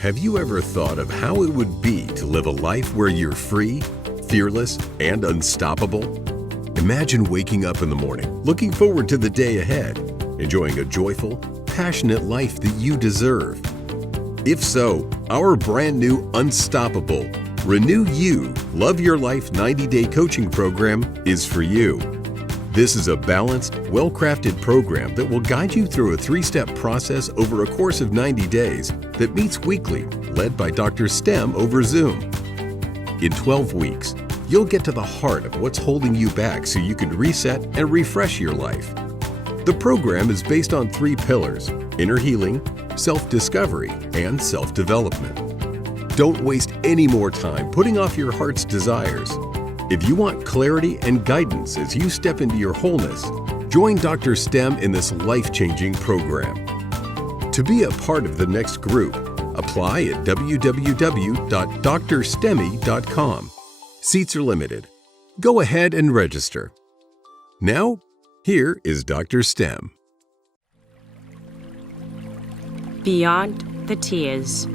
Have you ever thought of how it would be to live a life where you're free, fearless, and unstoppable? Imagine waking up in the morning, looking forward to the day ahead, enjoying a joyful, passionate life that you deserve. If so, our brand new Unstoppable, Renew You, Love Your Life 90-Day Coaching Program is for you. This is a balanced, well-crafted program that will guide you through a 3-step process over a course of 90 days that meets weekly, led by DrStem over Zoom. In 12 weeks, you'll get to the heart of what's holding you back so you can reset and refresh your life. The program is based on 3 pillars: inner healing, self-discovery, and self-development. Don't waste any more time putting off your heart's desires. If you want clarity and guidance as you step into your wholeness, join DrStem in this life-changing program. To be a part of the next group, apply at www.drstemy.com. Seats are limited. Go ahead and register. Now, here is DrStem. Beyond the Tears,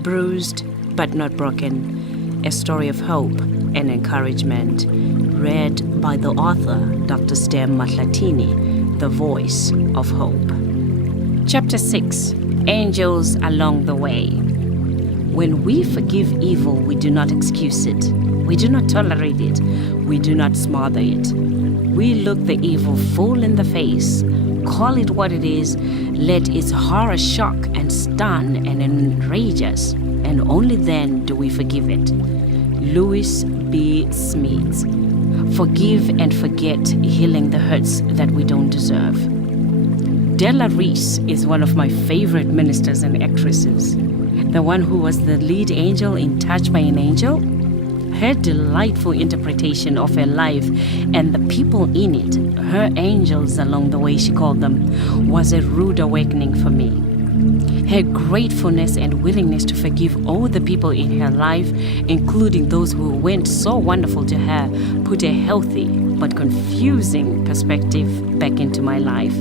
Bruised but Not Broken, a story of hope and encouragement, read by the author, DrStem Mahlatini, the voice of hope. Chapter 6, Angels Along the Way. When we forgive evil, we do not excuse it. We do not tolerate it. We do not smother it. We look the evil full in the face, call it what it is, let its horror shock and stun and enrage us, and only then do we forgive it. Louis B. Smith. Forgive and forget, healing the hurts that we don't deserve. Della Reese is one of my favorite ministers and actresses. The one who was the lead angel in Touched by an Angel. Her delightful interpretation of her life and the people in it, her angels along the way she called them, was a rude awakening for me. Her gratefulness and willingness to forgive all the people in her life, including those who went so wonderful to her, put a healthy but confusing perspective back into my life.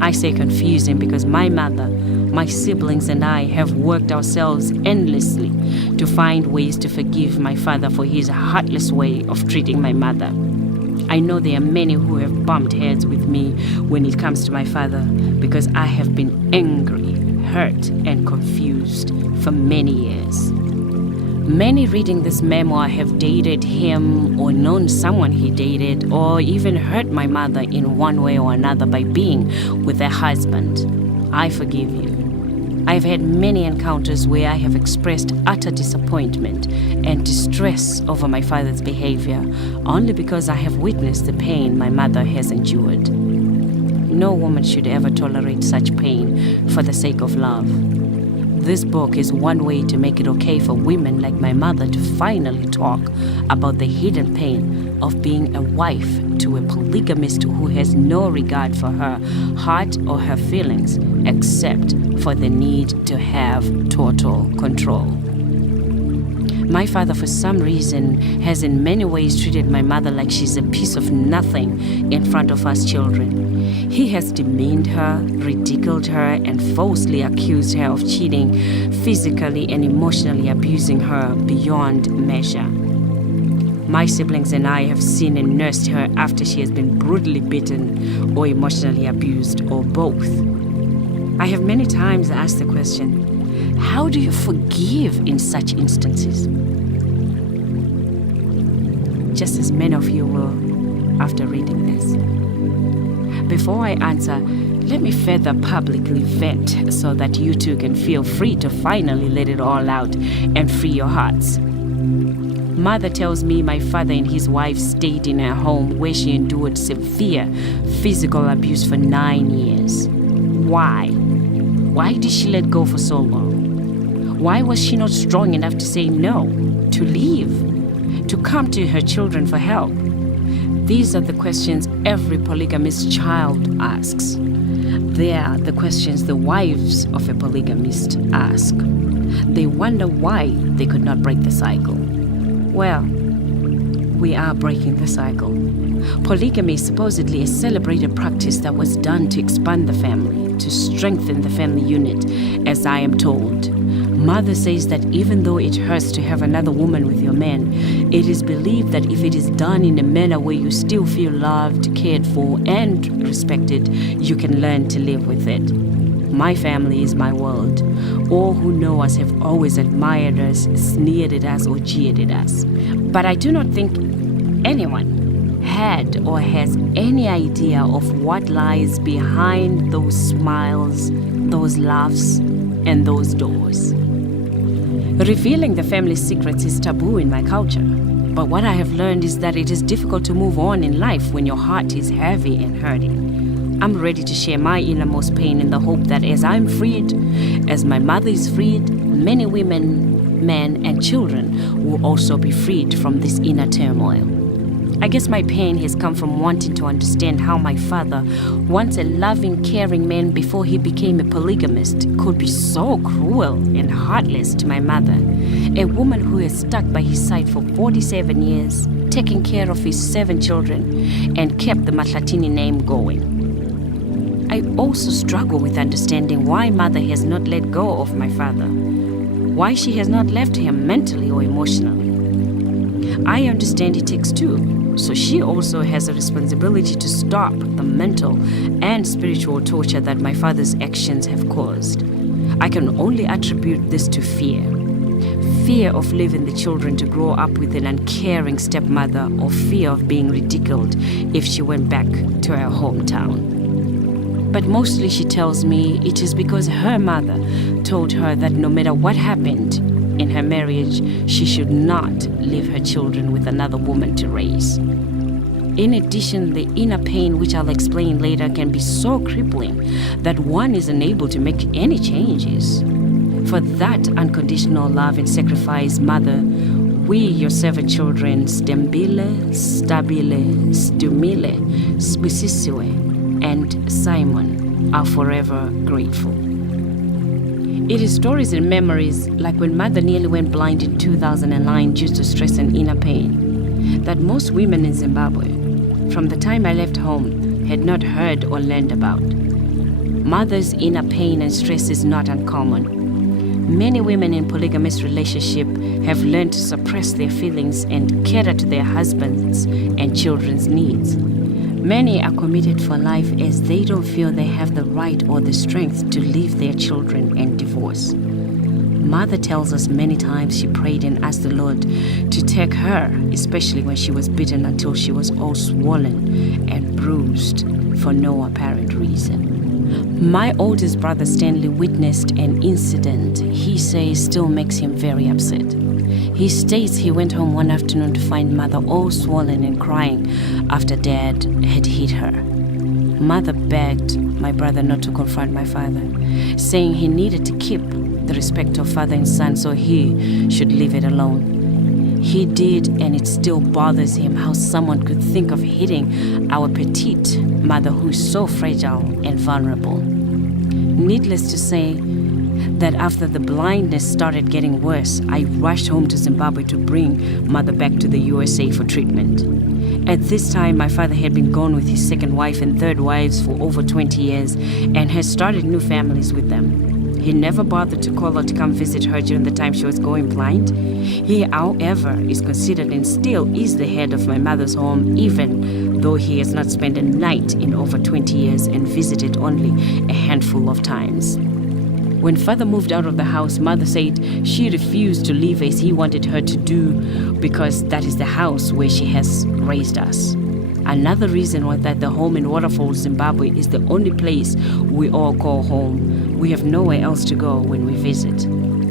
I say confusing because my mother, my siblings, and I have worked ourselves endlessly to find ways to forgive my father for his heartless way of treating my mother. I know there are many who have bumped heads with me when it comes to my father because I have been angry, hurt, and confused for many years. Many reading this memoir have dated him or known someone he dated or even hurt my mother in one way or another by being with their husband. I forgive you. I've had many encounters where I have expressed utter disappointment and distress over my father's behavior only because I have witnessed the pain my mother has endured. No woman should ever tolerate such pain for the sake of love. This book is one way to make it okay for women like my mother to finally talk about the hidden pain of being a wife to a polygamist who has no regard for her heart or her feelings except for the need to have total control. My father, for some reason, has in many ways treated my mother like she's a piece of nothing in front of us children. He has demeaned her, ridiculed her, and falsely accused her of cheating, physically and emotionally abusing her beyond measure. My siblings and I have seen and nursed her after she has been brutally beaten or emotionally abused, or both. I have many times asked the question, how do you forgive in such instances? Just as many of you will after reading this. Before I answer, let me further publicly vent so that you too can feel free to finally let it all out and free your hearts. Mother tells me my father and his wife stayed in her home where she endured severe physical abuse for 9 years. Why? Why did she let go for so long? Why was she not strong enough to say no, to leave, to come to her children for help? These are the questions every polygamist child asks. They are the questions the wives of a polygamist ask. They wonder why they could not break the cycle. Well, we are breaking the cycle. Polygamy is supposedly a celebrated practice that was done to expand the family, to strengthen the family unit, as I am told. Mother says that even though it hurts to have another woman with your man, it is believed that if it is done in a manner where you still feel loved, cared for, and respected, you can learn to live with it. My family is my world. All who know us have always admired us, sneered at us, or jeered at us. But I do not think anyone had or has any idea of what lies behind those smiles, those laughs, and those doors. Revealing the family's secrets is taboo in my culture, but what I have learned is that it is difficult to move on in life when your heart is heavy and hurting. I'm ready to share my innermost pain in the hope that as I'm freed, as my mother is freed, many women, men, and children will also be freed from this inner turmoil. I guess my pain has come from wanting to understand how my father, once a loving, caring man before he became a polygamist, could be so cruel and heartless to my mother, a woman who has stuck by his side for 47 years, taking care of his 7 children, and kept the Mahlatini name going. I also struggle with understanding why mother has not let go of my father, why she has not left him mentally or emotionally. I understand it takes two. So she also has a responsibility to stop the mental and spiritual torture that my father's actions have caused. I can only attribute this to fear. Fear of leaving the children to grow up with an uncaring stepmother, or fear of being ridiculed if she went back to her hometown. But mostly she tells me it is because her mother told her that no matter what happened in her marriage, she should not leave her children with another woman to raise. In addition, the inner pain, which I'll explain later, can be so crippling that one is unable to make any changes. For that unconditional love and sacrifice, mother, we, your 7 children, Stembile, Stabile, Stumile, Swisisiwe, and Simon, are forever grateful. It is stories and memories, like when mother nearly went blind in 2009 due to stress and inner pain, that most women in Zimbabwe, from the time I left home, had not heard or learned about. Mother's inner pain and stress is not uncommon. Many women in polygamous relationship have learned to suppress their feelings and cater to their husbands' and children's needs. Many are committed for life as they don't feel they have the right or the strength to leave their children and divorce. Mother tells us many times she prayed and asked the Lord to take her, especially when she was bitten until she was all swollen and bruised for no apparent reason. My oldest brother Stanley witnessed an incident he says still makes him very upset. He states he went home one afternoon to find mother all swollen and crying after dad had hit her. Mother begged my brother not to confront my father, saying he needed to keep the respect of father and son so he should leave it alone. He did, and it still bothers him how someone could think of hitting our petite mother who is so fragile and vulnerable. Needless to say, that after the blindness started getting worse, I rushed home to Zimbabwe to bring mother back to the USA for treatment. At this time, my father had been gone with his second wife and third wives for over 20 years and had started new families with them. He never bothered to call her to come visit her during the time she was going blind. He, however, is considered and still is the head of my mother's home, even though he has not spent a night in over 20 years and visited only a handful of times. When father moved out of the house, mother said she refused to leave as he wanted her to do because that is the house where she has raised us. Another reason was that the home in Waterfall, Zimbabwe is the only place we all call home. We have nowhere else to go when we visit.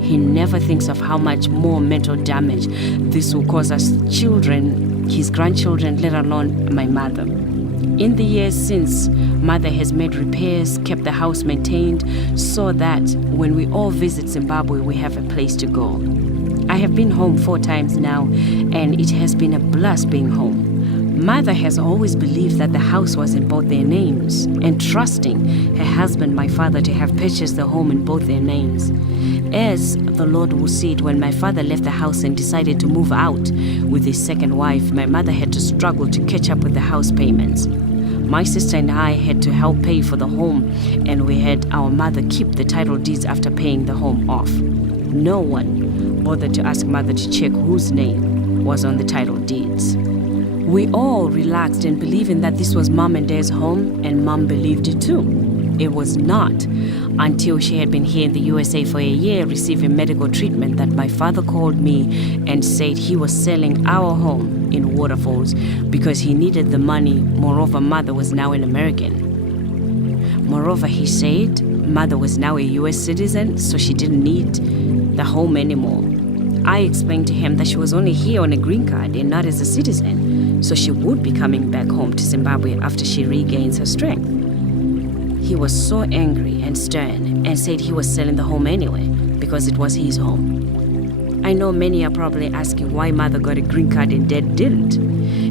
He never thinks of how much more mental damage this will cause us children, his grandchildren, let alone my mother. In the years since, mother has made repairs, kept the house maintained, so that when we all visit Zimbabwe, we have a place to go. I have been home 4 times now, and it has been a blast being home. Mother has always believed that the house was in both their names, and trusting her husband, my father, to have purchased the home in both their names. As the Lord will see it, when my father left the house and decided to move out with his second wife, my mother had to struggle to catch up with the house payments. My sister and I had to help pay for the home, and we had our mother keep the title deeds after paying the home off. No one bothered to ask Mother to check whose name was on the title deeds. We all relaxed in believing that this was Mom and Dad's home, and Mom believed it too. It was not until she had been here in the USA for a year receiving medical treatment that my father called me and said he was selling our home in Waterfalls because he needed the money. Moreover, Mother was now an American. Moreover, he said Mother was now a US citizen, so she didn't need the home anymore. I explained to him that she was only here on a green card and not as a citizen, so she would be coming back home to Zimbabwe after she regains her strength. He was so angry and stern and said he was selling the home anyway because it was his home. I know many are probably asking why Mother got a green card and Dad didn't.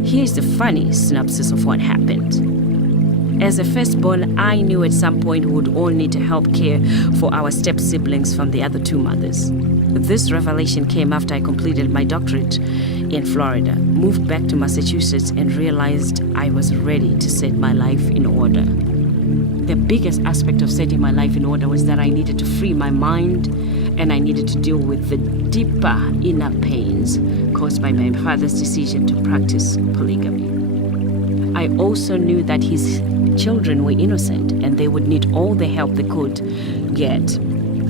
Here's the funny synopsis of what happened. As a firstborn, I knew at some point we would all need to help care for our step-siblings from the other two mothers. This revelation came after I completed my doctorate in Florida, moved back to Massachusetts, and realized I was ready to set my life in order. The biggest aspect of setting my life in order was that I needed to free my mind, and I needed to deal with the deeper inner pains caused by my father's decision to practice polygamy. I also knew that his children were innocent and they would need all the help they could get.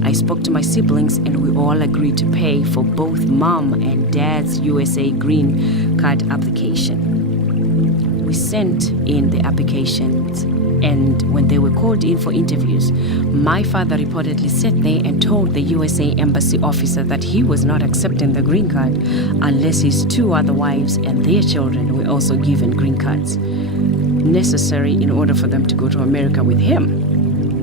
I spoke to my siblings and we all agreed to pay for both Mom and Dad's USA green card application. We sent in the applications, and when they were called in for interviews, my father reportedly sat there and told the USA embassy officer that he was not accepting the green card unless his two other wives and their children were also given green cards, necessary in order for them to go to America with him.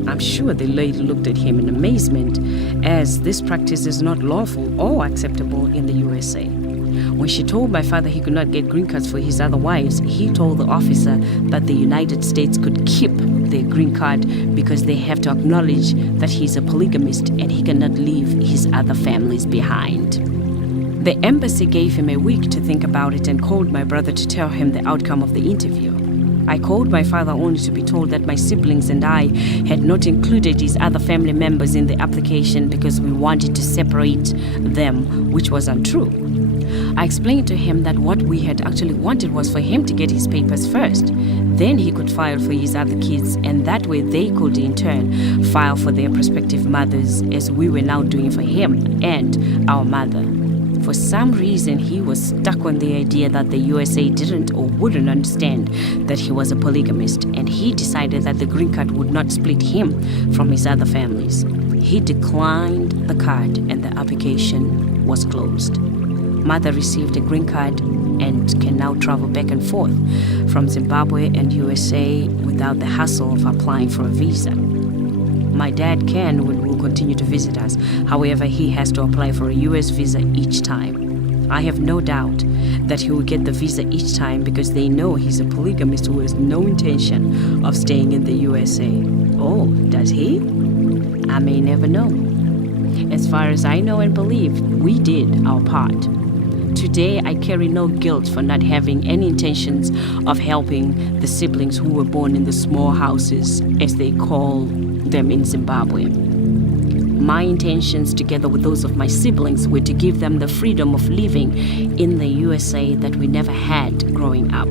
I'm sure the lady looked at him in amazement, as this practice is not lawful or acceptable in the USA. When she told my father he could not get green cards for his other wives, he told the officer that the United States could keep their green card because they have to acknowledge that he's a polygamist and he cannot leave his other families behind. The embassy gave him a week to think about it and called my brother to tell him the outcome of the interview. I called my father only to be told that my siblings and I had not included his other family members in the application because we wanted to separate them, which was untrue. I explained to him that what we had actually wanted was for him to get his papers first. Then he could file for his other kids, and that way they could in turn file for their prospective mothers, as we were now doing for him and our mother. For some reason, he was stuck on the idea that the USA didn't or wouldn't understand that he was a polygamist, and he decided that the green card would not split him from his other families. He declined the card and the application was closed. Mother received a green card and can now travel back and forth from Zimbabwe and USA without the hassle of applying for a visa. My dad will continue to visit us. However, he has to apply for a US visa each time. I have no doubt that he will get the visa each time because they know he's a polygamist who has no intention of staying in the USA. Oh, does he? I may never know. As far as I know and believe, we did our part. Today, I carry no guilt for not having any intentions of helping the siblings who were born in the small houses, as they call them in Zimbabwe. My intentions, together with those of my siblings, were to give them the freedom of living in the USA that we never had growing up.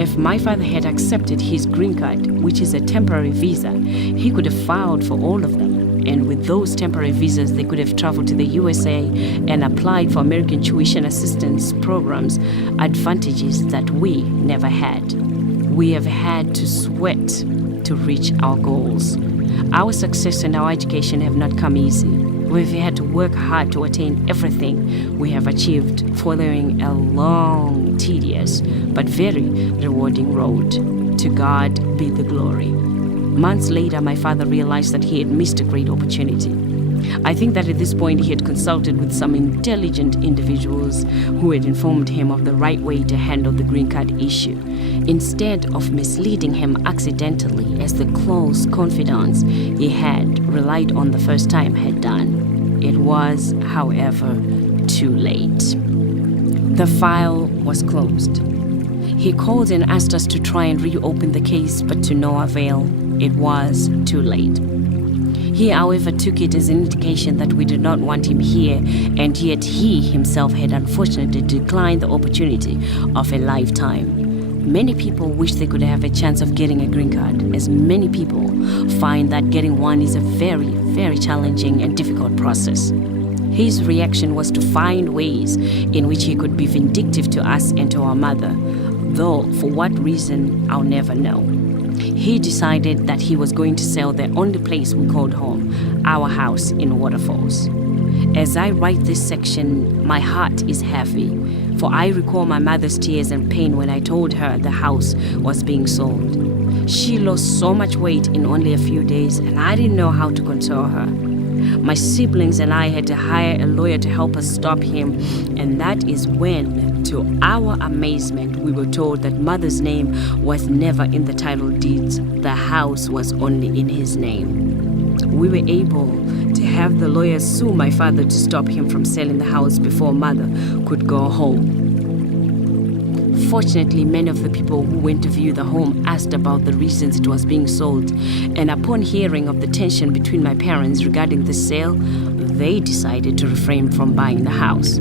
If my father had accepted his green card, which is a temporary visa, he could have filed for all of them. And with those temporary visas, they could have traveled to the USA and applied for American tuition assistance programs, advantages that we never had. We have had to sweat to reach our goals. Our success and our education have not come easy. We've had to work hard to attain everything we have achieved, following a long, tedious, but very rewarding road. To God be the glory. Months later, my father realized that he had missed a great opportunity. I think that at this point he had consulted with some intelligent individuals who had informed him of the right way to handle the green card issue, instead of misleading him accidentally as the close confidants he had relied on the first time had done. It was, however, too late. The file was closed. He called and asked us to try and reopen the case, but to no avail. It was too late. He, however, took it as an indication that we did not want him here, and yet he himself had unfortunately declined the opportunity of a lifetime. Many people wish they could have a chance of getting a green card, as many people find that getting one is a very, very challenging and difficult process. His reaction was to find ways in which he could be vindictive to us and to our mother, though for what reason, I'll never know. He decided that he was going to sell the only place we called home, our house in Waterfalls. As I write this section, my heart is heavy, for I recall my mother's tears and pain when I told her the house was being sold. She lost so much weight in only a few days, and I didn't know how to console her. My siblings and I had to hire a lawyer to help us stop him, and that is when, to our amazement, we were told that Mother's name was never in the title deeds. The house was only in his name. We were able to have the lawyer sue my father to stop him from selling the house before Mother could go home. Fortunately, many of the people who went to view the home asked about the reasons it was being sold, and upon hearing of the tension between my parents regarding the sale, they decided to refrain from buying the house.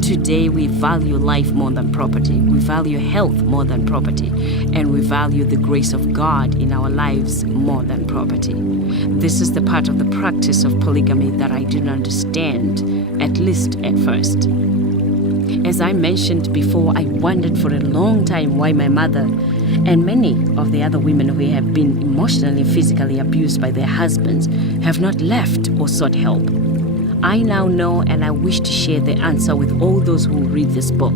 Today, we value life more than property, we value health more than property, and we value the grace of God in our lives more than property. This is the part of the practice of polygamy that I didn't understand, at least at first. As I mentioned before, I wondered for a long time why my mother and many of the other women who have been emotionally and physically abused by their husbands have not left or sought help. I now know, and I wish to share the answer with all those who read this book.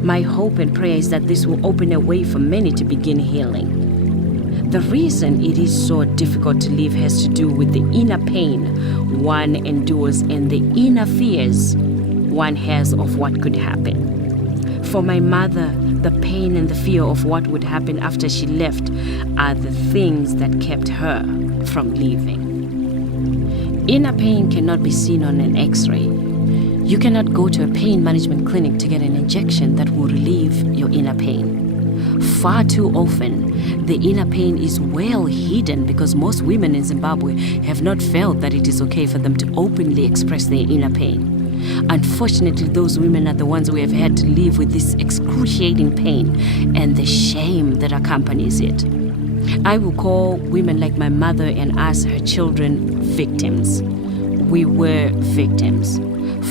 My hope and prayer is that this will open a way for many to begin healing. The reason it is so difficult to live has to do with the inner pain one endures and the inner fears one has of what could happen. For my mother, the pain and the fear of what would happen after she left are the things that kept her from leaving. Inner pain cannot be seen on an X-ray. You cannot go to a pain management clinic to get an injection that will relieve your inner pain. Far too often, the inner pain is well hidden because most women in Zimbabwe have not felt that it is okay for them to openly express their inner pain. Unfortunately, those women are the ones who have had to live with this excruciating pain and the shame that accompanies it. I will call women like my mother and us, her children, victims. We were victims,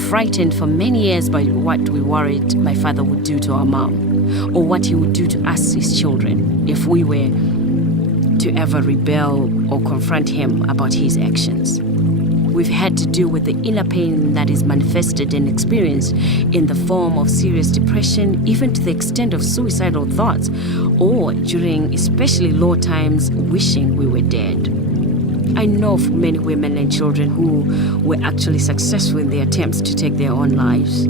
frightened for many years by what we worried my father would do to our mom, or what he would do to us, his children, if we were to ever rebel or confront him about his actions. We've had to deal with the inner pain that is manifested and experienced in the form of serious depression, even to the extent of suicidal thoughts, or during especially low times, wishing we were dead. I know of many women and children who were actually successful in their attempts to take their own lives.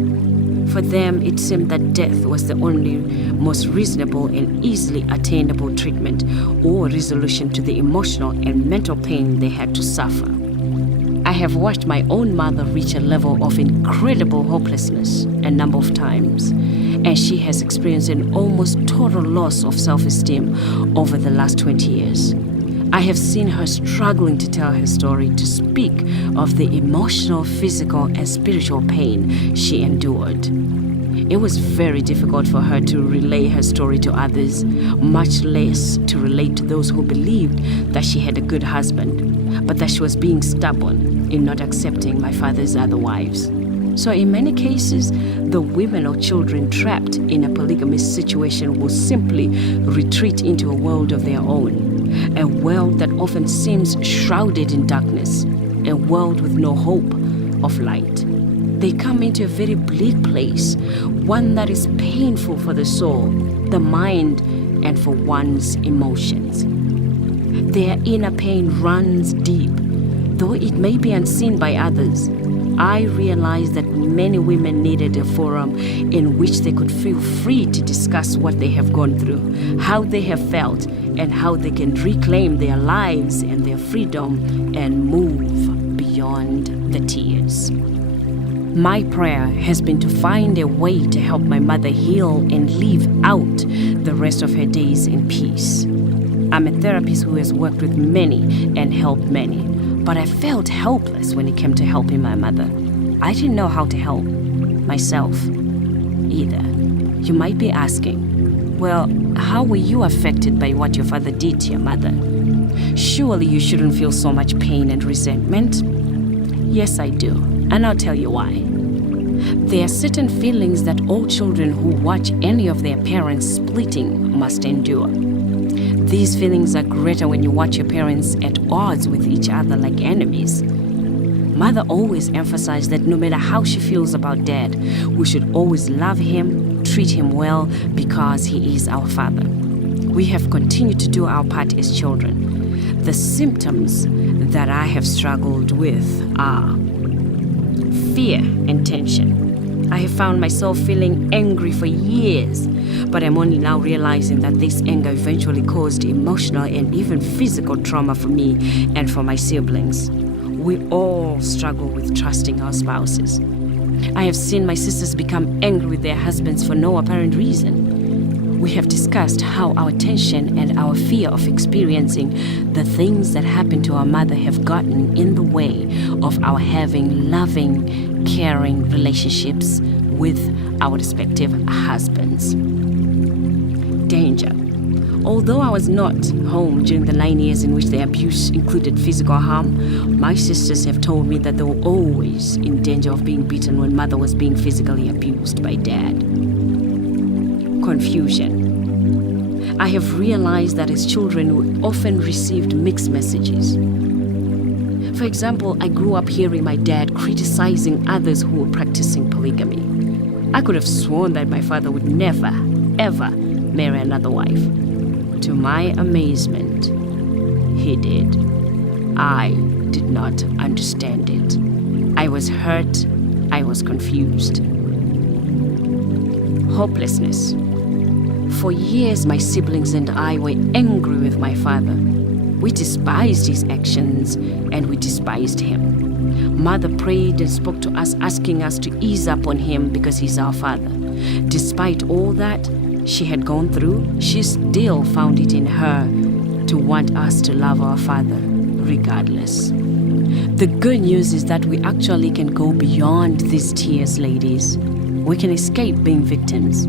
For them, it seemed that death was the only most reasonable and easily attainable treatment or resolution to the emotional and mental pain they had to suffer. I have watched my own mother reach a level of incredible hopelessness a number of times, and she has experienced an almost total loss of self-esteem over the last 20 years. I have seen her struggling to tell her story, to speak of the emotional, physical, and spiritual pain she endured. It was very difficult for her to relay her story to others, much less to relate to those who believed that she had a good husband, but that she was being stubborn in not accepting my father's other wives. So in many cases, the women or children trapped in a polygamous situation will simply retreat into a world of their own, a world that often seems shrouded in darkness, a world with no hope of light. They come into a very bleak place, one that is painful for the soul, the mind, and for one's emotions. Their inner pain runs deep, though it may be unseen by others. I realized that many women needed a forum in which they could feel free to discuss what they have gone through, how they have felt, and how they can reclaim their lives and their freedom and move beyond the tears. My prayer has been to find a way to help my mother heal and live out the rest of her days in peace. I'm a therapist who has worked with many and helped many. But I felt helpless when it came to helping my mother. I didn't know how to help myself either. You might be asking, well, how were you affected by what your father did to your mother? Surely you shouldn't feel so much pain and resentment. Yes, I do, and I'll tell you why. There are certain feelings that all children who watch any of their parents splitting must endure. These feelings are greater when you watch your parents at odds with each other like enemies. Mother always emphasized that no matter how she feels about Dad, we should always love him, treat him well, because he is our father. We have continued to do our part as children. The symptoms that I have struggled with are fear and tension. I have found myself feeling angry for years, but I'm only now realizing that this anger eventually caused emotional and even physical trauma for me and for my siblings. We all struggle with trusting our spouses. I have seen my sisters become angry with their husbands for no apparent reason. We have discussed how our tension and our fear of experiencing the things that happened to our mother have gotten in the way of our having loving, caring relationships with our respective husbands. Danger. Although I was not home during the 9 years in which the abuse included physical harm, my sisters have told me that they were always in danger of being beaten when mother was being physically abused by Dad. Confusion. I have realized that as children we often received mixed messages. For example, I grew up hearing my dad criticizing others who were practicing polygamy. I could have sworn that my father would never, ever marry another wife. To my amazement, he did. I did not understand it. I was hurt. I was confused. Hopelessness. For years, my siblings and I were angry with my father. We despised his actions and we despised him. Mother prayed and spoke to us, asking us to ease up on him because he's our father. Despite all that she had gone through, she still found it in her to want us to love our father regardless. The good news is that we actually can go beyond these tears, ladies. We can escape being victims.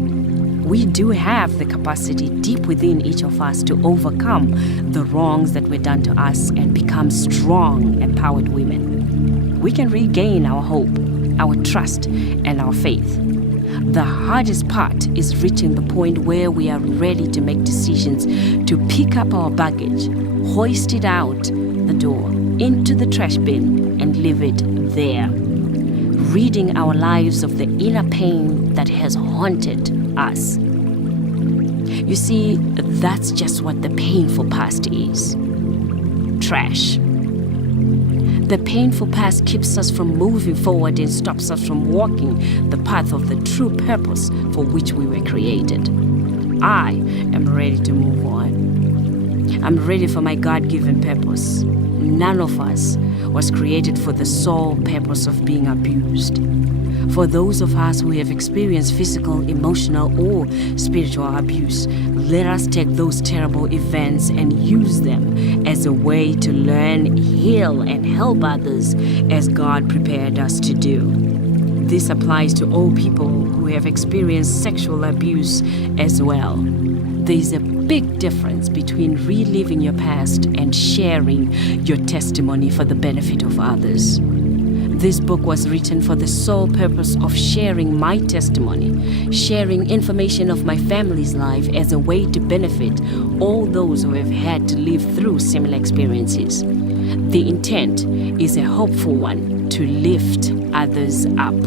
We do have the capacity deep within each of us to overcome the wrongs that were done to us and become strong, empowered women. We can regain our hope, our trust, and our faith. The hardest part is reaching the point where we are ready to make decisions to pick up our baggage, hoist it out the door, into the trash bin, and leave it there. Ridding our lives of the inner pain that has haunted us. You see, that's just what the painful past is. Trash. The painful past keeps us from moving forward and stops us from walking the path of the true purpose for which we were created. I am ready to move on. I'm ready for my God-given purpose. None of us was created for the sole purpose of being abused. For those of us who have experienced physical, emotional, or spiritual abuse, let us take those terrible events and use them as a way to learn, heal, and help others as God prepared us to do. This applies to all people who have experienced sexual abuse as well. There is a big difference between reliving your past and sharing your testimony for the benefit of others. This book was written for the sole purpose of sharing my testimony, sharing information of my family's life as a way to benefit all those who have had to live through similar experiences. The intent is a hopeful one, to lift others up.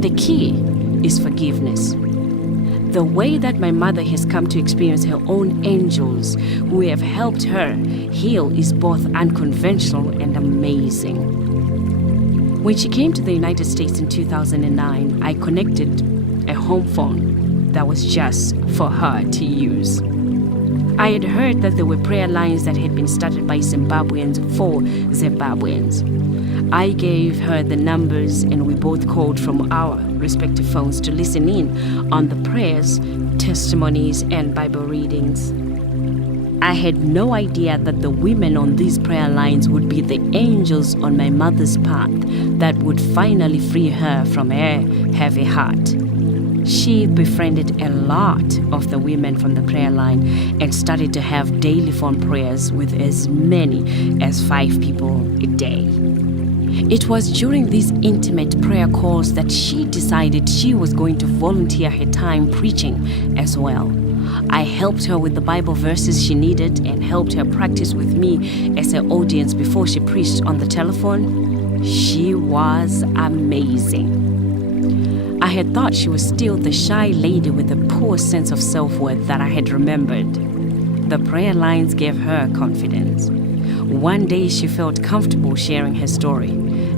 The key is forgiveness. The way that my mother has come to experience her own angels who have helped her heal is both unconventional and amazing. When she came to the United States in 2009, I connected a home phone that was just for her to use. I had heard that there were prayer lines that had been started by Zimbabweans for Zimbabweans. I gave her the numbers and we both called from our respective phones to listen in on the prayers, testimonies, and Bible readings. I had no idea that the women on these prayer lines would be the angels on my mother's path that would finally free her from her heavy heart. She befriended a lot of the women from the prayer line and started to have daily phone prayers with as many as 5 people a day. It was during these intimate prayer calls that she decided she was going to volunteer her time preaching as well. I helped her with the Bible verses she needed and helped her practice with me as her audience before she preached on the telephone. She was amazing. I had thought she was still the shy lady with a poor sense of self-worth that I had remembered. The prayer lines gave her confidence. One day she felt comfortable sharing her story,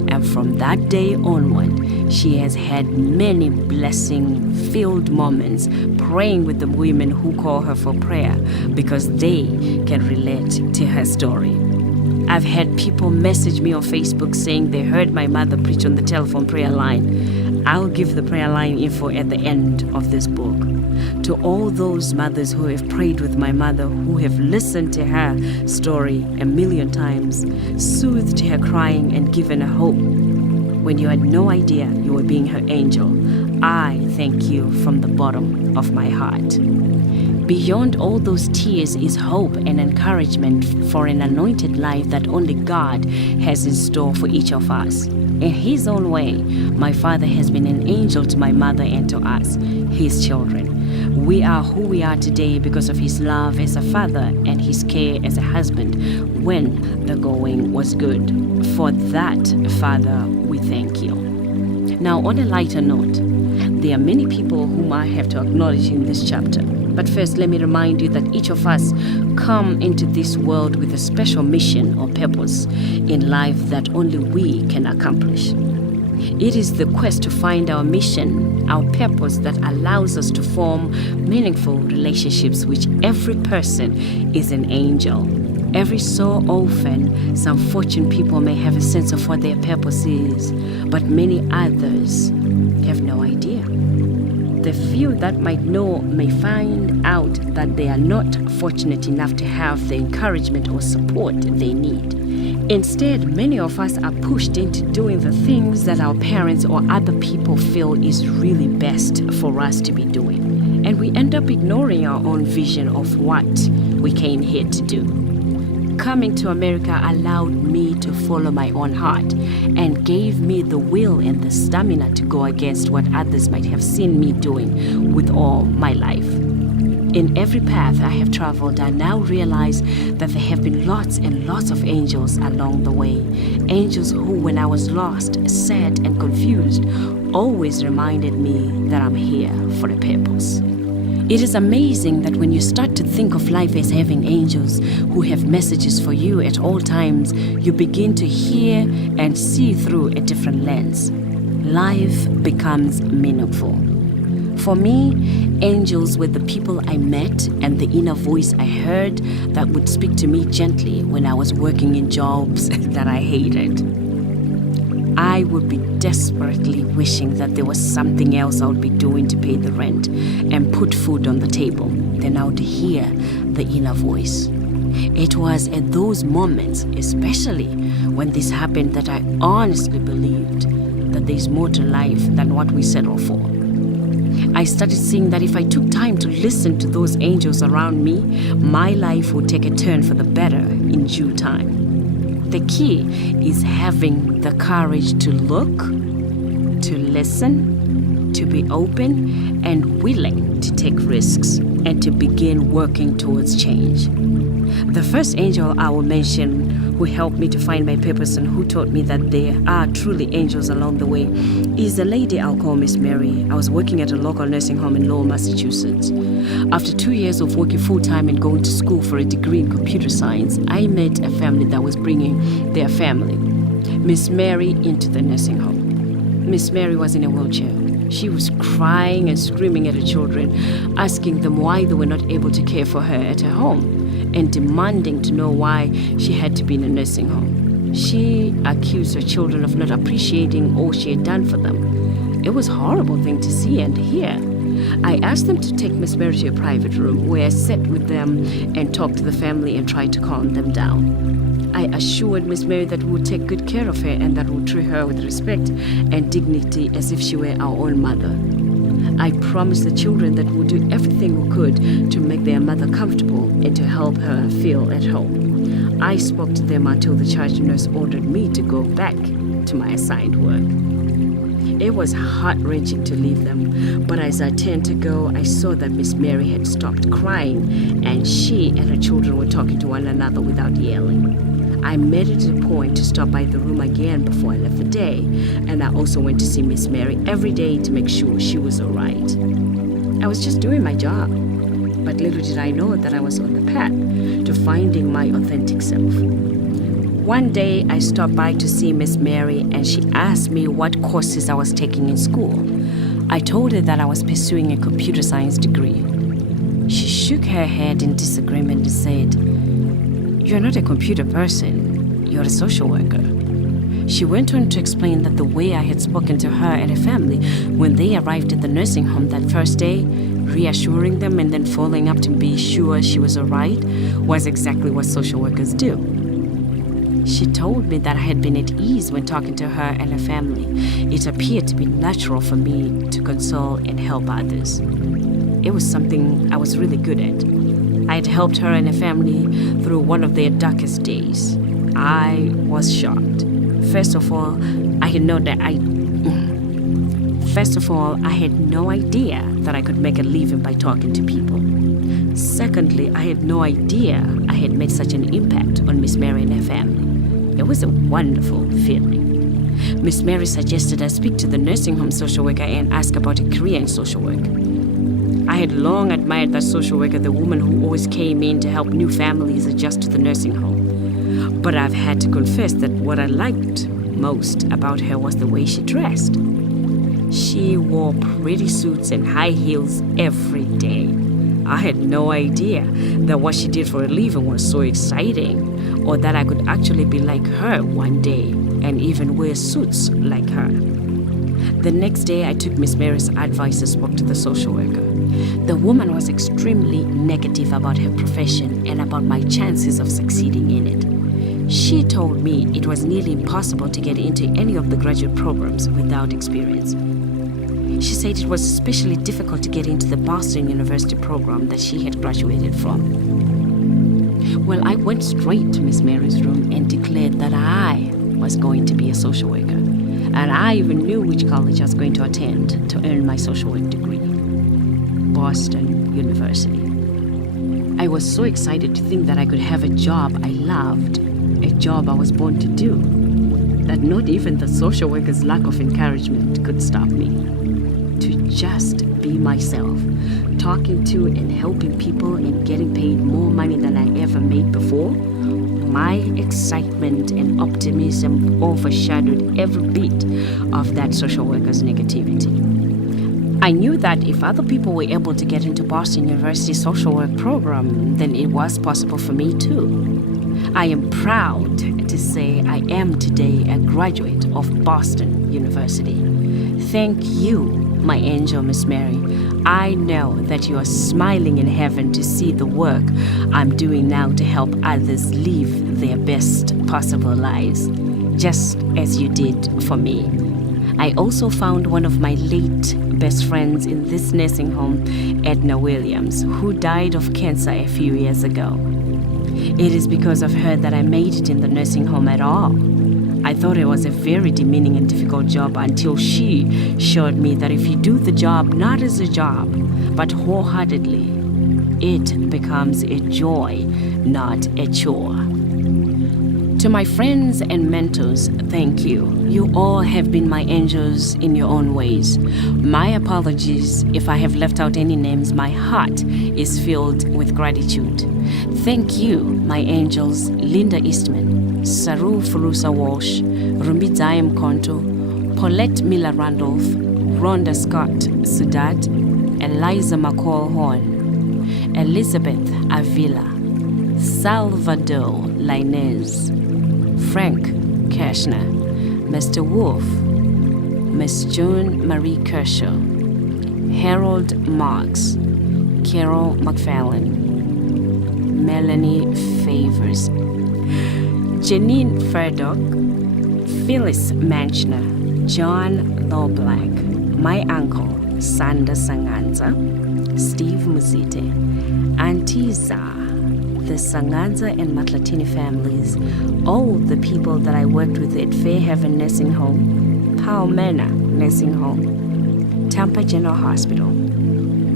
and from that day onward, she has had many blessing-filled moments praying with the women who call her for prayer because they can relate to her story. I've had people message me on Facebook saying they heard my mother preach on the telephone prayer line. I'll give the prayer line info at the end of this book. To all those mothers who have prayed with my mother, who have listened to her story a million times, soothed her crying and given her hope when you had no idea you were being her angel, I thank you from the bottom of my heart. Beyond all those tears is hope and encouragement for an anointed life that only God has in store for each of us. In His own way, my Father has been an angel to my mother and to us, His children. We are who we are today because of His love as a father and His care as a husband when the going was good. For that, Father, we thank you. Now, on a lighter note, there are many people whom I have to acknowledge in this chapter. But first, let me remind you that each of us come into this world with a special mission or purpose in life that only we can accomplish. It is the quest to find our mission, our purpose that allows us to form meaningful relationships with every person is an angel. Every so often, some fortunate people may have a sense of what their purpose is, but many others have no idea. The few that might know may find out that they are not fortunate enough to have the encouragement or support they need. Instead, many of us are pushed into doing the things that our parents or other people feel is really best for us to be doing. And we end up ignoring our own vision of what we came here to do. Coming to America allowed me to follow my own heart and gave me the will and the stamina to go against what others might have seen me doing with all my life. In every path I have traveled, I now realize that there have been lots and lots of angels along the way. Angels who, when I was lost, sad, and confused, always reminded me that I'm here for a purpose. It is amazing that when you start to think of life as having angels who have messages for you at all times, you begin to hear and see through a different lens. Life becomes meaningful. For me, angels were the people I met and the inner voice I heard that would speak to me gently when I was working in jobs that I hated. I would be desperately wishing that there was something else I would be doing to pay the rent and put food on the table. Then I would hear the inner voice. It was at those moments, especially when this happened, that I honestly believed that there's more to life than what we settle for. I started seeing that if I took time to listen to those angels around me, my life would take a turn for the better in due time. The key is having the courage to look, to listen, to be open, and willing to take risks and to begin working towards change. The first angel I will mention who helped me to find my purpose and who taught me that there are truly angels along the way is a lady I'll call Miss Mary. I was working at a local nursing home in Lowell, Massachusetts. After 2 years of working full-time and going to school for a degree in computer science, I met a family that was bringing their family, Miss Mary, into the nursing home. Miss Mary was in a wheelchair. She was crying and screaming at her children, asking them why they were not able to care for her at her home, and demanding to know why she had to be in a nursing home. She accused her children of not appreciating all she had done for them. It was a horrible thing to see and hear. I asked them to take Miss Mary to a private room where I sat with them and talked to the family and tried to calm them down. I assured Miss Mary that we would take good care of her and that we would treat her with respect and dignity as if she were our own mother. I promised the children that we would do everything we could to make their mother comfortable and to help her feel at home. I spoke to them until the charge nurse ordered me to go back to my assigned work. It was heart-wrenching to leave them, but as I turned to go, I saw that Miss Mary had stopped crying and she and her children were talking to one another without yelling. I made it a point to stop by the room again before I left the day, and I also went to see Miss Mary every day to make sure she was all right. I was just doing my job, but little did I know that I was on the path to finding my authentic self. One day, I stopped by to see Miss Mary, and she asked me what courses I was taking in school. I told her that I was pursuing a computer science degree. She shook her head in disagreement and said, "You're not a computer person, you're a social worker." She went on to explain that the way I had spoken to her and her family when they arrived at the nursing home that first day, reassuring them and then following up to be sure she was all right, was exactly what social workers do. She told me that I had been at ease when talking to her and her family. It appeared to be natural for me to console and help others. It was something I was really good at. I had helped her and her family through one of their darkest days. I was shocked. First of all, I had no idea that I could make a living by talking to people. Secondly, I had no idea I had made such an impact on Miss Mary and her family. It was a wonderful feeling. Miss Mary suggested I speak to the nursing home social worker and ask about a career in social work. I had long admired that social worker, the woman who always came in to help new families adjust to the nursing home. But I've had to confess that what I liked most about her was the way she dressed. She wore pretty suits and high heels every day. I had no idea that what she did for a living was so exciting, or that I could actually be like her one day and even wear suits like her. The next day, I took Miss Mary's advice and spoke to the social worker. The woman was extremely negative about her profession and about my chances of succeeding in it. She told me it was nearly impossible to get into any of the graduate programs without experience. She said it was especially difficult to get into the Boston University program that she had graduated from. Well, I went straight to Miss Mary's room and declared that I was going to be a social worker. And I even knew which college I was going to attend to earn my social work degree. Boston University. I was so excited to think that I could have a job I loved, a job I was born to do, that not even the social worker's lack of encouragement could stop me. To just be myself, talking to and helping people and getting paid more money than I ever made before, my excitement and optimism overshadowed every bit of that social worker's negativity. I knew that if other people were able to get into Boston University social work program, then it was possible for me too. I am proud to say I am today a graduate of Boston University. Thank you, my angel, Miss Mary. I know that you are smiling in heaven to see the work I'm doing now to help others live their best possible lives, just as you did for me. I also found one of my late best friends in this nursing home, Edna Williams, who died of cancer a few years ago. It is because of her that I made it in the nursing home at all. I thought it was a very demeaning and difficult job until she showed me that if you do the job not as a job, but wholeheartedly, it becomes a joy, not a chore. To my friends and mentors, thank you. You all have been my angels in your own ways. My apologies if I have left out any names. My heart is filled with gratitude. Thank you, my angels, Linda Eastman, Saru Furusa Walsh, Rumbidzai Mkonto, Paulette Miller Randolph, Rhonda Scott Sudat, Eliza McCall Horn, Elizabeth Avila, Salvador Lainez, Frank Kirshner, Mr. Wolf, Miss June Marie Kershaw, Harold Marks, Carol McFarlane, Melanie Favors, Janine Furdock, Phyllis Manchner, John Loblack, my uncle, Sanda Sanganza, Steve Muzite, Auntie Za, the Sanganza and Matlatini families, all the people that I worked with at Fairhaven Nursing Home, Palmena Nursing Home, Tampa General Hospital,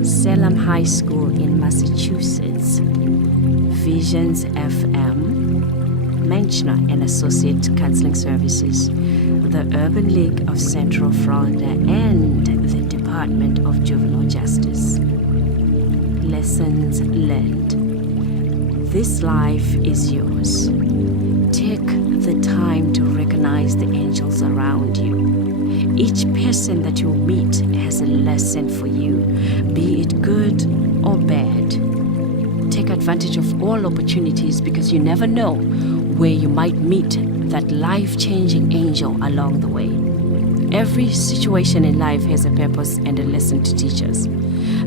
Salem High School in Massachusetts, Visions FM, Menchner and Associate Counseling Services, the Urban League of Central Florida, and the Department of Juvenile Justice. Lessons learned. This life is yours. Take the time to recognize the angels around you. Each person that you meet has a lesson for you, be it good or bad. Take advantage of all opportunities because you never know where you might meet that life-changing angel along the way. Every situation in life has a purpose and a lesson to teach us.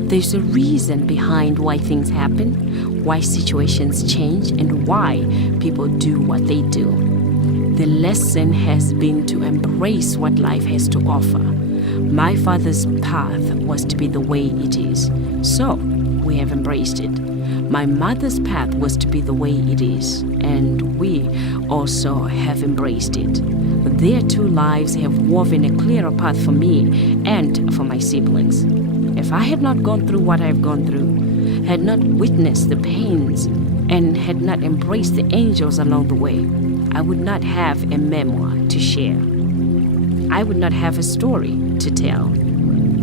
There's a reason behind why things happen, why situations change, and why people do what they do. The lesson has been to embrace what life has to offer. My father's path was to be the way it is, so we have embraced it. My mother's path was to be the way it is, and we also have embraced it. Their two lives have woven a clearer path for me and for my siblings. If I had not gone through what I've gone through, had not witnessed the pains, and had not embraced the angels along the way, I would not have a memoir to share. I would not have a story to tell.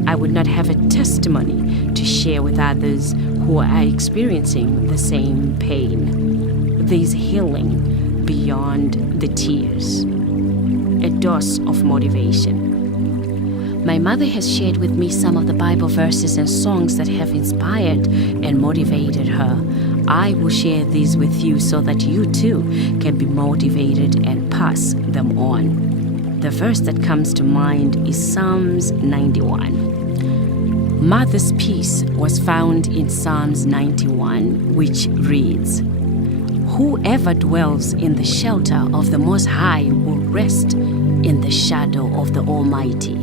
I would not have a testimony to share with others who are experiencing the same pain. There's healing beyond the tears. A dose of motivation. My mother has shared with me some of the Bible verses and songs that have inspired and motivated her. I will share these with you so that you too can be motivated and pass them on. The verse that comes to mind is Psalms 91. Mother's peace was found in Psalms 91, which reads, "Whoever dwells in the shelter of the Most High will rest in the shadow of the Almighty.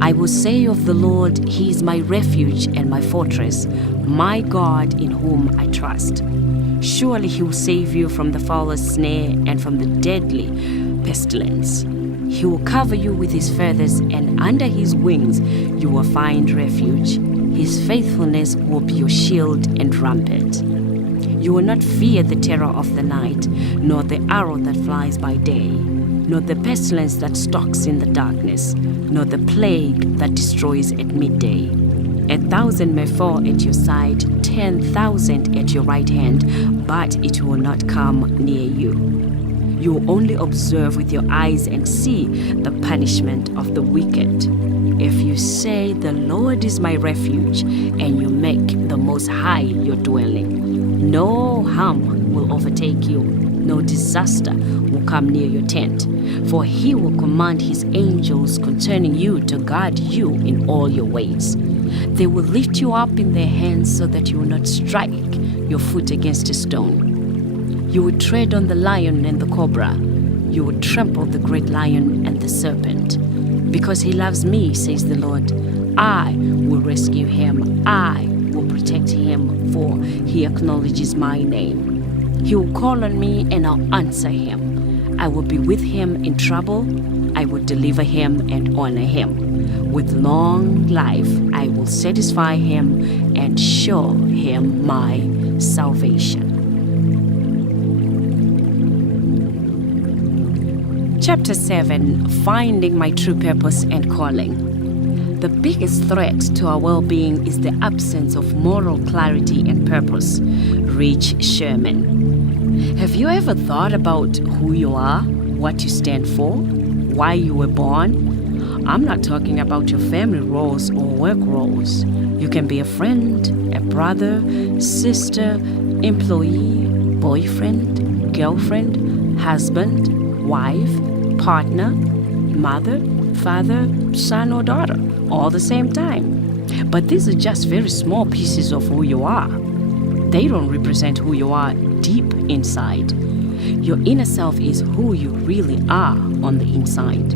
I will say of the Lord, He is my refuge and my fortress, my God in whom I trust. Surely He will save you from the fowler's snare and from the deadly pestilence. He will cover you with His feathers, and under His wings you will find refuge. His faithfulness will be your shield and rampart. You will not fear the terror of the night, nor the arrow that flies by day, nor the pestilence that stalks in the darkness, nor the plague that destroys at midday. 1,000 may fall at your side, 10,000 at your right hand, but it will not come near you. You will only observe with your eyes and see the punishment of the wicked. If you say, 'The Lord is my refuge,' and you make the Most High your dwelling, no harm will overtake you, no disaster will come near your tent. For He will command His angels concerning you to guard you in all your ways. They will lift you up in their hands so that you will not strike your foot against a stone. You will tread on the lion and the cobra. You will trample the great lion and the serpent. Because He loves me, says the Lord, I will rescue him. I will protect him, for he acknowledges my name. He will call on me and I'll answer him. I will be with him in trouble. I will deliver him and honor him. With long life I will satisfy him and show him my salvation. Chapter 7, Finding My True Purpose and Calling. The biggest threat to our well-being is the absence of moral clarity and purpose. Rich Sherman. Have you ever thought about who you are, what you stand for, why you were born? I'm not talking about your family roles or work roles. You can be a friend, a brother, sister, employee, boyfriend, girlfriend, husband, wife, partner, mother, father, son, or daughter, all the same time. But these are just very small pieces of who you are. They don't represent who you are deep inside. Your inner self is who you really are on the inside.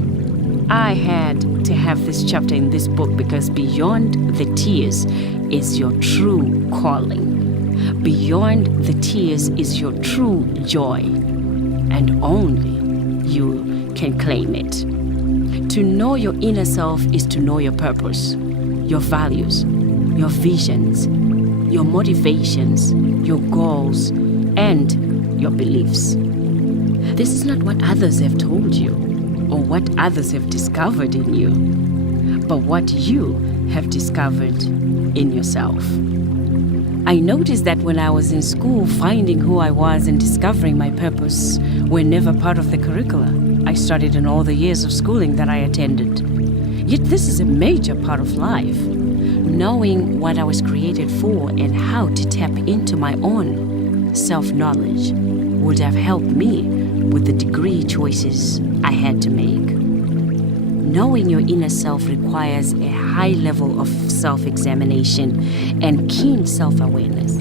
I had to have this chapter in this book because beyond the tears is your true calling. Beyond the tears is your true joy, and only you can claim it. To know your inner self is to know your purpose, your values, your visions, your motivations, your goals, and your beliefs. This is not what others have told you or what others have discovered in you, but what you have discovered in yourself. I noticed that when I was in school, finding who I was and discovering my purpose were never part of the curricula I studied in all the years of schooling that I attended. Yet this is a major part of life. Knowing what I was created for and how to tap into my own self-knowledge would have helped me with the degree choices I had to make. Knowing your inner self requires a high level of self-examination and keen self-awareness.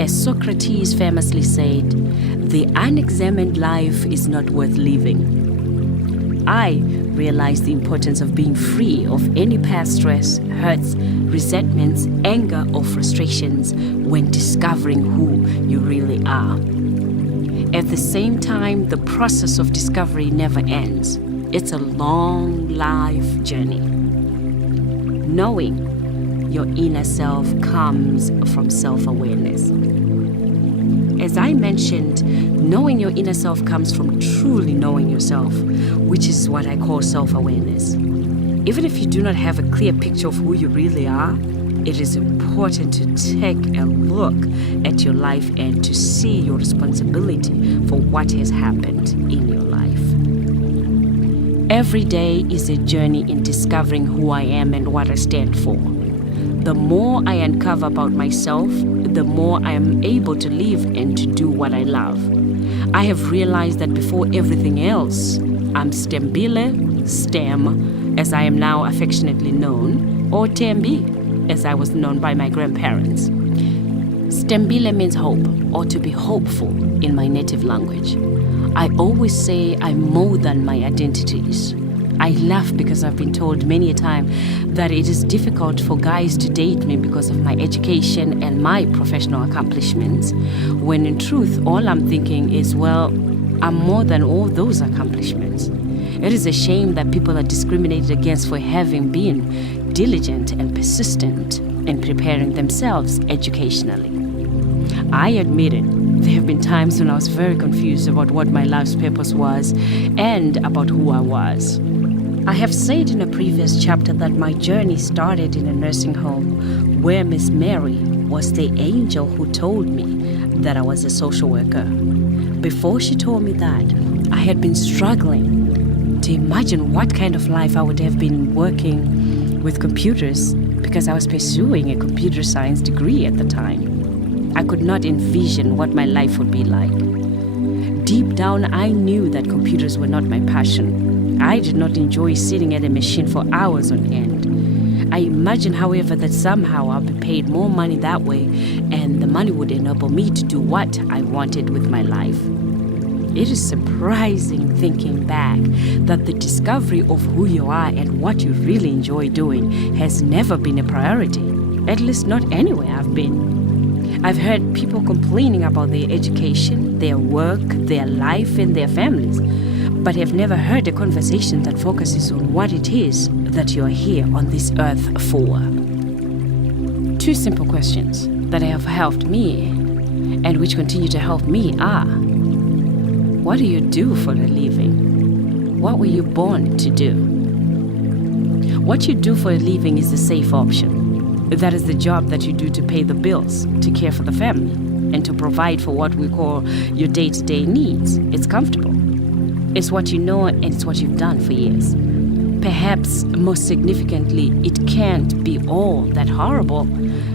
As Socrates famously said, the unexamined life is not worth living. I realized the importance of being free of any past stress, hurts, resentments, anger, or frustrations when discovering who you really are. At the same time, the process of discovery never ends. It's a long life journey. Knowing your inner self comes from self-awareness. As I mentioned, knowing your inner self comes from truly knowing yourself, which is what I call self-awareness. Even if you do not have a clear picture of who you really are, it is important to take a look at your life and to see your responsibility for what has happened in your life. Every day is a journey in discovering who I am and what I stand for. The more I uncover about myself, the more I am able to live and to do what I love. I have realized that before everything else, I'm Stembile, Stem, as I am now affectionately known, or Tembi, as I was known by my grandparents. Stembile means hope, or to be hopeful in my native language. I always say I'm more than my identities. I laugh because I've been told many a time that it is difficult for guys to date me because of my education and my professional accomplishments, when in truth all I'm thinking is, well, I'm more than all those accomplishments. It is a shame that people are discriminated against for having been diligent and persistent in preparing themselves educationally. I admit it. There have been times when I was very confused about what my life's purpose was and about who I was. I have said in a previous chapter that my journey started in a nursing home where Miss Mary was the angel who told me that I was a social worker. Before she told me that, I had been struggling to imagine what kind of life I would have been working with computers because I was pursuing a computer science degree at the time. I could not envision what my life would be like. Deep down, I knew that computers were not my passion. I did not enjoy sitting at a machine for hours on end. I imagined, however, that somehow I'll be paid more money that way, and the money would enable me to do what I wanted with my life. It is surprising thinking back that the discovery of who you are and what you really enjoy doing has never been a priority, at least not anywhere I've been. I've heard people complaining about their education, their work, their life, and their families, but have never heard a conversation that focuses on what it is that you're here on this earth for. Two simple questions that have helped me and which continue to help me are: what do you do for a living? What were you born to do? What you do for a living is a safe option. That is the job that you do to pay the bills, to care for the family, and to provide for what we call your day-to-day needs. It's comfortable. It's what you know and it's what you've done for years. Perhaps most significantly, it can't be all that horrible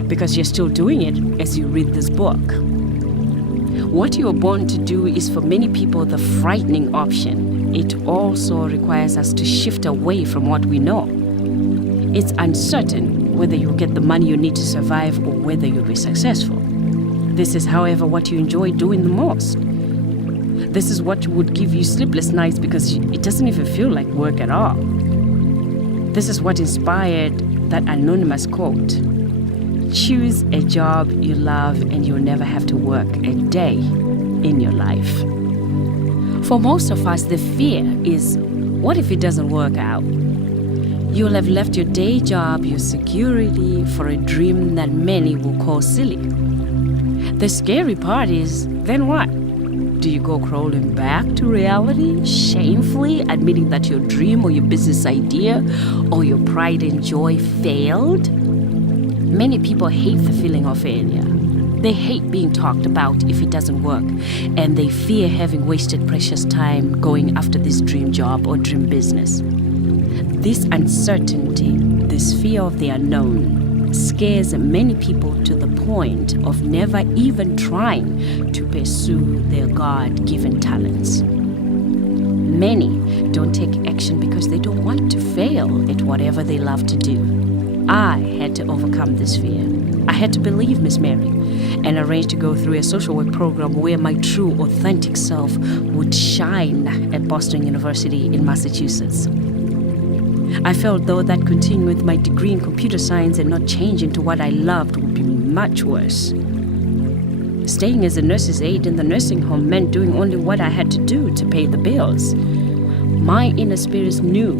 because you're still doing it as you read this book. What you are born to do is for many people the frightening option. It also requires us to shift away from what we know. It's uncertain whether you'll get the money you need to survive or whether you'll be successful. This is, however, what you enjoy doing the most. This is what would give you sleepless nights because it doesn't even feel like work at all. This is what inspired that anonymous quote: "Choose a job you love and you'll never have to work a day in your life." For most of us, the fear is, what if it doesn't work out? You'll have left your day job, your security, for a dream that many will call silly. The scary part is, then what? Do you go crawling back to reality, shamefully admitting that your dream or your business idea or your pride and joy failed? Many people hate the feeling of failure. They hate being talked about if it doesn't work, and they fear having wasted precious time going after this dream job or dream business. This uncertainty, this fear of the unknown, scares many people to the point of never even trying to pursue their God-given talents. Many don't take action because they don't want to fail at whatever they love to do. I had to overcome this fear. I had to believe Miss Mary and arrange to go through a social work program where my true, authentic self would shine at Boston University in Massachusetts. I felt though that continuing with my degree in computer science and not changing to what I loved would be much worse. Staying as a nurse's aide in the nursing home meant doing only what I had to do to pay the bills. My inner spirits knew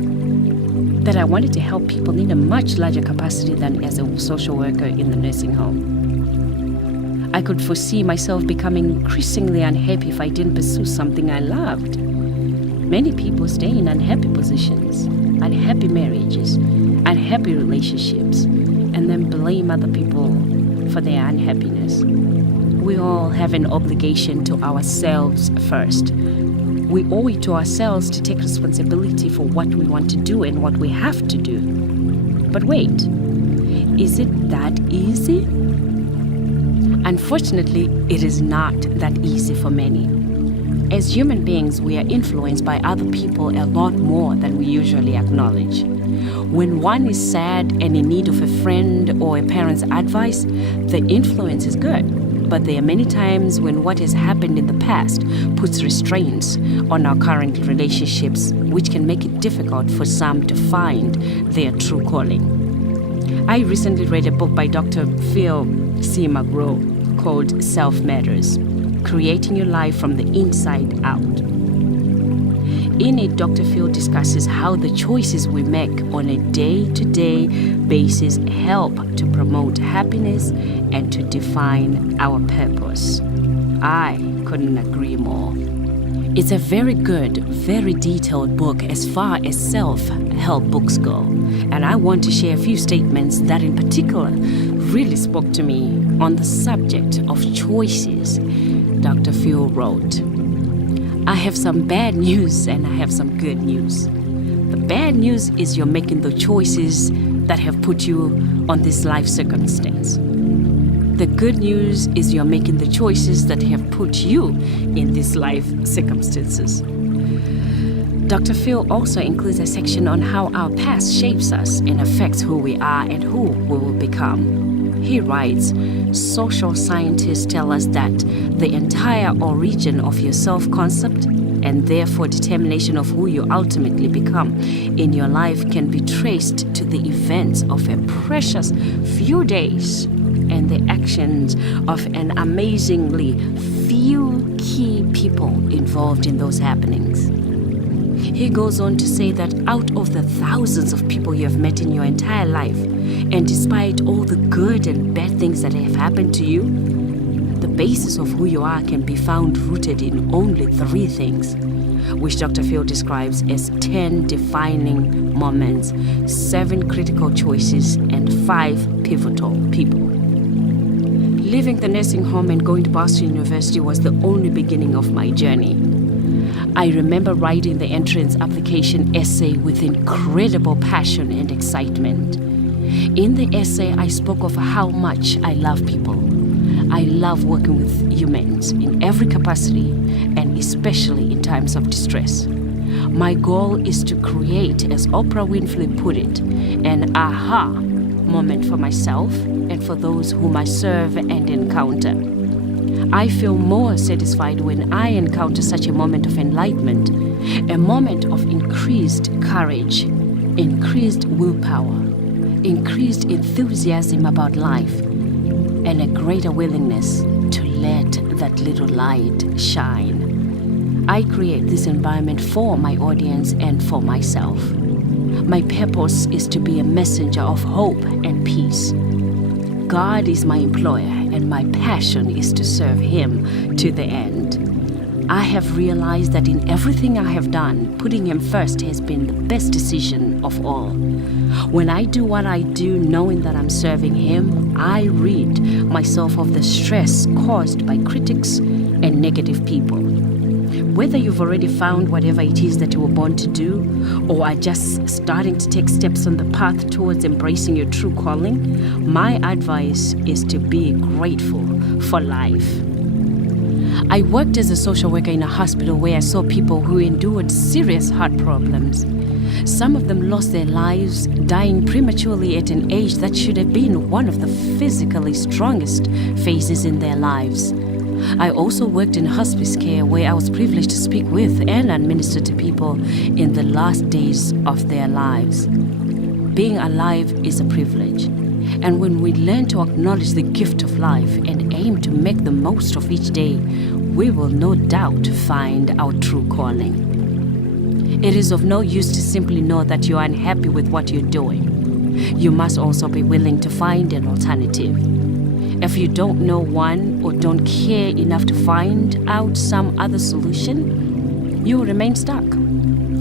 that I wanted to help people in a much larger capacity than as a social worker in the nursing home. I could foresee myself becoming increasingly unhappy if I didn't pursue something I loved. Many people stay in unhappy positions, unhappy marriages, unhappy relationships, and then blame other people for their unhappiness. We all have an obligation to ourselves first. We owe it to ourselves to take responsibility for what we want to do and what we have to do. But wait, is it that easy? Unfortunately, it is not that easy for many. As human beings, we are influenced by other people a lot more than we usually acknowledge. When one is sad and in need of a friend or a parent's advice, the influence is good. But there are many times when what has happened in the past puts restraints on our current relationships, which can make it difficult for some to find their true calling. I recently read a book by Dr. Peale called Self-Matters: Creating Your Life from the Inside Out. In it, Dr. Peale discusses how the choices we make on a day-to-day basis help to promote happiness and to define our purpose. I couldn't agree more. It's a very good, very detailed book as far as self-help books go, and I want to share a few statements that in particular really spoke to me on the subject of choices. Dr. Peale wrote, "I have some bad news and I have some good news. The bad news is you're making the choices that have put you on this life circumstance. The good news is you're making the choices that have put you in these life circumstances." Dr. Peale also includes a section on how our past shapes us and affects who we are and who we will become. He writes, "Social scientists tell us that the entire origin of your self-concept and therefore determination of who you ultimately become in your life can be traced to the events of a precious few days and the actions of an amazingly few key people involved in those happenings." He goes on to say that out of the thousands of people you have met in your entire life, and despite all the good and bad things that have happened to you, the basis of who you are can be found rooted in only 3 things, which Dr. Peale describes as 10 defining moments, 7 critical choices, and 5 pivotal people. Leaving the nursing home and going to Boston University was the only beginning of my journey. I remember writing the entrance application essay with incredible passion and excitement. In the essay, I spoke of how much I love people. I love working with humans in every capacity, and especially in times of distress. My goal is to create, as Oprah Winfrey put it, an aha moment for myself and for those whom I serve and encounter. I feel more satisfied when I encounter such a moment of enlightenment, a moment of increased courage, increased willpower, increased enthusiasm about life, and a greater willingness to let that little light shine. I create this environment for my audience and for myself. My purpose is to be a messenger of hope and peace. God is my employer, and my passion is to serve Him to the end. I have realized that in everything I have done, putting Him first has been the best decision of all. When I do what I do knowing that I'm serving Him, I rid myself of the stress caused by critics and negative people. Whether you've already found whatever it is that you were born to do, or are just starting to take steps on the path towards embracing your true calling, my advice is to be grateful for life. I worked as a social worker in a hospital where I saw people who endured serious heart problems. Some of them lost their lives, dying prematurely at an age that should have been one of the physically strongest phases in their lives. I also worked in hospice care where I was privileged to speak with and administer to people in the last days of their lives. Being alive is a privilege, and when we learn to acknowledge the gift of life and aim to make the most of each day, we will no doubt find our true calling. It is of no use to simply know that you are unhappy with what you're doing. You must also be willing to find an alternative. If you don't know one or don't care enough to find out some other solution, you will remain stuck,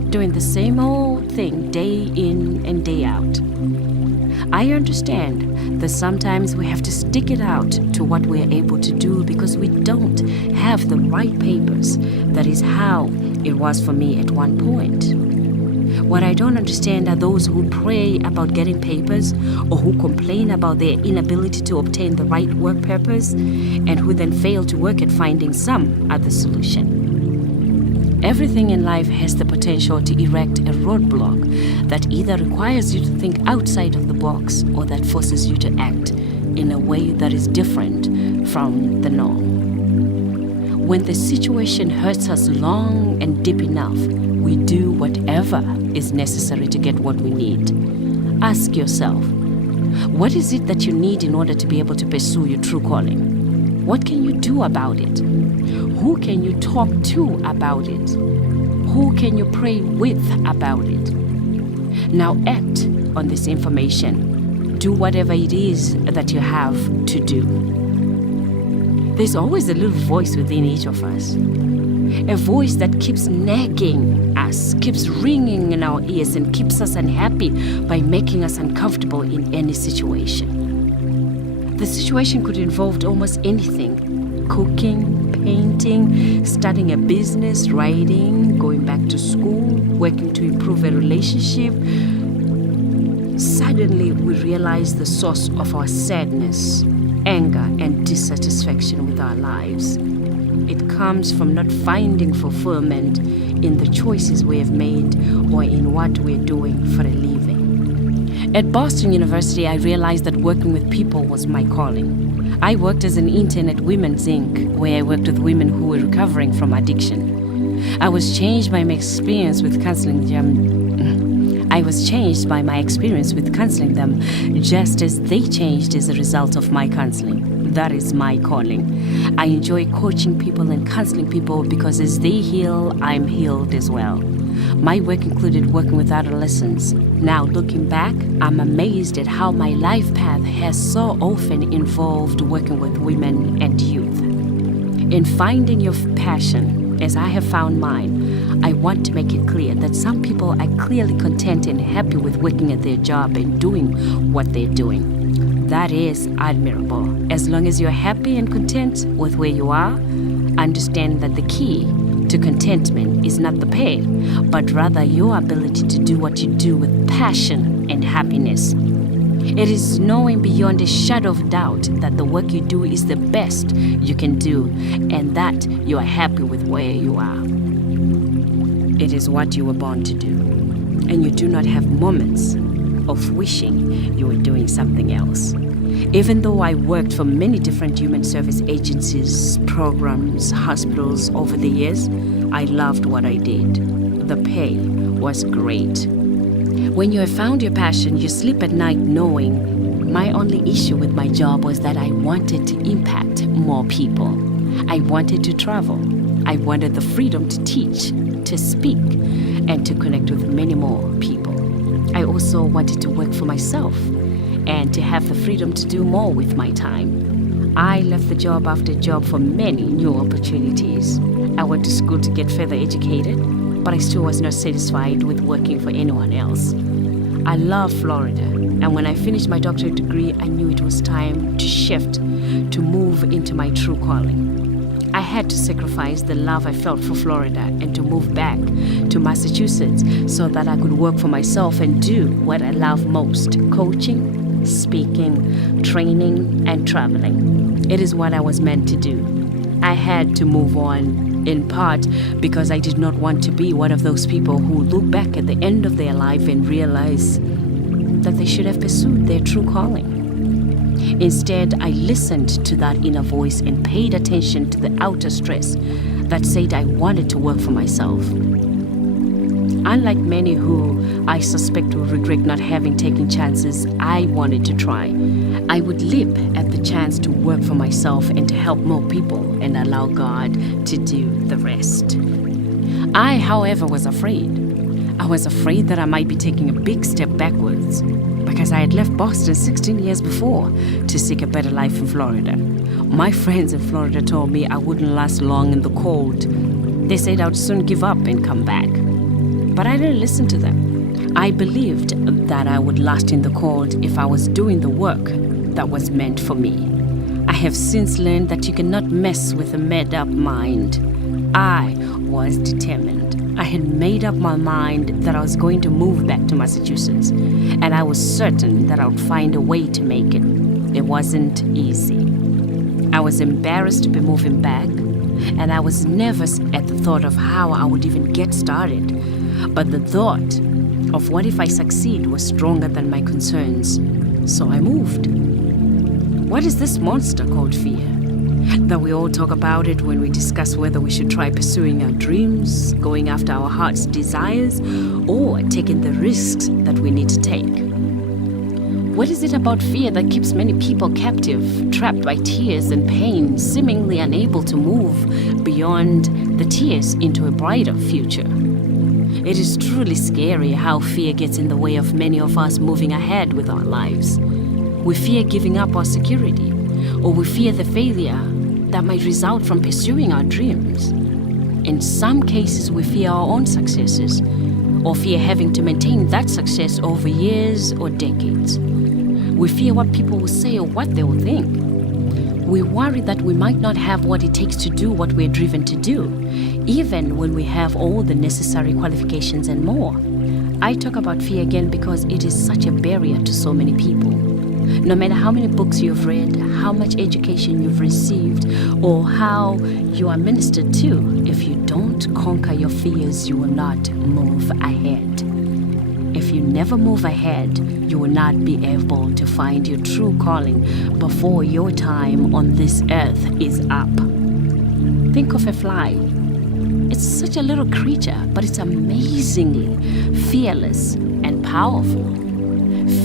doing the same old thing day in and day out. I understand that sometimes we have to stick it out to what we are able to do because we don't have the right papers. That is how it was for me at one point. What I don't understand are those who pray about getting papers or who complain about their inability to obtain the right work papers and who then fail to work at finding some other solution. Everything in life has the potential to erect a roadblock that either requires you to think outside of the box or that forces you to act in a way that is different from the norm. When the situation hurts us long and deep enough, we do whatever is necessary to get what we need. Ask yourself, what is it that you need in order to be able to pursue your true calling? What can you do about it? Who can you talk to about it? Who can you pray with about it? Now act on this information. Do whatever it is that you have to do. There's always a little voice within each of us. A voice that keeps nagging us, keeps ringing in our ears, and keeps us unhappy by making us uncomfortable in any situation. The situation could involve almost anything: cooking, painting, starting a business, writing, going back to school, working to improve a relationship. Suddenly, we realize the source of our sadness, anger, and dissatisfaction with our lives. It comes from not finding fulfillment in the choices we have made or in what we're doing for a living. At Boston University, I realized that working with people was my calling. I worked as an intern at Women's Inc., where I worked with women who were recovering from addiction. I was changed by my experience with counseling them just as they changed as a result of my counseling. That is my calling. I enjoy coaching people and counseling people because as they heal, I'm healed as well. My work included working with adolescents. Now, looking back, I'm amazed at how my life path has so often involved working with women and youth. In finding your passion, as I have found mine, I want to make it clear that some people are clearly content and happy with working at their job and doing what they're doing. That is admirable. As long as you're happy and content with where you are, understand that the key to contentment is not the pay, but rather your ability to do what you do with passion and happiness. It is knowing beyond a shadow of doubt that the work you do is the best you can do and that you are happy with where you are. It is what you were born to do, and you do not have moments of wishing you were doing something else. Even though I worked for many different human service agencies, programs, hospitals over the years, I loved what I did. The pay was great. When you have found your passion, you sleep at night knowing my only issue with my job was that I wanted to impact more people. I wanted to travel. I wanted the freedom to teach, to speak, and to connect with many more people. I also wanted to work for myself and to have the freedom to do more with my time. I left the job after job for many new opportunities. I went to school to get further educated, but I still was not satisfied with working for anyone else. I love Florida, and when I finished my doctorate degree, I knew it was time to shift, to move into my true calling. I had to sacrifice the love I felt for Florida and to move back to Massachusetts so that I could work for myself and do what I love most: coaching, speaking, training, and traveling. It is what I was meant to do. I had to move on, in part because I did not want to be one of those people who look back at the end of their life and realize that they should have pursued their true calling. Instead, I listened to that inner voice and paid attention to the outer stress that said I wanted to work for myself. Unlike many who I suspect will regret not having taken chances I wanted to try, I would leap at the chance to work for myself and to help more people and allow God to do the rest. I, however, was afraid. I was afraid that I might be taking a big step backwards because I had left Boston 16 years before to seek a better life in Florida. My friends in Florida told me I wouldn't last long in the cold. They said I would soon give up and come back. But I didn't listen to them. I believed that I would last in the cold if I was doing the work that was meant for me. I have since learned that you cannot mess with a made-up mind. I was determined. I had made up my mind that I was going to move back to Massachusetts, and I was certain that I would find a way to make it. It wasn't easy. I was embarrassed to be moving back, and I was nervous at the thought of how I would even get started. But the thought of what if I succeed was stronger than my concerns, so I moved. What is this monster called fear? That we all talk about it when we discuss whether we should try pursuing our dreams, going after our heart's desires, or taking the risks that we need to take. What is it about fear that keeps many people captive, trapped by tears and pain, seemingly unable to move beyond the tears into a brighter future? It is truly scary how fear gets in the way of many of us moving ahead with our lives. We fear giving up our security, or we fear the failure that might result from pursuing our dreams. In some cases, we fear our own successes, or fear having to maintain that success over years or decades. We fear what people will say or what they will think. We worry that we might not have what it takes to do what we're driven to do, even when we have all the necessary qualifications and more. I talk about fear again because it is such a barrier to so many people. No matter how many books you've read, how much education you've received, or how you are ministered to, if you don't conquer your fears, you will not move ahead. If you never move ahead, you will not be able to find your true calling before your time on this earth is up. Think of a fly. It's such a little creature, but it's amazingly fearless and powerful.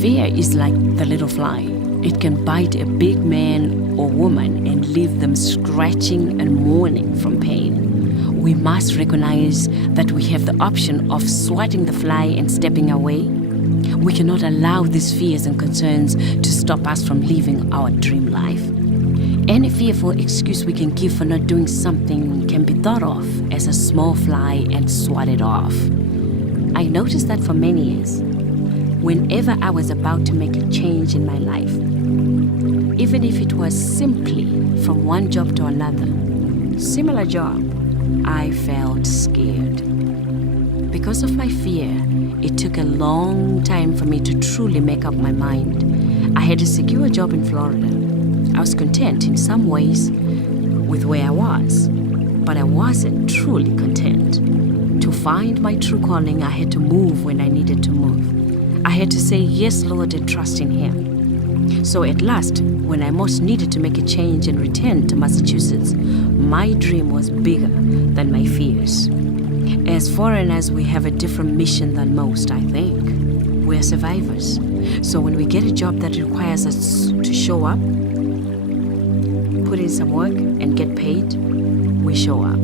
Fear is like the little fly. It can bite a big man or woman and leave them scratching and mourning from pain. We must recognize that we have the option of swatting the fly and stepping away. We cannot allow these fears and concerns to stop us from living our dream life. Any fearful excuse we can give for not doing something can be thought of as a small fly and swatted off. I noticed that for many years. Whenever I was about to make a change in my life, even if it was simply from one job to another, similar job, I felt scared. Because of my fear, it took a long time for me to truly make up my mind. I had a secure job in Florida. I was content in some ways with where I was, but I wasn't truly content. To find my true calling, I had to move when I needed to move. I had to say, yes, Lord, and trust in Him. So at last, when I most needed to make a change and return to Massachusetts, my dream was bigger than my fears. As foreigners, we have a different mission than most, I think. We're survivors. So when we get a job that requires us to show up, put in some work, and get paid, we show up.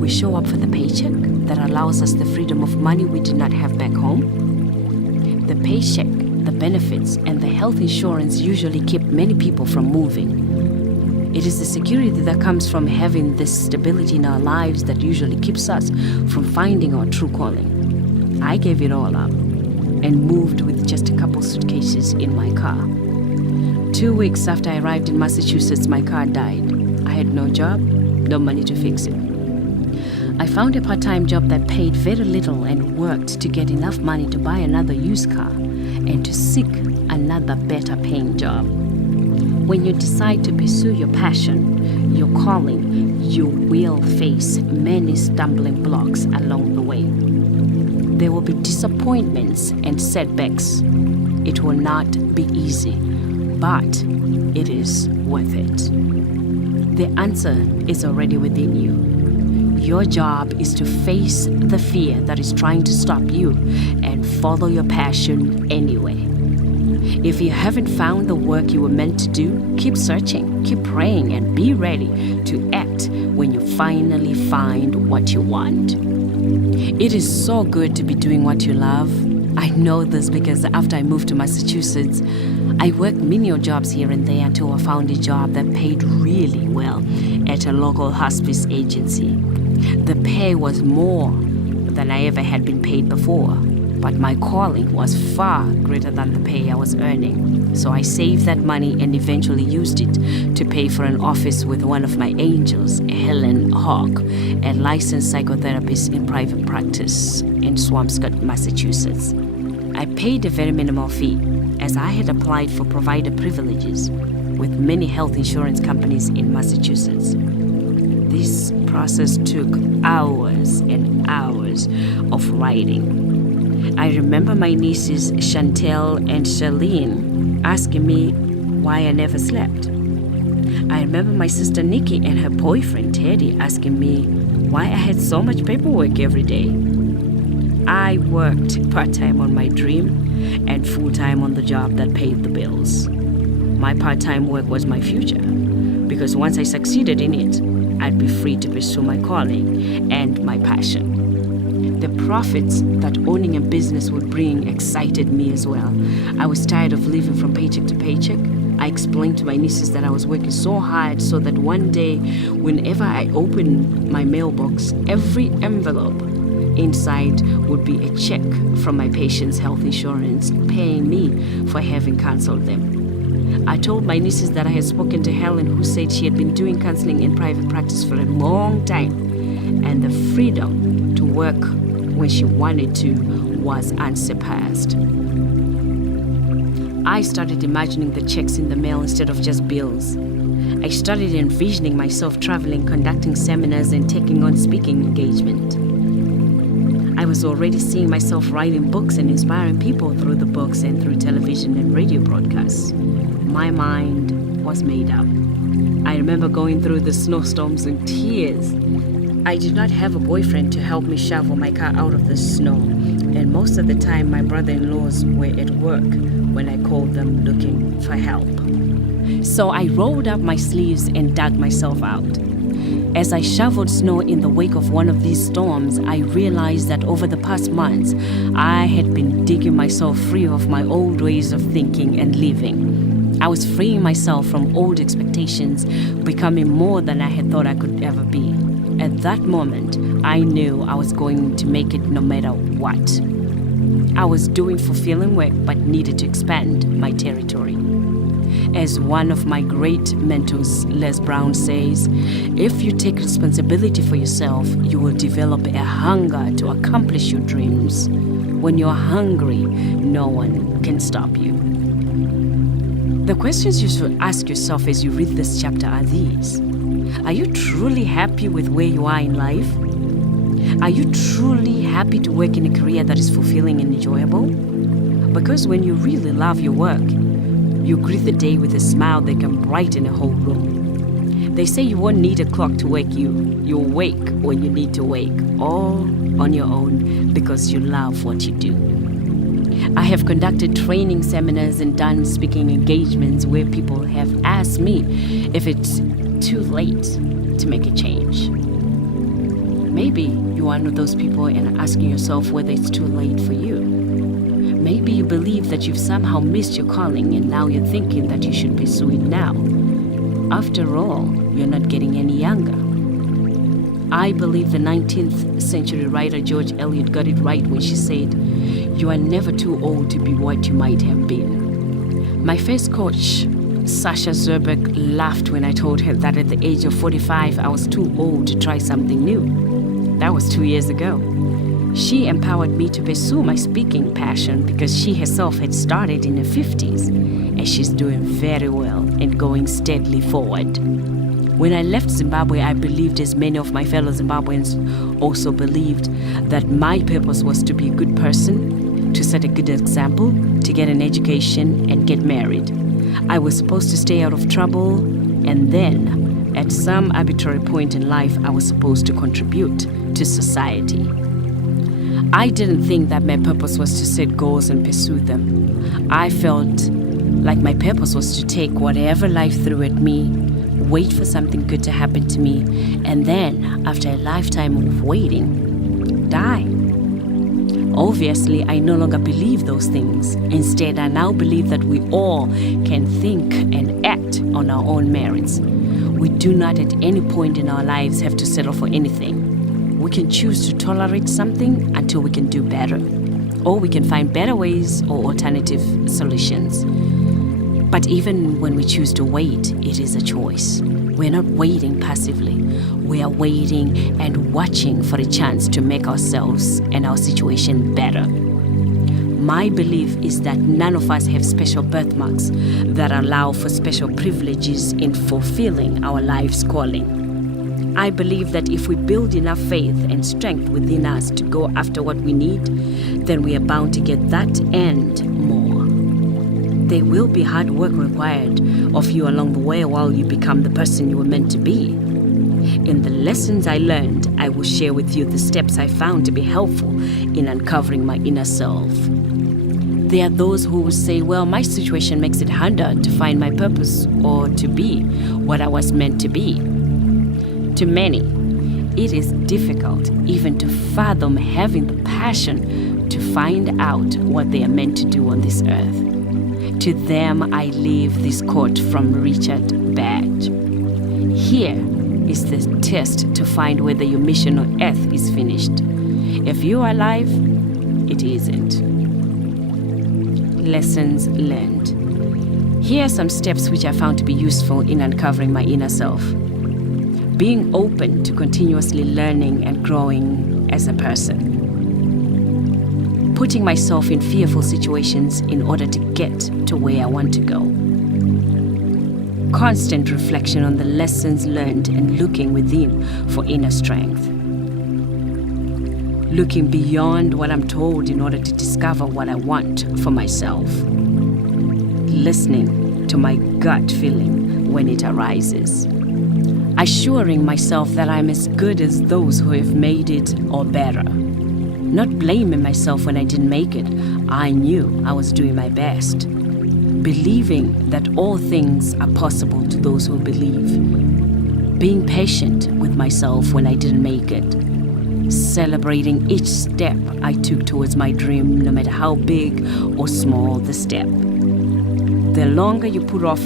We show up for the paycheck that allows us the freedom of money we did not have back home. The paycheck, the benefits, and the health insurance usually keep many people from moving. It is the security that comes from having this stability in our lives that usually keeps us from finding our true calling. I gave it all up and moved with just a couple suitcases in my car. 2 weeks after I arrived in Massachusetts, my car died. I had no job, no money to fix it. I found a part-time job that paid very little and worked to get enough money to buy another used car and to seek another better paying job. When you decide to pursue your passion, your calling, you will face many stumbling blocks along the way. There will be disappointments and setbacks. It will not be easy, but it is worth it. The answer is already within you. Your job is to face the fear that is trying to stop you and follow your passion anyway. If you haven't found the work you were meant to do, keep searching, keep praying, and be ready to act when you finally find what you want. It is so good to be doing what you love. I know this because after I moved to Massachusetts, I worked menial jobs here and there until I found a job that paid really well at a local hospice agency. The pay was more than I ever had been paid before, but my calling was far greater than the pay I was earning. So I saved that money and eventually used it to pay for an office with one of my angels, Helen Hawk, a licensed psychotherapist in private practice in Swampscott, Massachusetts. I paid a very minimal fee as I had applied for provider privileges with many health insurance companies in Massachusetts. This process took hours and hours of writing. I remember my nieces Chantel and Charlene asking me why I never slept. I remember my sister Nikki and her boyfriend Teddy asking me why I had so much paperwork every day. I worked part-time on my dream and full-time on the job that paid the bills. My part-time work was my future, because once I succeeded in it, I'd be free to pursue my calling and my passion. The profits that owning a business would bring excited me as well. I was tired of living from paycheck to paycheck. I explained to my nieces that I was working so hard so that one day, whenever I opened my mailbox, every envelope inside would be a check from my patient's health insurance paying me for having counseled them. I told my nieces that I had spoken to Helen, who said she had been doing counseling in private practice for a long time, and the freedom to work when she wanted to was unsurpassed. I started imagining the checks in the mail instead of just bills. I started envisioning myself traveling, conducting seminars, and taking on speaking engagement. I was already seeing myself writing books and inspiring people through the books and through television and radio broadcasts. My mind was made up. I remember going through the snowstorms in tears. I did not have a boyfriend to help me shovel my car out of the snow, and most of the time my brother-in-laws were at work when I called them looking for help. So I rolled up my sleeves and dug myself out. As I shoveled snow in the wake of one of these storms, I realized that over the past months, I had been digging myself free of my old ways of thinking and living. I was freeing myself from old expectations, becoming more than I had thought I could ever be. At that moment, I knew I was going to make it no matter what. I was doing fulfilling work but needed to expand my territory. As one of my great mentors, Les Brown, says, if you take responsibility for yourself, you will develop a hunger to accomplish your dreams. When you're hungry, no one can stop you. The questions you should ask yourself as you read this chapter are these. Are you truly happy with where you are in life? Are you truly happy to work in a career that is fulfilling and enjoyable? Because when you really love your work, you greet the day with a smile that can brighten a whole room. They say you won't need a clock to wake you. You'll wake when you need to wake, all on your own because you love what you do. I have conducted training seminars and done speaking engagements where people have asked me if it's too late to make a change. Maybe you are one of those people and asking yourself whether it's too late for you. Maybe you believe that you've somehow missed your calling and now you're thinking that you should pursue it now. After all, you're not getting any younger. I believe the 19th century writer George Eliot got it right when she said, "You are never too old to be what you might have been." My first coach, Sasha Zerbeck, laughed when I told her that at the age of 45, I was too old to try something new. That was 2 years ago. She empowered me to pursue my speaking passion because she herself had started in her 50s, and she's doing very well and going steadily forward. When I left Zimbabwe, I believed, as many of my fellow Zimbabweans also believed, that my purpose was to be a good person, to set a good example, to get an education and get married. I was supposed to stay out of trouble, and then, at some arbitrary point in life, I was supposed to contribute to society. I didn't think that my purpose was to set goals and pursue them. I felt like my purpose was to take whatever life threw at me, wait for something good to happen to me, and then, after a lifetime of waiting, die. Obviously, I no longer believe those things. Instead, I now believe that we all can think and act on our own merits. We do not at any point in our lives have to settle for anything. We can choose to tolerate something until we can do better, or we can find better ways or alternative solutions. But even when we choose to wait, it is a choice. We're not waiting passively. We are waiting and watching for a chance to make ourselves and our situation better. My belief is that none of us have special birthmarks that allow for special privileges in fulfilling our life's calling. I believe that if we build enough faith and strength within us to go after what we need, then we are bound to get that and more. There will be hard work required of you along the way while you become the person you were meant to be. In the lessons I learned, I will share with you the steps I found to be helpful in uncovering my inner self. There are those who will say, well, my situation makes it harder to find my purpose or to be what I was meant to be. To many, it is difficult even to fathom having the passion to find out what they are meant to do on this earth. To them, I leave this quote from Richard Badge. Here is the test to find whether your mission on earth is finished. If you are alive, it isn't. Lessons learned. Here are some steps which I found to be useful in uncovering my inner self. Being open to continuously learning and growing as a person. Putting myself in fearful situations in order to get to where I want to go. Constant reflection on the lessons learned and looking within for inner strength. Looking beyond what I'm told in order to discover what I want for myself. Listening to my gut feeling when it arises. Assuring myself that I'm as good as those who have made it or better. Not blaming myself when I didn't make it. I knew I was doing my best. Believing that all things are possible to those who believe. Being patient with myself when I didn't make it. Celebrating each step I took towards my dream, no matter how big or small the step. The longer you put off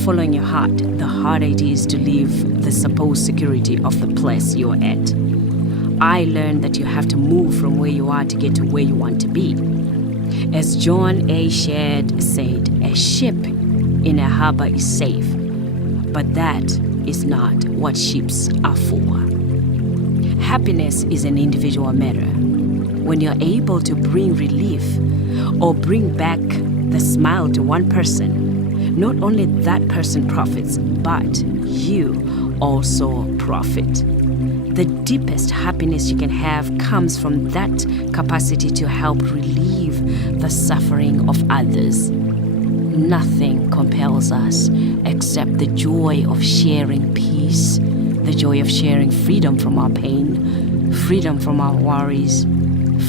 following your heart, the harder it is to leave the supposed security of the place you're at. I learned that you have to move from where you are to get to where you want to be. As John A. Shedd said, a ship in a harbor is safe, but that is not what ships are for. Happiness is an individual matter. When you're able to bring relief or bring back the smile to one person, not only that person profits, but you also profit. The deepest happiness you can have comes from that capacity to help relieve the suffering of others. Nothing compels us except the joy of sharing peace, the joy of sharing freedom from our pain, freedom from our worries,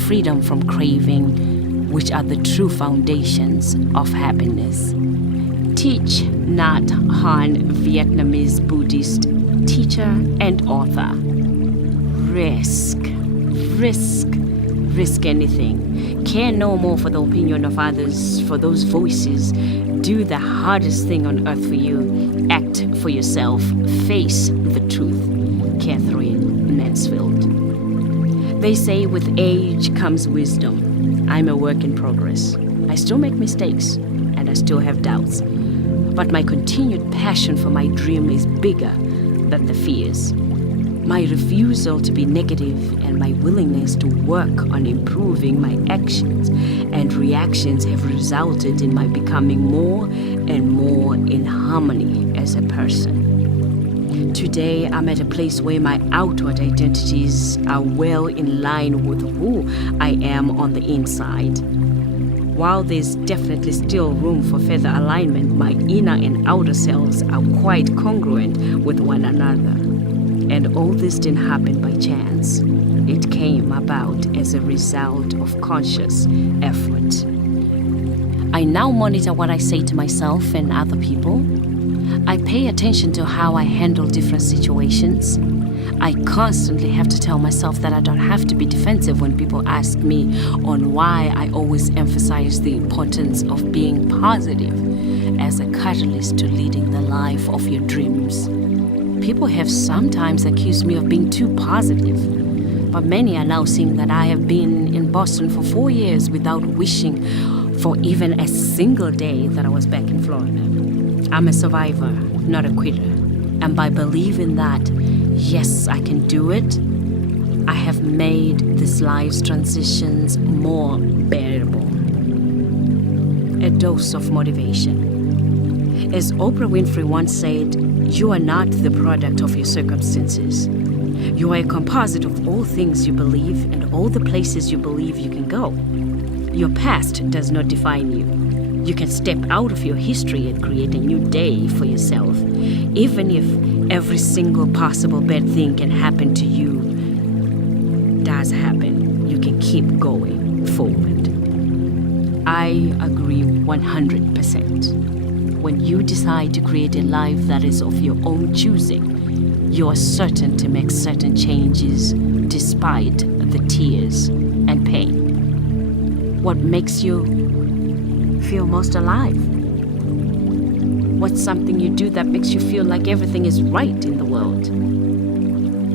freedom from craving, which are the true foundations of happiness. Teach Nhat Hanh, Vietnamese Buddhist teacher and author. Risk anything. Care no more for the opinion of others, for those voices. Do the hardest thing on earth for you. Act for yourself. Face the truth. Catherine Mansfield. They say with age comes wisdom. I'm a work in progress. I still make mistakes, and I still have doubts. But my continued passion for my dream is bigger than the fears. My refusal to be negative and my willingness to work on improving my actions and reactions have resulted in my becoming more and more in harmony as a person. Today, I'm at a place where my outward identities are well in line with who I am on the inside. While there's definitely still room for further alignment, my inner and outer selves are quite congruent with one another. And all this didn't happen by chance. It came about as a result of conscious effort. I now monitor what I say to myself and other people. I pay attention to how I handle different situations. I constantly have to tell myself that I don't have to be defensive when people ask me on why I always emphasize the importance of being positive as a catalyst to leading the life of your dreams. People have sometimes accused me of being too positive, but many are now seeing that I have been in Boston for 4 years without wishing for even a single day that I was back in Florida. I'm a survivor, not a quitter. And by believing that, yes, I can do it, I have made this life's transitions more bearable. A dose of motivation. As Oprah Winfrey once said, you are not the product of your circumstances. You are a composite of all things you believe and all the places you believe you can go. Your past does not define you. You can step out of your history and create a new day for yourself. Even if every single possible bad thing can happen to you, does happen, you can keep going forward. I agree 100%. When you decide to create a life that is of your own choosing, you are certain to make certain changes despite the tears and pain. What makes you feel most alive? What's something you do that makes you feel like everything is right in the world?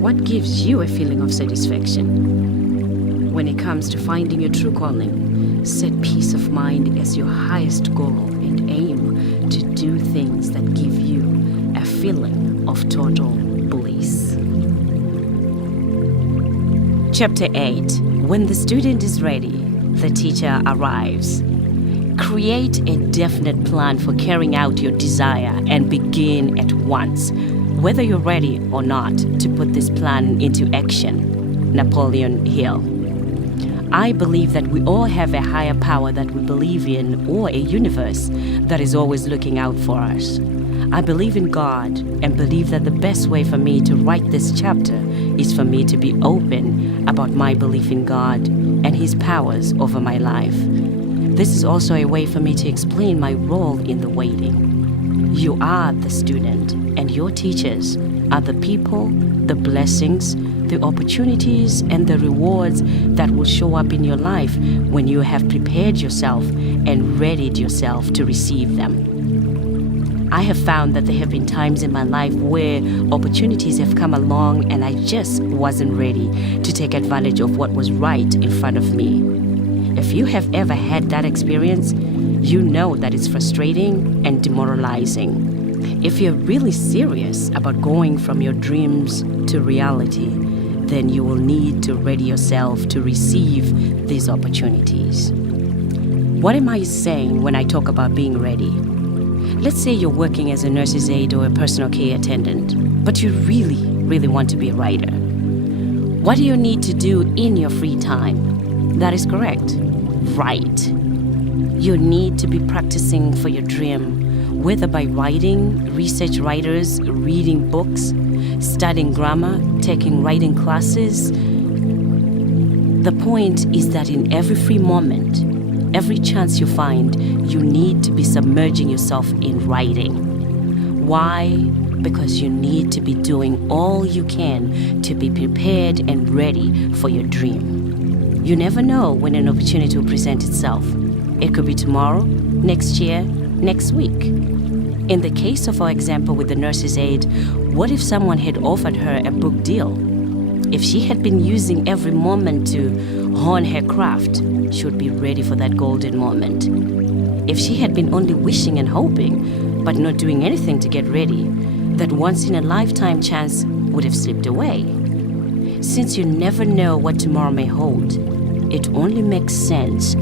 What gives you a feeling of satisfaction? When it comes to finding your true calling, set peace of mind as your highest goal and aim to do things that give you a feeling of total bliss. Chapter 8. When the student is ready, the teacher arrives. Create a definite plan for carrying out your desire and begin at once, whether you're ready or not to put this plan into action. Napoleon Hill. I believe that we all have a higher power that we believe in, or a universe that is always looking out for us. I believe in God and believe that the best way for me to write this chapter is for me to be open about my belief in God and His powers over my life. This is also a way for me to explain my role in the waiting. You are the student, and your teachers are the people, the blessings, the opportunities, and the rewards that will show up in your life when you have prepared yourself and readied yourself to receive them. I have found that there have been times in my life where opportunities have come along and I just wasn't ready to take advantage of what was right in front of me. If you have ever had that experience, you know that it's frustrating and demoralizing. If you're really serious about going from your dreams to reality, then you will need to ready yourself to receive these opportunities. What am I saying when I talk about being ready? Let's say you're working as a nurse's aide or a personal care attendant, but you really want to be a writer. What do you need to do in your free time? That is correct. Write. You need to be practicing for your dream, whether by writing, research writers, reading books, studying grammar, taking writing classes. The point is that in every free moment, every chance you find, you need to be submerging yourself in writing. Why? Because you need to be doing all you can to be prepared and ready for your dream. You never know when an opportunity will present itself. It could be tomorrow, next year, next week. In the case of our example with the nurse's aide, what if someone had offered her a book deal? If she had been using every moment to hone her craft, she would be ready for that golden moment. If she had been only wishing and hoping, but not doing anything to get ready, that once-in-a-lifetime chance would have slipped away. Since you never know what tomorrow may hold, it only makes sense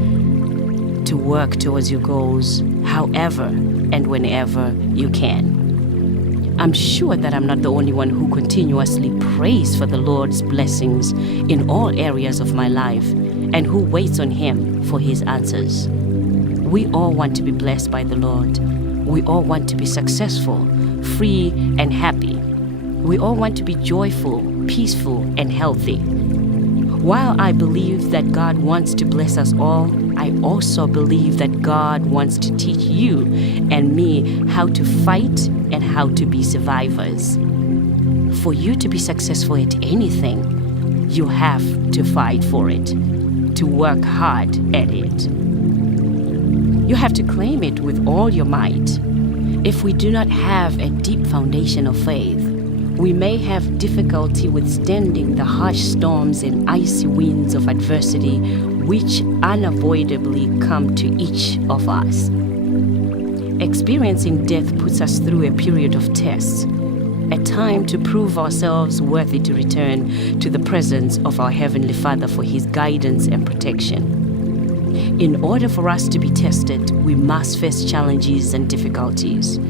to work towards your goals however and whenever you can. I'm sure that I'm not the only one who continuously prays for the Lord's blessings in all areas of my life and who waits on Him for His answers. We all want to be blessed by the Lord. We all want to be successful, free, and happy. We all want to be joyful, peaceful, and healthy. While I believe that God wants to bless us all, I also believe that God wants to teach you and me how to fight and how to be survivors. For you to be successful at anything, you have to fight for it, to work hard at it. You have to claim it with all your might. If we do not have a deep foundation of faith, we may have difficulty withstanding the harsh storms and icy winds of adversity which unavoidably come to each of us. Experiencing death puts us through a period of tests, a time to prove ourselves worthy to return to the presence of our Heavenly Father for His guidance and protection. In order for us to be tested, we must face challenges and difficulties.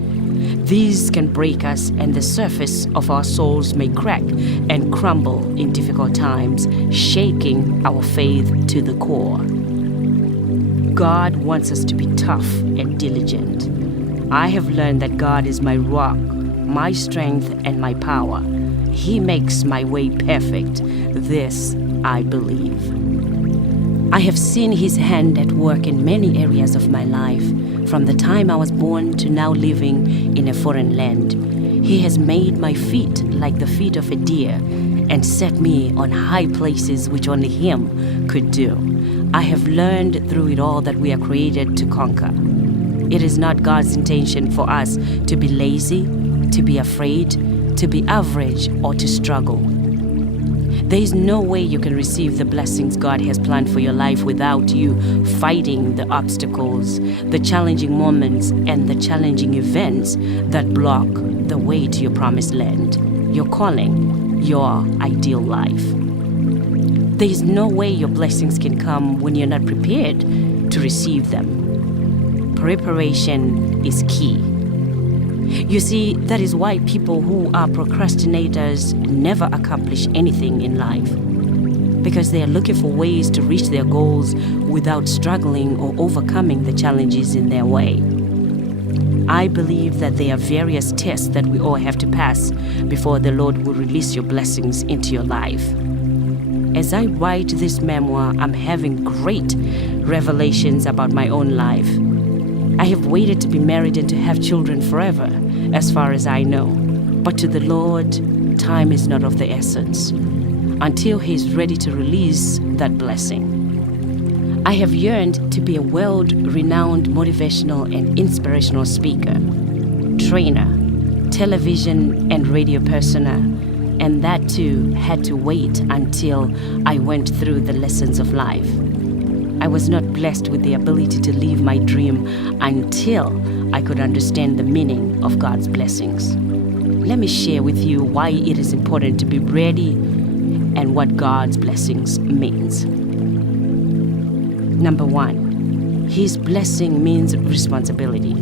These can break us, and the surface of our souls may crack and crumble in difficult times, shaking our faith to the core. God wants us to be tough and diligent. I have learned that God is my rock, my strength, and my power. He makes my way perfect. This I believe. I have seen His hand at work in many areas of my life, from the time I was born to now living in a foreign land. He has made my feet like the feet of a deer and set me on high places which only Him could do. I have learned through it all that we are created to conquer. It is not God's intention for us to be lazy, to be afraid, to be average, or to struggle. There is no way you can receive the blessings God has planned for your life without you fighting the obstacles, the challenging moments, and the challenging events that block the way to your promised land, your calling, your ideal life. There is no way your blessings can come when you're not prepared to receive them. Preparation is key. You see, that is why people who are procrastinators never accomplish anything in life, because they are looking for ways to reach their goals without struggling or overcoming the challenges in their way. I believe that there are various tests that we all have to pass before the Lord will release your blessings into your life. As I write this memoir, I'm having great revelations about my own life. I have waited to be married and to have children forever, as far as I know. But to the Lord, time is not of the essence, until He is ready to release that blessing. I have yearned to be a world-renowned motivational and inspirational speaker, trainer, television and radio persona, and that too had to wait until I went through the lessons of life. I was not blessed with the ability to live my dream until I could understand the meaning of God's blessings. Let me share with you why it is important to be ready and what God's blessings means. Number one, His blessing means responsibility.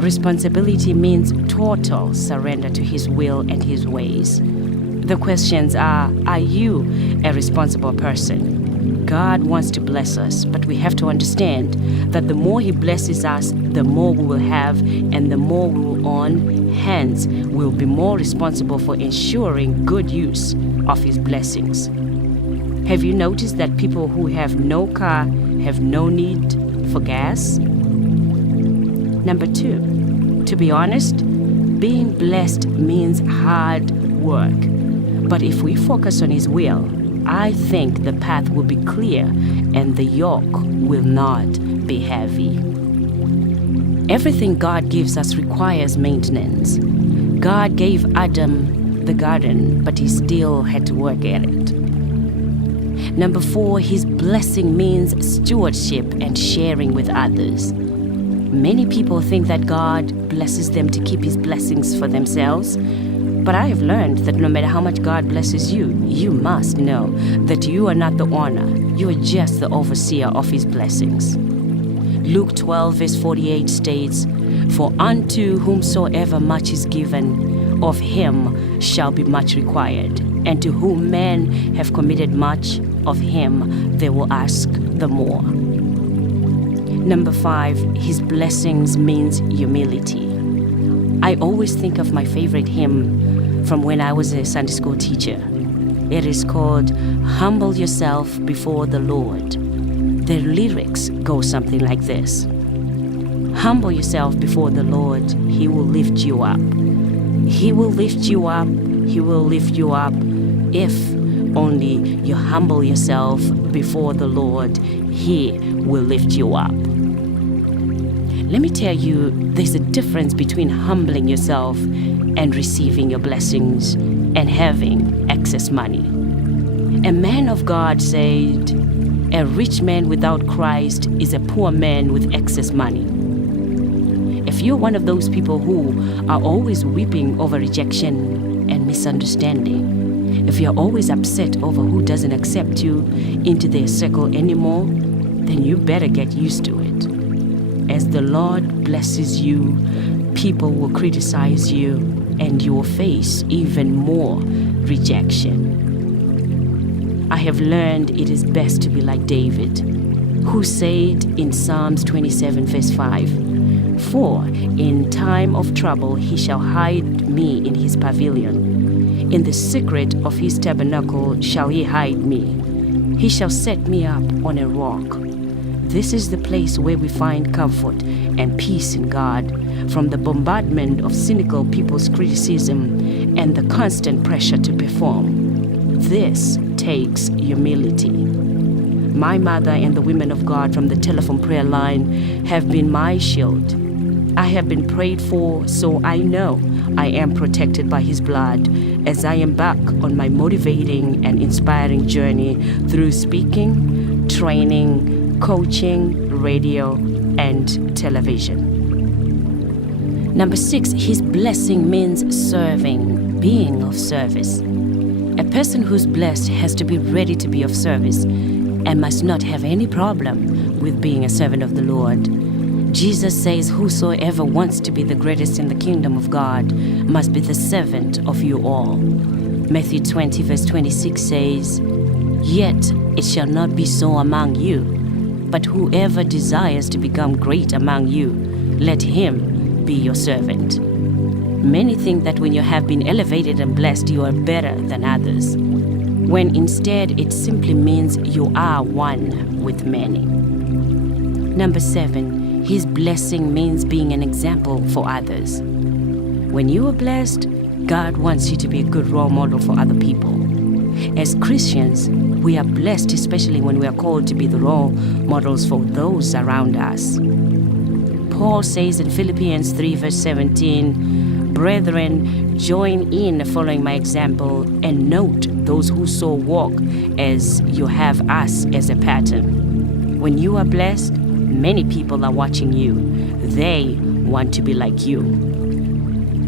Responsibility means total surrender to His will and His ways. The questions are you a responsible person? God wants to bless us, but we have to understand that the more He blesses us, the more we will have and the more we will own. Hence, we'll be more responsible for ensuring good use of His blessings. Have you noticed that people who have no car have no need for gas? Number 2, to be honest, being blessed means hard work. But if we focus on His will, I think the path will be clear and the yoke will not be heavy. Everything God gives us requires maintenance. God gave Adam the garden, but he still had to work at it. Number 4, His blessing means stewardship and sharing with others. Many people think that God blesses them to keep His blessings for themselves. But I have learned that no matter how much God blesses you, you must know that you are not the owner. You are just the overseer of His blessings. Luke 12 verse 48 states, "For unto whomsoever much is given, of him shall be much required. And to whom men have committed much, of him they will ask the more." Number 5, His blessings means humility. I always think of my favorite hymn from when I was a Sunday school teacher. It is called "Humble Yourself Before the Lord." The lyrics go something like this: Humble yourself before the Lord, He will lift you up. He will lift you up, He will lift you up, if only you humble yourself before the Lord, He will lift you up. Let me tell you, there's a difference between humbling yourself and receiving your blessings and having excess money. A man of God said, "A rich man without Christ is a poor man with excess money." If you're one of those people who are always weeping over rejection and misunderstanding, if you're always upset over who doesn't accept you into their circle anymore, then you better get used to it. As the Lord blesses you, people will criticize you and you will face even more rejection. I have learned it is best to be like David, who said in Psalms 27 verse 5, "For in time of trouble He shall hide me in His pavilion. In the secret of His tabernacle shall He hide me. He shall set me up on a rock." This is the place where we find comfort and peace in God from the bombardment of cynical people's criticism and the constant pressure to perform. This takes humility. My mother and the women of God from the telephone prayer line have been my shield. I have been prayed for, so I know I am protected by His blood as I embark on my motivating and inspiring journey through speaking, training, coaching, radio, and television. Number 6, His blessing means serving, being of service. A person who's blessed has to be ready to be of service and must not have any problem with being a servant of the Lord. Jesus says, "Whosoever wants to be the greatest in the kingdom of God must be the servant of you all." Matthew 20 verse 26 says, "Yet it shall not be so among you, but whoever desires to become great among you, let him be your servant." Many think that when you have been elevated and blessed, you are better than others, when instead it simply means you are one with many. Number 7, His blessing means being an example for others. When you are blessed, God wants you to be a good role model for other people. As Christians, we are blessed, especially when we are called to be the role models for those around us. Paul says in Philippians 3 verse 17, "Brethren, join in following my example and note those who so walk as you have us as a pattern." When you are blessed, many people are watching you. They want to be like you.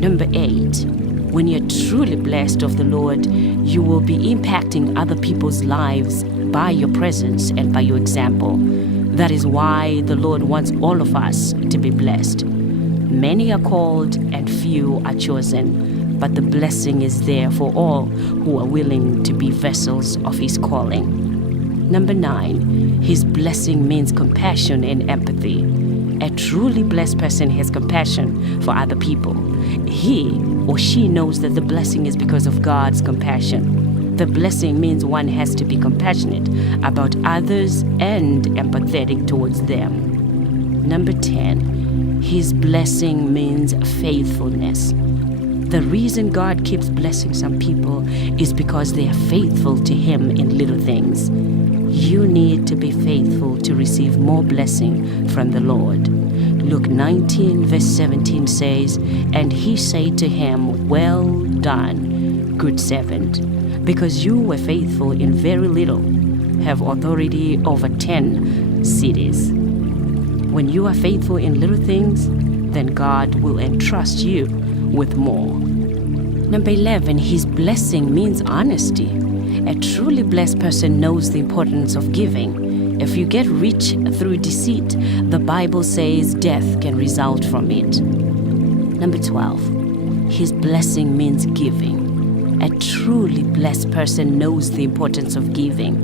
Number 8, when you're truly blessed of the Lord, you will be impacting other people's lives by your presence and by your example. That is why the Lord wants all of us to be blessed. Many are called and few are chosen, but the blessing is there for all who are willing to be vessels of His calling. Number 9, His blessing means compassion and empathy. A truly blessed person has compassion for other people. He or she knows that the blessing is because of God's compassion. The blessing means one has to be compassionate about others and empathetic towards them. Number 10, His blessing means faithfulness. The reason God keeps blessing some people is because they are faithful to Him in little things. You need to be faithful to receive more blessing from the Lord. Luke 19 verse 17 says, "And He said to him, 'Well done, good servant, because you were faithful in very little, have authority over 10 cities.'" When you are faithful in little things, then God will entrust you with more. Number 11, His blessing means honesty. A truly blessed person knows the importance of giving. If you get rich through deceit, the Bible says death can result from it. Number 12, His blessing means giving. A truly blessed person knows the importance of giving.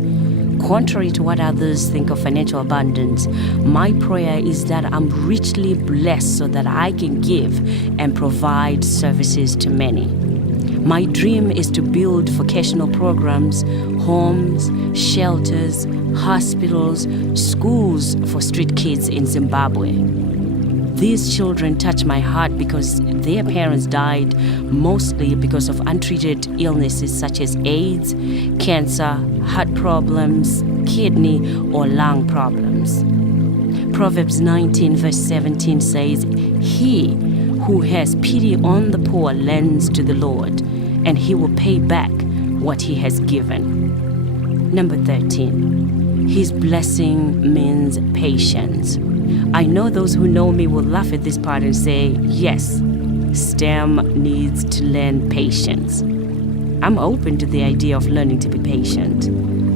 Contrary to what others think of financial abundance, my prayer is that I'm richly blessed so that I can give and provide services to many. My dream is to build vocational programs, homes, shelters, hospitals, schools for street kids in Zimbabwe. These children touch my heart because their parents died mostly because of untreated illnesses such as AIDS, cancer, heart problems, kidney or lung problems. Proverbs 19 verse 17 says, "He who has pity on the poor lends to the Lord, and He will pay back what He has given." Number 13, His blessing means patience. I know those who know me will laugh at this part and say, yes, STEM needs to learn patience. I'm open to the idea of learning to be patient.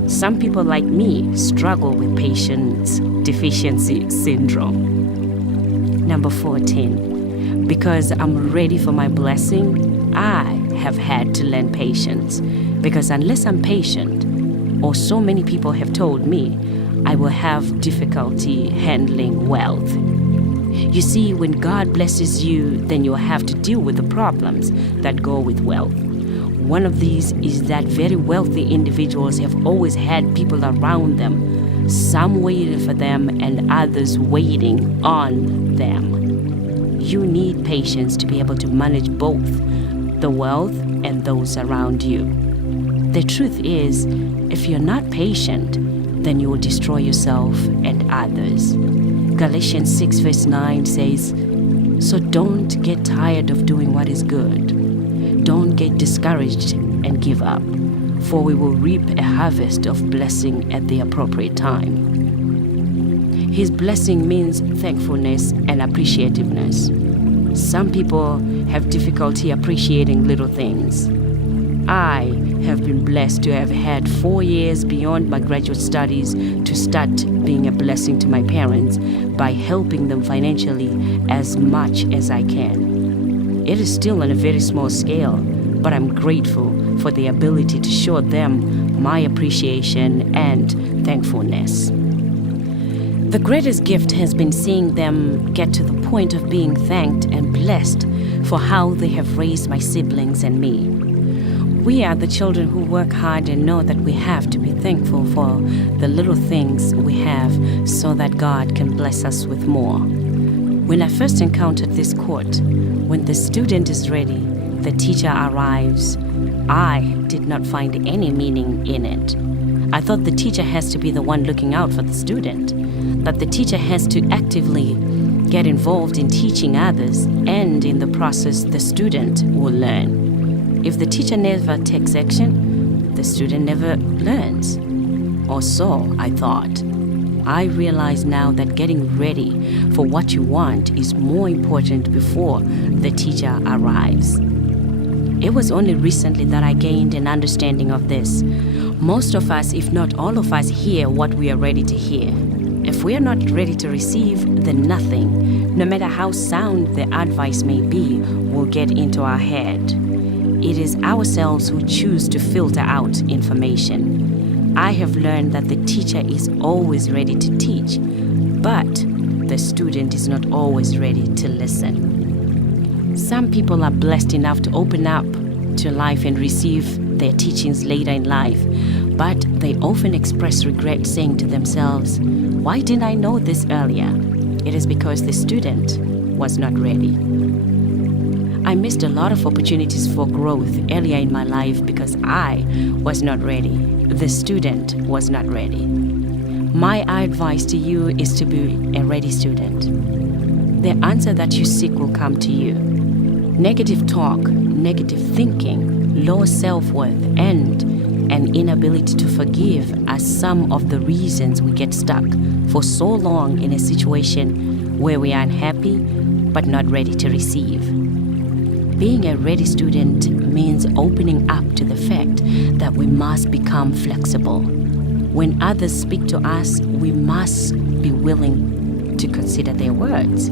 Some people like me struggle with patience deficiency syndrome. Number 14, because I'm ready for my blessing, I have had to learn patience. Because unless I'm patient, or so many people have told me, I will have difficulty handling wealth. You see, when God blesses you, then you'll have to deal with the problems that go with wealth. One of these is that very wealthy individuals have always had people around them, some waiting for them and others waiting on them. You need patience to be able to manage both the wealth and those around you. The truth is, if you're not patient, then you will destroy yourself and others. Galatians 6 verse 9 says, "So don't get tired of doing what is good. Don't get discouraged and give up, for we will reap a harvest of blessing at the appropriate time." His blessing means thankfulness and appreciativeness. Some people have difficulty appreciating little things. I have been blessed to have had 4 years beyond my graduate studies to start being a blessing to my parents by helping them financially as much as I can. It is still on a very small scale, but I'm grateful for the ability to show them my appreciation and thankfulness. The greatest gift has been seeing them get to the point of being thanked and blessed for how they have raised my siblings and me. We are the children who work hard and know that we have to be thankful for the little things we have so that God can bless us with more. When I first encountered this quote, when the student is ready, the teacher arrives, I did not find any meaning in it. I thought the teacher has to be the one looking out for the student, that the teacher has to actively get involved in teaching others, and in the process, the student will learn. If the teacher never takes action, the student never learns. Or so I thought. I realize now that getting ready for what you want is more important before the teacher arrives. It was only recently that I gained an understanding of this. Most of us, if not all of us, hear what we are ready to hear. A If we are not ready to receive, then nothing, no matter how sound the advice may be, will get into our head. It is ourselves who choose to filter out information. I have learned that the teacher is always ready to teach, but the student is not always ready to listen. Some people are blessed enough to open up to life and receive their teachings later in life, but they often express regret, saying to themselves, "Why didn't I know this earlier?" It is because the student was not ready. I missed a lot of opportunities for growth earlier in my life because I was not ready. The student was not ready. My advice to you is to be a ready student. The answer that you seek will come to you. Negative talk, negative thinking, low self-worth, and an inability to forgive are some of the reasons we get stuck for so long in a situation where we are unhappy but not ready to receive. Being a ready student means opening up to the fact that we must become flexible. When others speak to us, we must be willing to consider their words.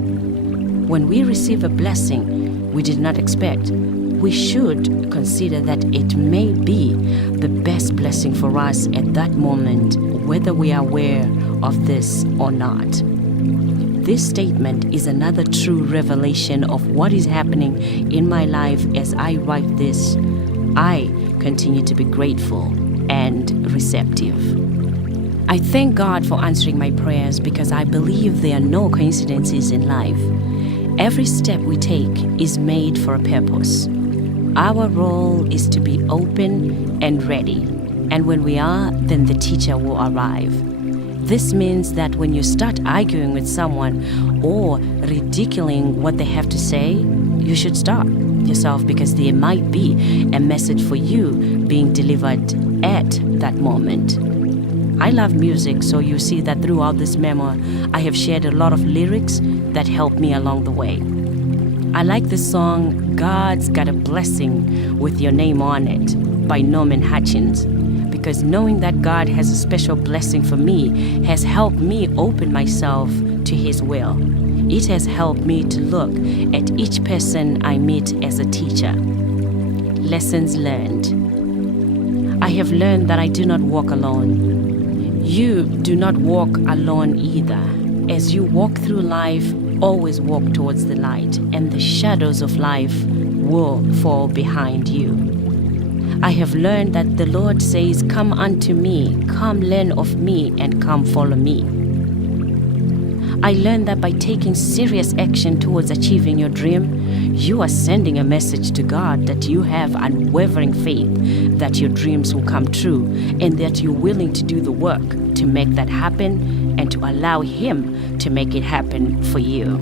When we receive a blessing we did not expect, we should consider that it may be the best blessing for us at that moment, whether we are aware of this or not. This statement is another true revelation of what is happening in my life as I write this. I continue to be grateful and receptive. I thank God for answering my prayers because I believe there are no coincidences in life. Every step we take is made for a purpose. Our role is to be open and ready, and when we are, then the teacher will arrive. This means that when you start arguing with someone or ridiculing what they have to say, you should stop yourself because there might be a message for you being delivered at that moment. I love music, so you see that throughout this memoir, I have shared a lot of lyrics that helped me along the way. I like the song "God's Got a Blessing with Your Name on It" by Norman Hutchins, because knowing that God has a special blessing for me has helped me open myself to His will. It has helped me to look at each person I meet as a teacher. Lessons learned. I have learned that I do not walk alone. You do not walk alone either. As you walk through life, always walk towards the light, and the shadows of life will fall behind you. I have learned that the Lord says, "Come unto me, come learn of me, and come follow me." I learned that by taking serious action towards achieving your dream, you are sending a message to God that you have unwavering faith that your dreams will come true, and that you're willing to do the work to make that happen and to allow Him to make it happen for you.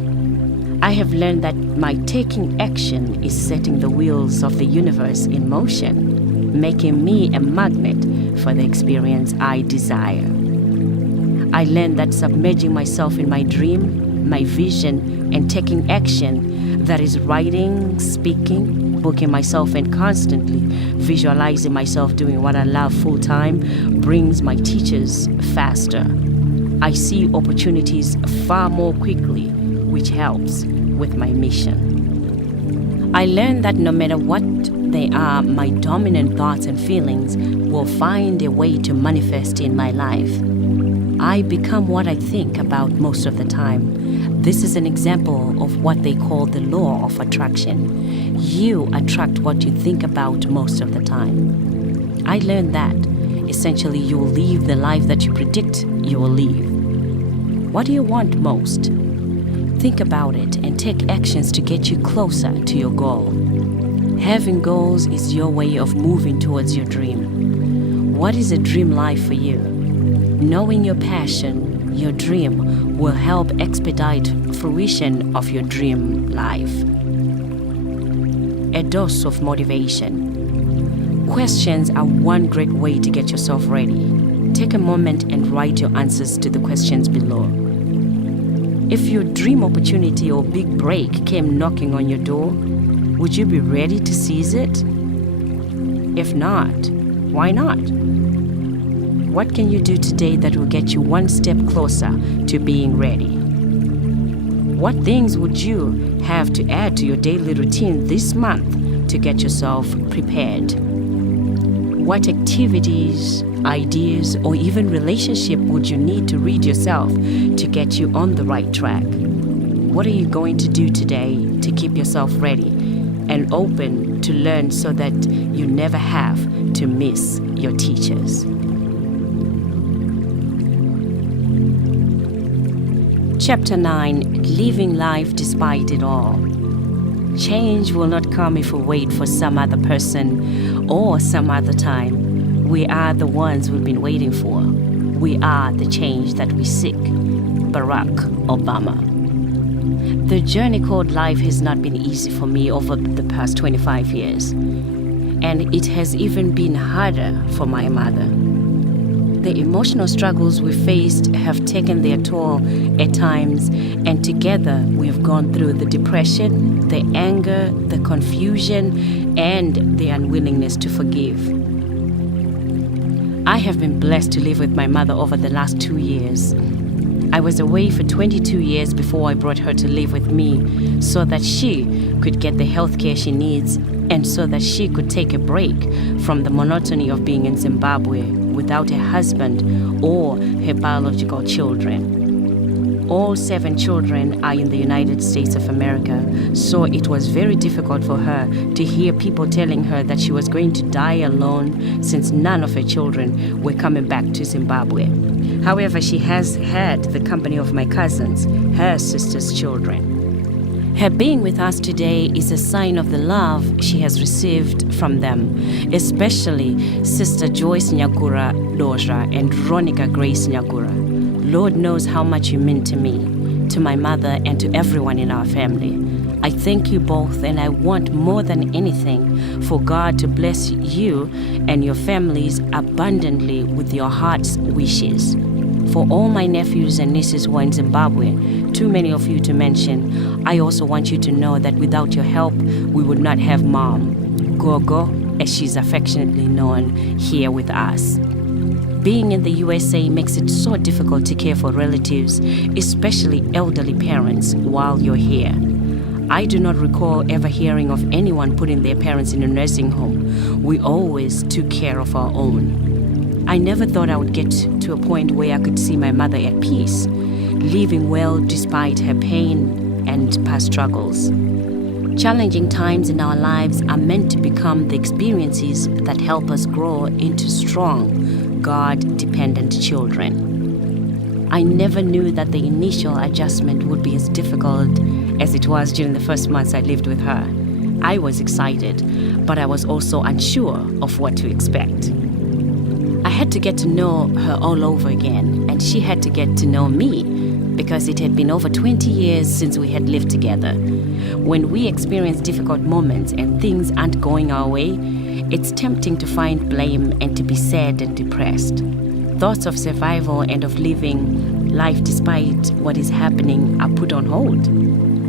I have learned that my taking action is setting the wheels of the universe in motion, making me a magnet for the experience I desire. I learned that submerging myself in my dream, my vision, and taking action, that is writing, speaking, booking myself, and constantly visualizing myself doing what I love full-time, brings my teachers faster. I see opportunities far more quickly, which helps with my mission. I learned that no matter what they are, my dominant thoughts and feelings will find a way to manifest in my life. I become what I think about most of the time. This is an example of what they call the law of attraction. You attract what you think about most of the time. I learned that essentially you will live the life that you predict you will live. What do you want most? Think about it and take actions to get you closer to your goal. Having goals is your way of moving towards your dream. What is a dream life for you? Knowing your passion, your dream, will help expedite fruition of your dream life. A dose of motivation. Questions are one great way to get yourself ready. Take a moment and write your answers to the questions below. If your dream opportunity or big break came knocking on your door, would you be ready to seize it? If not, why not? What can you do today that will get you one step closer to being ready? What things would you have to add to your daily routine this month to get yourself prepared? What activities, ideas, or even relationship would you need to read yourself to get you on the right track? What are you going to do today to keep yourself ready and open to learn so that you never have to miss your teachers? Chapter 9, Living Life Despite It All. Change will not come if we wait for some other person or some other time. We are the ones we've been waiting for. We are the change that we seek. Barack Obama. The journey called life has not been easy for me over the past 25 years. And it has even been harder for my mother. The emotional struggles we faced have taken their toll at times, and together we have gone through the depression, the anger, the confusion, and the unwillingness to forgive. I have been blessed to live with my mother over the last 2 years. I was away for 22 years before I brought her to live with me so that she could get the health care she needs and so that she could take a break from the monotony of being in Zimbabwe without her husband or her biological children. All 7 children are in the United States of America, so it was very difficult for her to hear people telling her that she was going to die alone since none of her children were coming back to Zimbabwe. However, she has had the company of my cousins, her sister's children. Her being with us today is a sign of the love she has received from them, especially Sister Joyce Nyagura Doja and Ronica Grace Nyagura. Lord knows how much you mean to me, to my mother, and to everyone in our family. I thank you both, and I want more than anything for God to bless you and your families abundantly with your heart's wishes. For all my nephews and nieces who are in Zimbabwe, too many of you to mention, I also want you to know that without your help, we would not have Mom, Gogo, as she's affectionately known, here with us. Being in the USA makes it so difficult to care for relatives, especially elderly parents, while you're here. I do not recall ever hearing of anyone putting their parents in a nursing home. We always took care of our own. I never thought I would get to a point where I could see my mother at peace, living well despite her pain and past struggles. Challenging times in our lives are meant to become the experiences that help us grow into strong, God-dependent children. I never knew that the initial adjustment would be as difficult as it was during the first months I lived with her. I was excited, but I was also unsure of what to expect. I had to get to know her all over again, and she had to get to know me because it had been over 20 years since we had lived together. When we experience difficult moments and things aren't going our way, it's tempting to find blame and to be sad and depressed. Thoughts of survival and of living life despite what is happening are put on hold.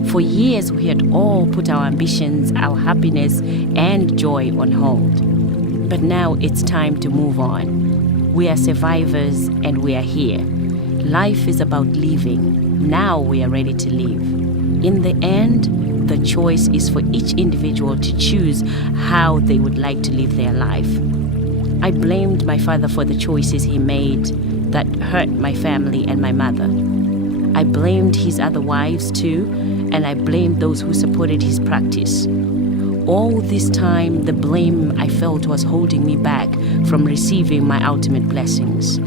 For years, we had all put our ambitions, our happiness, and joy on hold. But now it's time to move on. We are survivors and we are here. Life is about living. Now we are ready to live. In the end, the choice is for each individual to choose how they would like to live their life. I blamed my father for the choices he made that hurt my family and my mother. I blamed his other wives too, and I blamed those who supported his practice. All this time, the blame I felt was holding me back from receiving my ultimate blessings.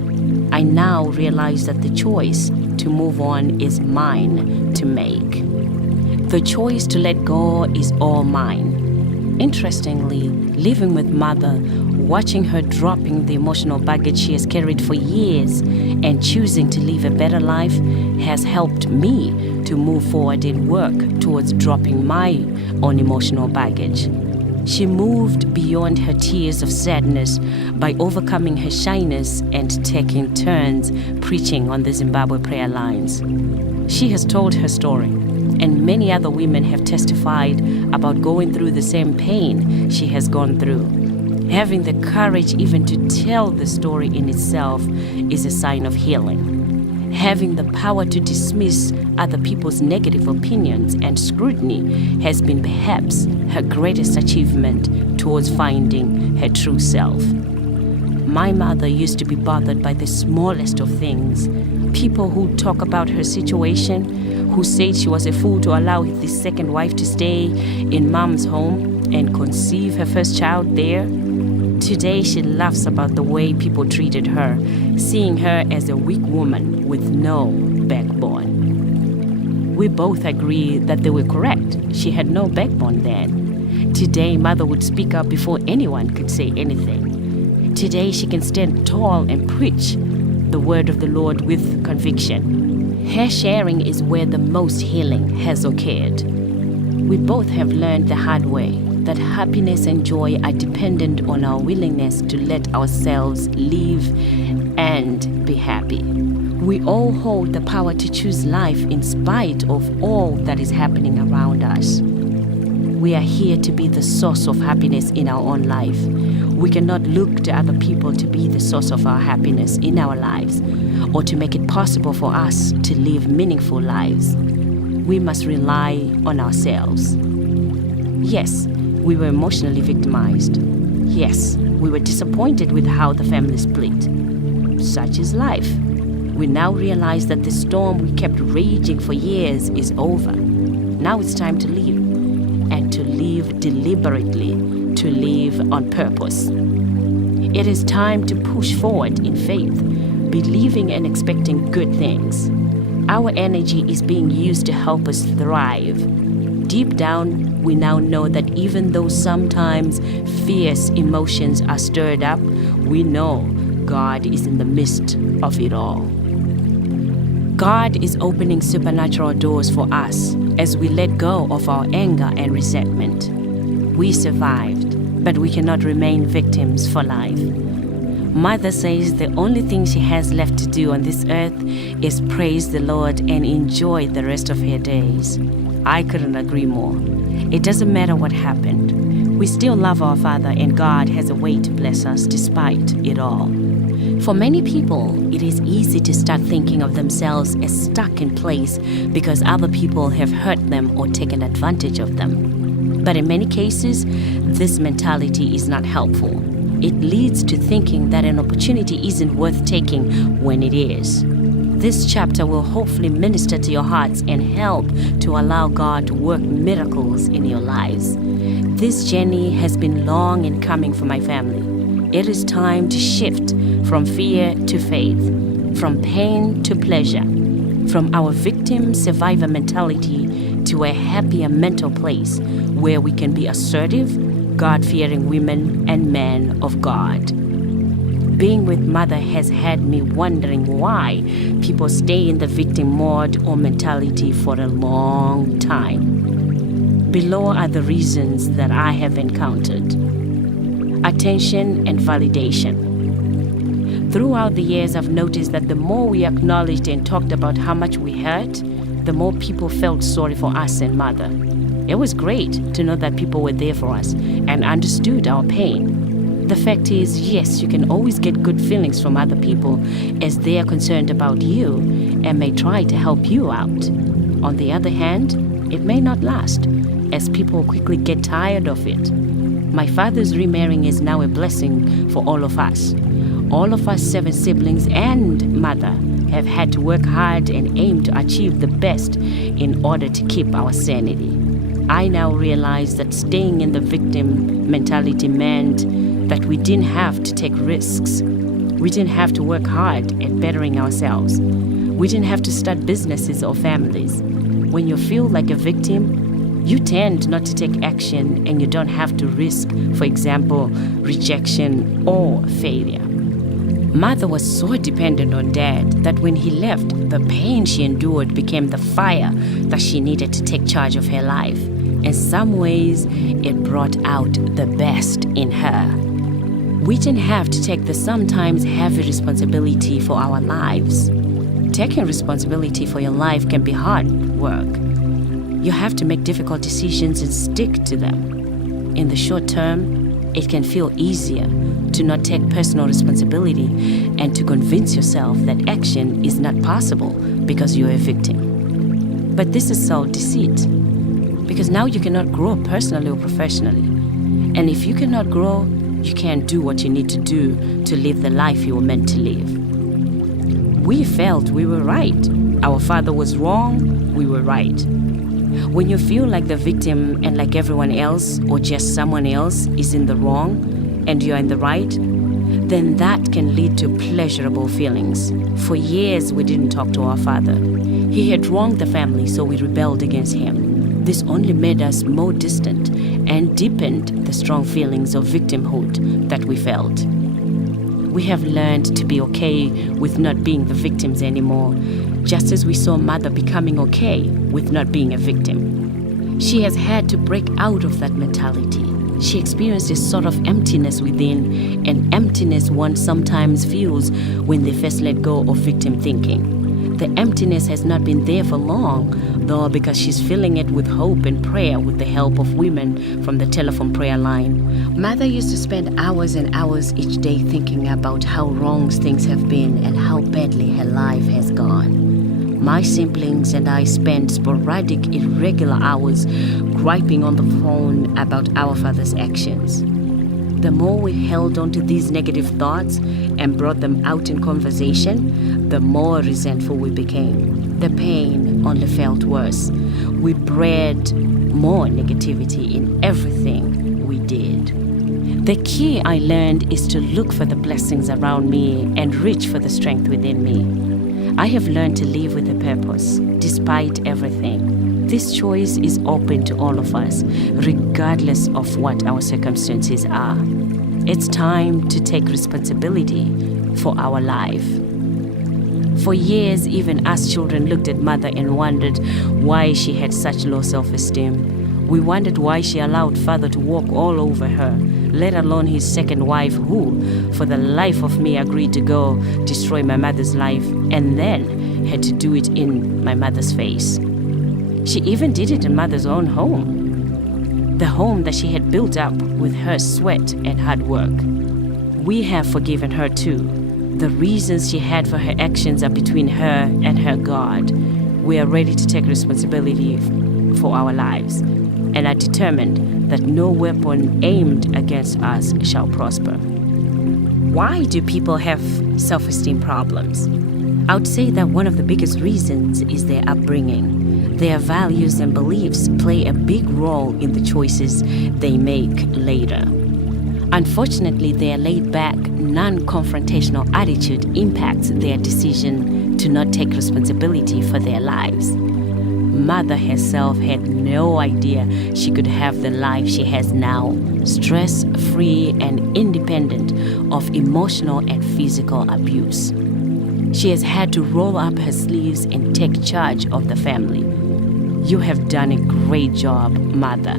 I now realize that the choice to move on is mine to make. The choice to let go is all mine. Interestingly, living with Mother, watching her dropping the emotional baggage she has carried for years and choosing to live a better life has helped me to move forward and work towards dropping my own emotional baggage. She moved beyond her tears of sadness by overcoming her shyness and taking turns preaching on the Zimbabwe prayer lines. She has told her story, and many other women have testified about going through the same pain she has gone through. Having the courage even to tell the story in itself is a sign of healing. Having the power to dismiss other people's negative opinions and scrutiny has been perhaps her greatest achievement towards finding her true self. My mother used to be bothered by the smallest of things. People who talk about her situation, who said she was a fool to allow this second wife to stay in mom's home and conceive her first child there. Today she laughs about the way people treated her, seeing her as a weak woman with no backbone. We both agree that they were correct. She had no backbone then. Today, mother would speak up before anyone could say anything. Today, she can stand tall and preach the word of the Lord with conviction. Her sharing is where the most healing has occurred. We both have learned the hard way that happiness and joy are dependent on our willingness to let ourselves live and be happy. We all hold the power to choose life in spite of all that is happening around us. We are here to be the source of happiness in our own life. We cannot look to other people to be the source of our happiness in our lives or to make it possible for us to live meaningful lives. We must rely on ourselves. Yes, we were emotionally victimized. Yes, we were disappointed with how the family split. Such is life. We now realize that the storm we kept raging for years is over. Now it's time to live, and to live deliberately, to live on purpose. It is time to push forward in faith, believing and expecting good things. Our energy is being used to help us thrive. Deep down, we now know that even though sometimes fierce emotions are stirred up, we know God is in the midst of it all. God is opening supernatural doors for us as we let go of our anger and resentment. We survived, but we cannot remain victims for life. Mother says the only thing she has left to do on this earth is praise the Lord and enjoy the rest of her days. I couldn't agree more. It doesn't matter what happened. We still love our Father, and God has a way to bless us despite it all. For many people, it is easy to start thinking of themselves as stuck in place because other people have hurt them or taken advantage of them. But in many cases, this mentality is not helpful. It leads to thinking that an opportunity isn't worth taking when it is. This chapter will hopefully minister to your hearts and help to allow God to work miracles in your lives. This journey has been long in coming for my family. It is time to shift from fear to faith, from pain to pleasure, from our victim survivor mentality to a happier mental place where we can be assertive, God-fearing women and men of God. Being with Mother has had me wondering why people stay in the victim mode or mentality for a long time. Below are the reasons that I have encountered. Attention and validation. Throughout the years, I've noticed that the more we acknowledged and talked about how much we hurt, the more people felt sorry for us and Mother. It was great to know that people were there for us and understood our pain. The fact is, yes, you can always get good feelings from other people as they are concerned about you and may try to help you out. On the other hand, it may not last, as people quickly get tired of it. My father's remarrying is now a blessing for all of us. All of us 7 siblings and Mother have had to work hard and aim to achieve the best in order to keep our sanity. I now realize that staying in the victim mentality meant that we didn't have to take risks. We didn't have to work hard at bettering ourselves. We didn't have to start businesses or families. When you feel like a victim, you tend not to take action and you don't have to risk, for example, rejection or failure. Mother was so dependent on Dad that when he left, the pain she endured became the fire that she needed to take charge of her life. In some ways, it brought out the best in her. We didn't have to take the sometimes heavy responsibility for our lives. Taking responsibility for your life can be hard work. You have to make difficult decisions and stick to them. In the short term, it can feel easier to not take personal responsibility and to convince yourself that action is not possible because you're a victim. But this is self-deceit, because now you cannot grow personally or professionally. And if you cannot grow, you can't do what you need to do to live the life you were meant to live. We felt we were right. Our father was wrong, we were right. When you feel like the victim and like everyone else or just someone else is in the wrong and you're in the right, then that can lead to pleasurable feelings. For years, we didn't talk to our father. He had wronged the family, so we rebelled against him. This only made us more distant and deepened the strong feelings of victimhood that we felt. We have learned to be okay with not being the victims anymore, just as we saw Mother becoming okay with not being a victim. She has had to break out of that mentality. She experienced a sort of emptiness within, an emptiness one sometimes feels when they first let go of victim thinking. The emptiness has not been there for long, though, because she's filling it with hope and prayer with the help of women from the telephone prayer line. Mother used to spend hours and hours each day thinking about how wrong things have been and how badly her life has gone. My siblings and I spent sporadic, irregular hours griping on the phone about our father's actions. The more we held on to these negative thoughts and brought them out in conversation, the more resentful we became. The pain only felt worse. We bred more negativity in everything we did. The key I learned is to look for the blessings around me and reach for the strength within me. I have learned to live with a purpose, despite everything. This choice is open to all of us, regardless of what our circumstances are. It's time to take responsibility for our life. For years, even us children looked at Mother and wondered why she had such low self-esteem. We wondered why she allowed Father to walk all over her, let alone his second wife who, for the life of me, agreed to go destroy my mother's life and then had to do it in my mother's face. She even did it in Mother's own home, the home that she had built up with her sweat and hard work. We have forgiven her too. The reasons she had for her actions are between her and her God. We are ready to take responsibility for our lives and are determined that no weapon aimed against us shall prosper. Why do people have self-esteem problems? I would say that one of the biggest reasons is their upbringing. Their values and beliefs play a big role in the choices they make later. Unfortunately, their laid-back, non-confrontational attitude impacts their decision to not take responsibility for their lives. Mother herself had no idea she could have the life she has now, stress-free and independent of emotional and physical abuse. She has had to roll up her sleeves and take charge of the family. You have done a great job, Mother.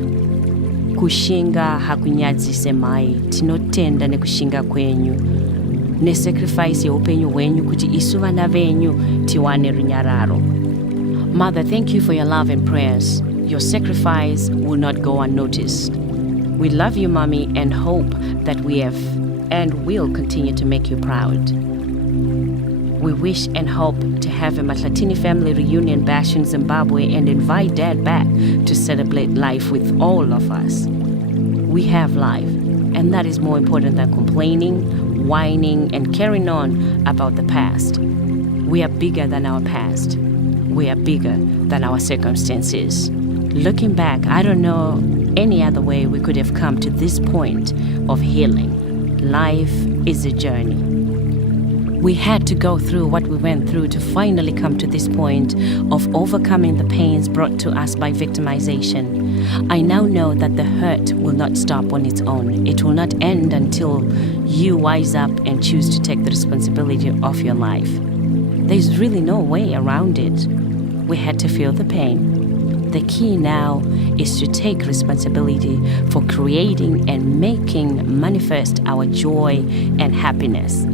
Kushinga hakunyadzise mai, tinotenda nekushinga kwenyu. Ne sacrifice ya upenyu wenyu kuti isu vana venyu tiwane runyararo. Mother, thank you for your love and prayers. Your sacrifice will not go unnoticed. We love you, Mommy, and hope that we have and will continue to make you proud. We wish and hope to have a Matlatini family reunion bash in Zimbabwe and invite Dad back to celebrate life with all of us. We have life, and that is more important than complaining, whining, and carrying on about the past. We are bigger than our past. We are bigger than our circumstances. Looking back, I don't know any other way we could have come to this point of healing. Life is a journey. We had to go through what we went through to finally come to this point of overcoming the pains brought to us by victimization. I now know that the hurt will not stop on its own. It will not end until you wise up and choose to take the responsibility of your life. There's really no way around it. We had to feel the pain. The key now is to take responsibility for creating and making manifest our joy and happiness.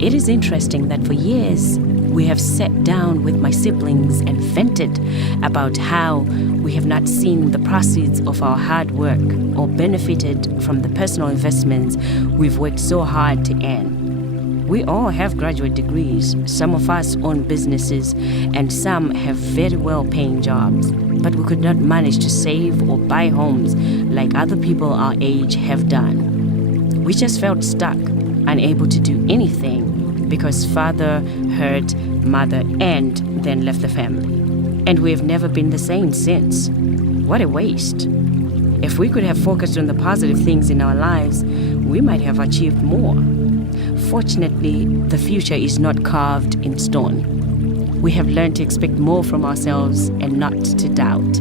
It is interesting that for years, We have sat down with my siblings and vented about how we have not seen the proceeds of our hard work or benefited from the personal investments we've worked so hard to earn. We all have graduate degrees. Some of us own businesses, and some have very well-paying jobs. But we could not manage to save or buy homes like other people our age have done. We just felt stuck, unable to do anything because father hurt mother and then left the family. And we have never been the same since. What a waste. If we could have focused on the positive things in our lives, we might have achieved more. Fortunately, the future is not carved in stone. We have learned to expect more from ourselves and not to doubt.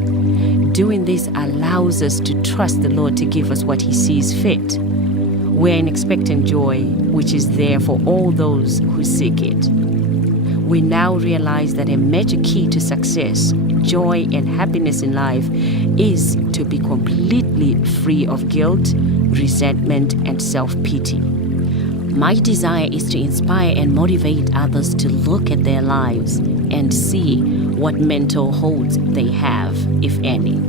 Doing this allows us to trust the Lord to give us what He sees fit. We're in expectant joy, which is there for all those who seek it. We now realize that a major key to success, joy, and happiness in life is to be completely free of guilt, resentment, and self-pity. My desire is to inspire and motivate others to look at their lives and see what mental holds they have, if any.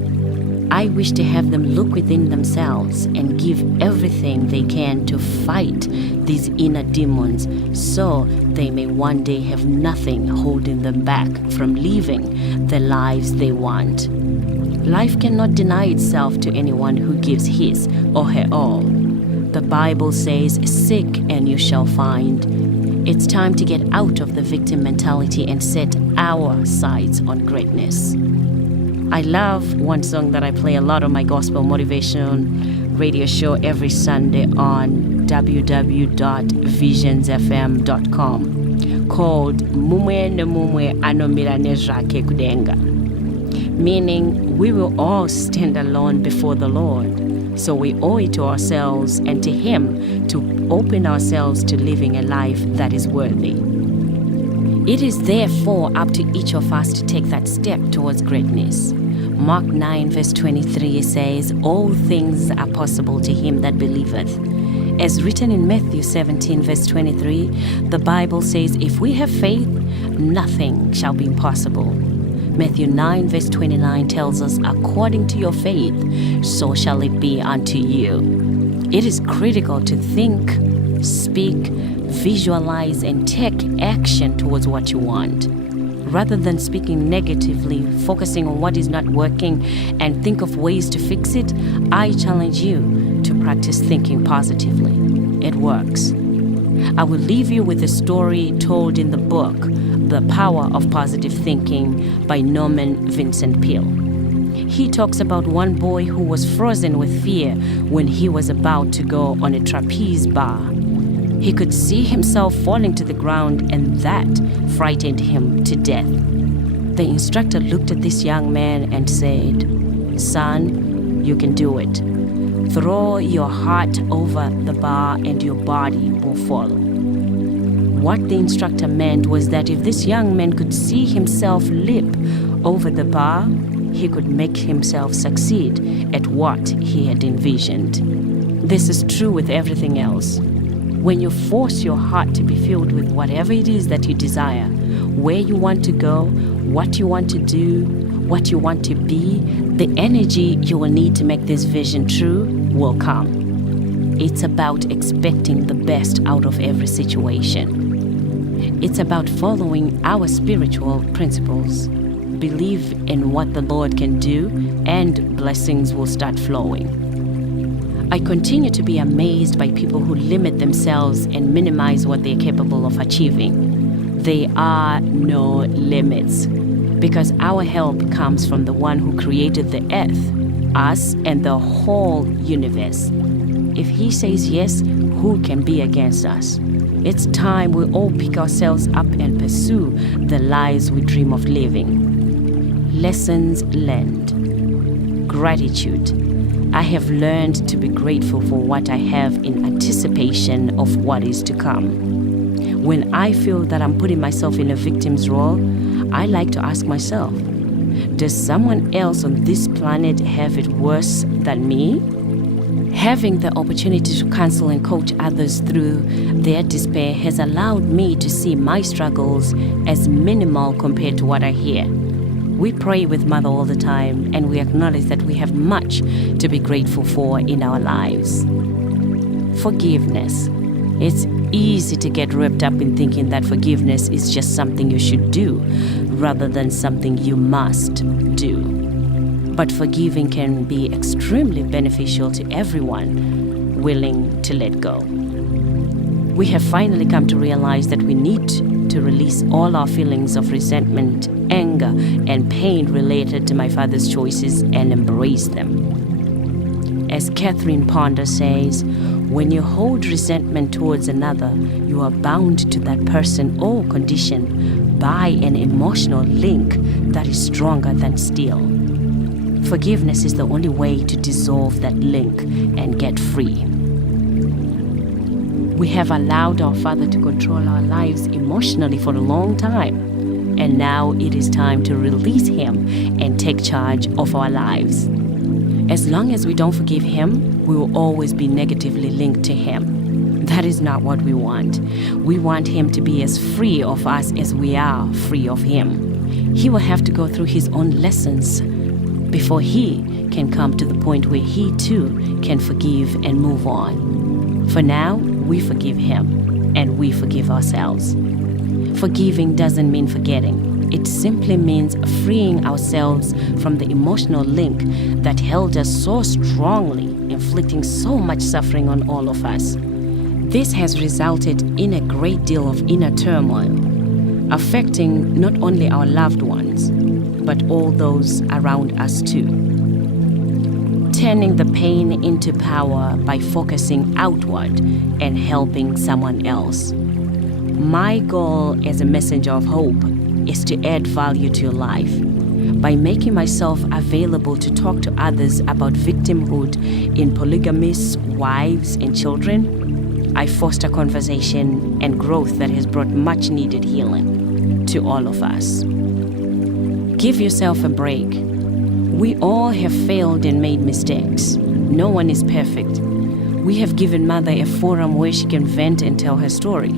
I wish to have them look within themselves and give everything they can to fight these inner demons so they may one day have nothing holding them back from living the lives they want. Life cannot deny itself to anyone who gives his or her all. The Bible says, "Seek and you shall find." It's time to get out of the victim mentality and set our sights on greatness. I love one song that I play a lot on my gospel motivation radio show every Sunday on www.visionsfm.com called Mumwe ne Mumwe Anomilane Jake Kudenga, meaning we will all stand alone before the Lord. So we owe it to ourselves and to Him to open ourselves to living a life that is worthy. It is therefore up to each of us to take that step towards greatness. Mark 9 verse 23 says, "All things are possible to him that believeth." As written in Matthew 17 verse 23, the Bible says, "If we have faith, nothing shall be impossible." Matthew 9 verse 29 tells us, "According to your faith, so shall it be unto you." It is critical to think, speak, visualize, and take action towards what you want. Rather than speaking negatively, focusing on what is not working, and think of ways to fix it, I challenge you to practice thinking positively. It works. I will leave you with a story told in the book, The Power of Positive Thinking by Vincent Peale. He talks about one boy who was frozen with fear when he was about to go on a trapeze bar. He could see himself falling to the ground, and that frightened him to death. The instructor looked at this young man and said, "Son, you can do it. Throw your heart over the bar and your body will follow." What the instructor meant was that if this young man could see himself leap over the bar, he could make himself succeed at what he had envisioned. This is true with everything else. When you force your heart to be filled with whatever it is that you desire, where you want to go, what you want to do, what you want to be, the energy you will need to make this vision true will come. It's about expecting the best out of every situation. It's about following our spiritual principles. Believe in what the Lord can do, and blessings will start flowing. I continue to be amazed by people who limit themselves and minimize what they're capable of achieving. There are no limits, because our help comes from the one who created the earth, us, and the whole universe. If He says yes, who can be against us? It's time we all pick ourselves up and pursue the lives we dream of living. Lessons learned. Gratitude. I have learned to be grateful for what I have in anticipation of what is to come. When I feel that I'm putting myself in a victim's role, I like to ask myself, does someone else on this planet have it worse than me? Having the opportunity to counsel and coach others through their despair has allowed me to see my struggles as minimal compared to what I hear. We pray with Mother all the time, and we acknowledge that we have much to be grateful for in our lives. Forgiveness. It's easy to get wrapped up in thinking that forgiveness is just something you should do rather than something you must do. But forgiving can be extremely beneficial to everyone willing to let go. We have finally come to realize that we need to release all our feelings of resentment, anger, and pain related to my father's choices and embrace them. As Catherine Ponder says, when you hold resentment towards another, you are bound to that person or condition by an emotional link that is stronger than steel. Forgiveness is the only way to dissolve that link and get free. We have allowed our Father to control our lives emotionally for a long time, and now it is time to release Him and take charge of our lives. As long as we don't forgive Him, we will always be negatively linked to Him. That is not what we want. We want Him to be as free of us as we are free of Him. He will have to go through His own lessons before He can come to the point where He too can forgive and move on. For now, we forgive Him and we forgive ourselves. Forgiving doesn't mean forgetting. It simply means freeing ourselves from the emotional link that held us so strongly, inflicting so much suffering on all of us. This has resulted in a great deal of inner turmoil, affecting not only our loved ones, but all those around us too. Turning the pain into power by focusing outward and helping someone else. My goal as a messenger of hope is to add value to your life by making myself available to talk to others about victimhood in polygamous wives and children. I foster conversation and growth that has brought much needed healing to all of us. Give yourself a break. We all have failed and made mistakes. No one is perfect. We have given Mother a forum where she can vent and tell her story.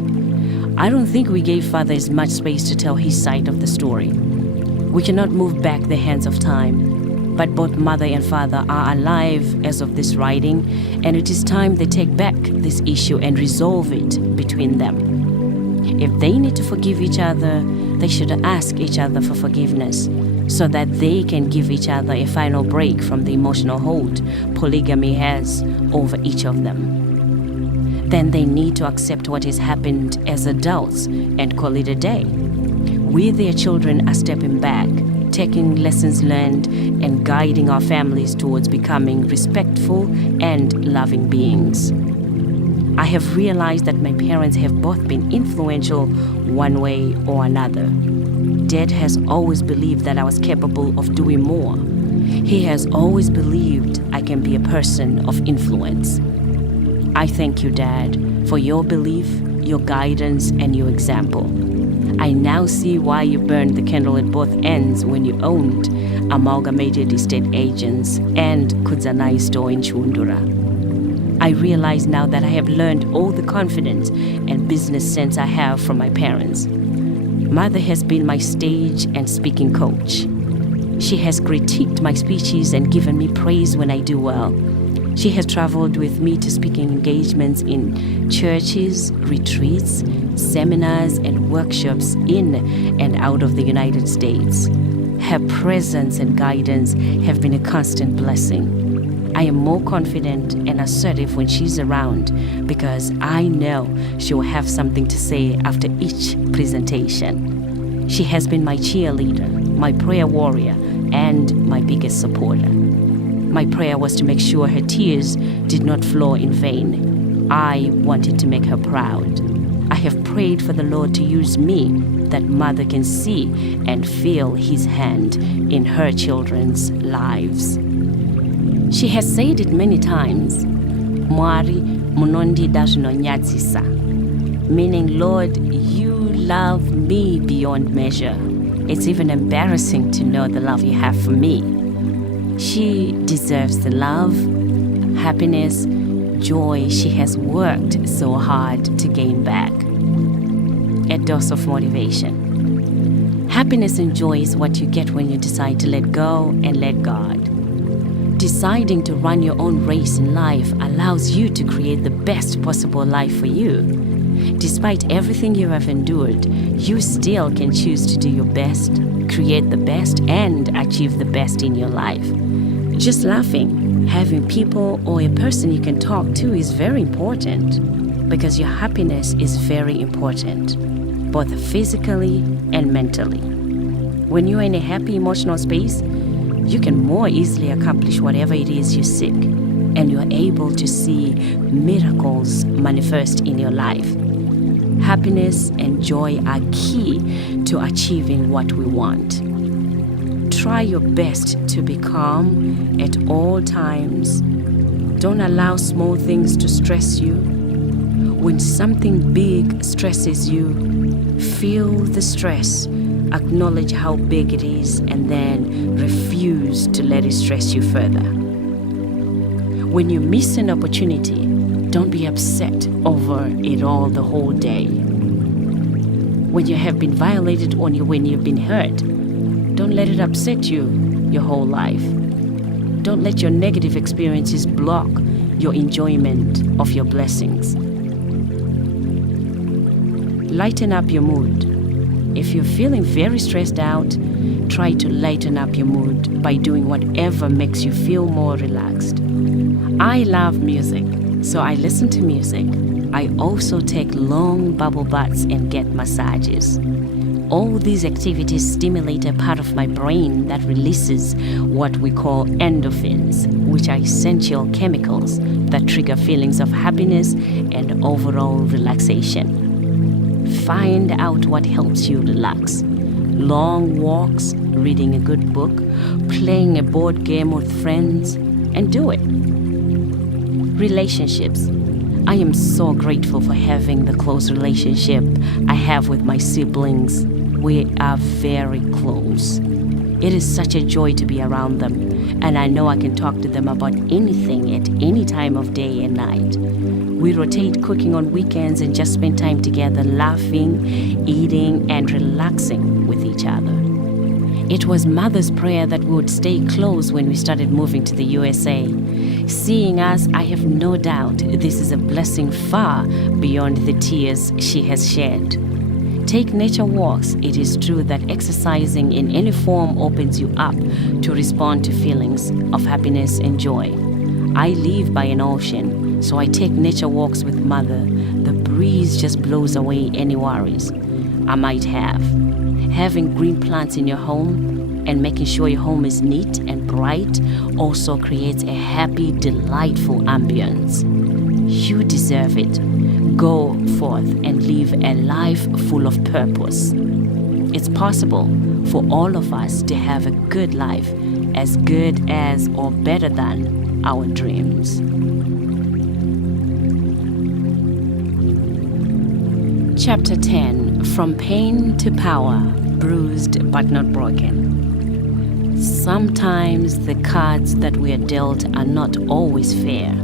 I don't think we gave Father as much space to tell his side of the story. We cannot move back the hands of time, but both Mother and Father are alive as of this writing, and it is time they take back this issue and resolve it between them. If they need to forgive each other, they should ask each other for forgiveness so that they can give each other a final break from the emotional hold polygamy has over each of them. Then they need to accept what has happened as adults and call it a day. We, their children, are stepping back, taking lessons learned and guiding our families towards becoming respectful and loving beings. I have realized that my parents have both been influential one way or another. Dad has always believed that I was capable of doing more. He has always believed I can be a person of influence. I thank you, Dad, for your belief, your guidance, and your example. I now see why you burned the candle at both ends when you owned Amalgamated Estate Agents and Kudzanai store in Chundura. I realize now that I have learned all the confidence and business sense I have from my parents. Mother has been my stage and speaking coach. She has critiqued my speeches and given me praise when I do well. She has traveled with me to speaking engagements in churches, retreats, seminars, and workshops in and out of the United States. Her presence and guidance have been a constant blessing. I am more confident and assertive when she's around because I know she will have something to say after each presentation. She has been my cheerleader, my prayer warrior, and my biggest supporter. My prayer was to make sure her tears did not flow in vain. I wanted to make her proud. I have prayed for the Lord to use me that Mother can see and feel His hand in her children's lives. She has said it many times, Mwari munondi dashinonyatsisa, meaning, Lord, you love me beyond measure. It's even embarrassing to know the love you have for me. She deserves the love, happiness, joy she has worked so hard to gain back. A dose of motivation. Happiness and joy is what you get when you decide to let go and let God. Deciding to run your own race in life allows you to create the best possible life for you. Despite everything you have endured, you still can choose to do your best, create the best, and achieve the best in your life. Just laughing, having people or a person you can talk to is very important, because your happiness is very important, both physically and mentally. When you're in a happy emotional space, you can more easily accomplish whatever it is you seek, and you're able to see miracles manifest in your life. Happiness and joy are key to achieving what we want. Try your best to be calm at all times. Don't allow small things to stress you. When something big stresses you, feel the stress, acknowledge how big it is, and then refuse to let it stress you further. When you miss an opportunity, don't be upset over it all the whole day. When you have been violated or when you've been hurt, don't let it upset you your whole life. Don't let your negative experiences block your enjoyment of your blessings. Lighten up your mood. If you're feeling very stressed out, try to lighten up your mood by doing whatever makes you feel more relaxed. I love music, so I listen to music. I also take long bubble baths and get massages. All these activities stimulate a part of my brain that releases what we call endorphins, which are essential chemicals that trigger feelings of happiness and overall relaxation. Find out what helps you relax. Long walks, reading a good book, playing a board game with friends, and do it. Relationships. I am so grateful for having the close relationship I have with my siblings. We are very close. It is such a joy to be around them, and I know I can talk to them about anything at any time of day and night. We rotate cooking on weekends and just spend time together laughing, eating, and relaxing with each other. It was Mother's prayer that we would stay close when we started moving to the USA. Seeing us, I have no doubt this is a blessing far beyond the tears she has shed. Take nature walks. It is true that exercising in any form opens you up to respond to feelings of happiness and joy. I live by an ocean, so I take nature walks with Mother. The breeze just blows away any worries I might have. Having green plants in your home and making sure your home is neat and bright also creates a happy, delightful ambience. You deserve it. Go forth and live a life full of purpose. It's possible for all of us to have a good life, as good as or better than our dreams. Chapter 10, From Pain to Power, Bruised but Not Broken. Sometimes the cards that we are dealt are not always fair.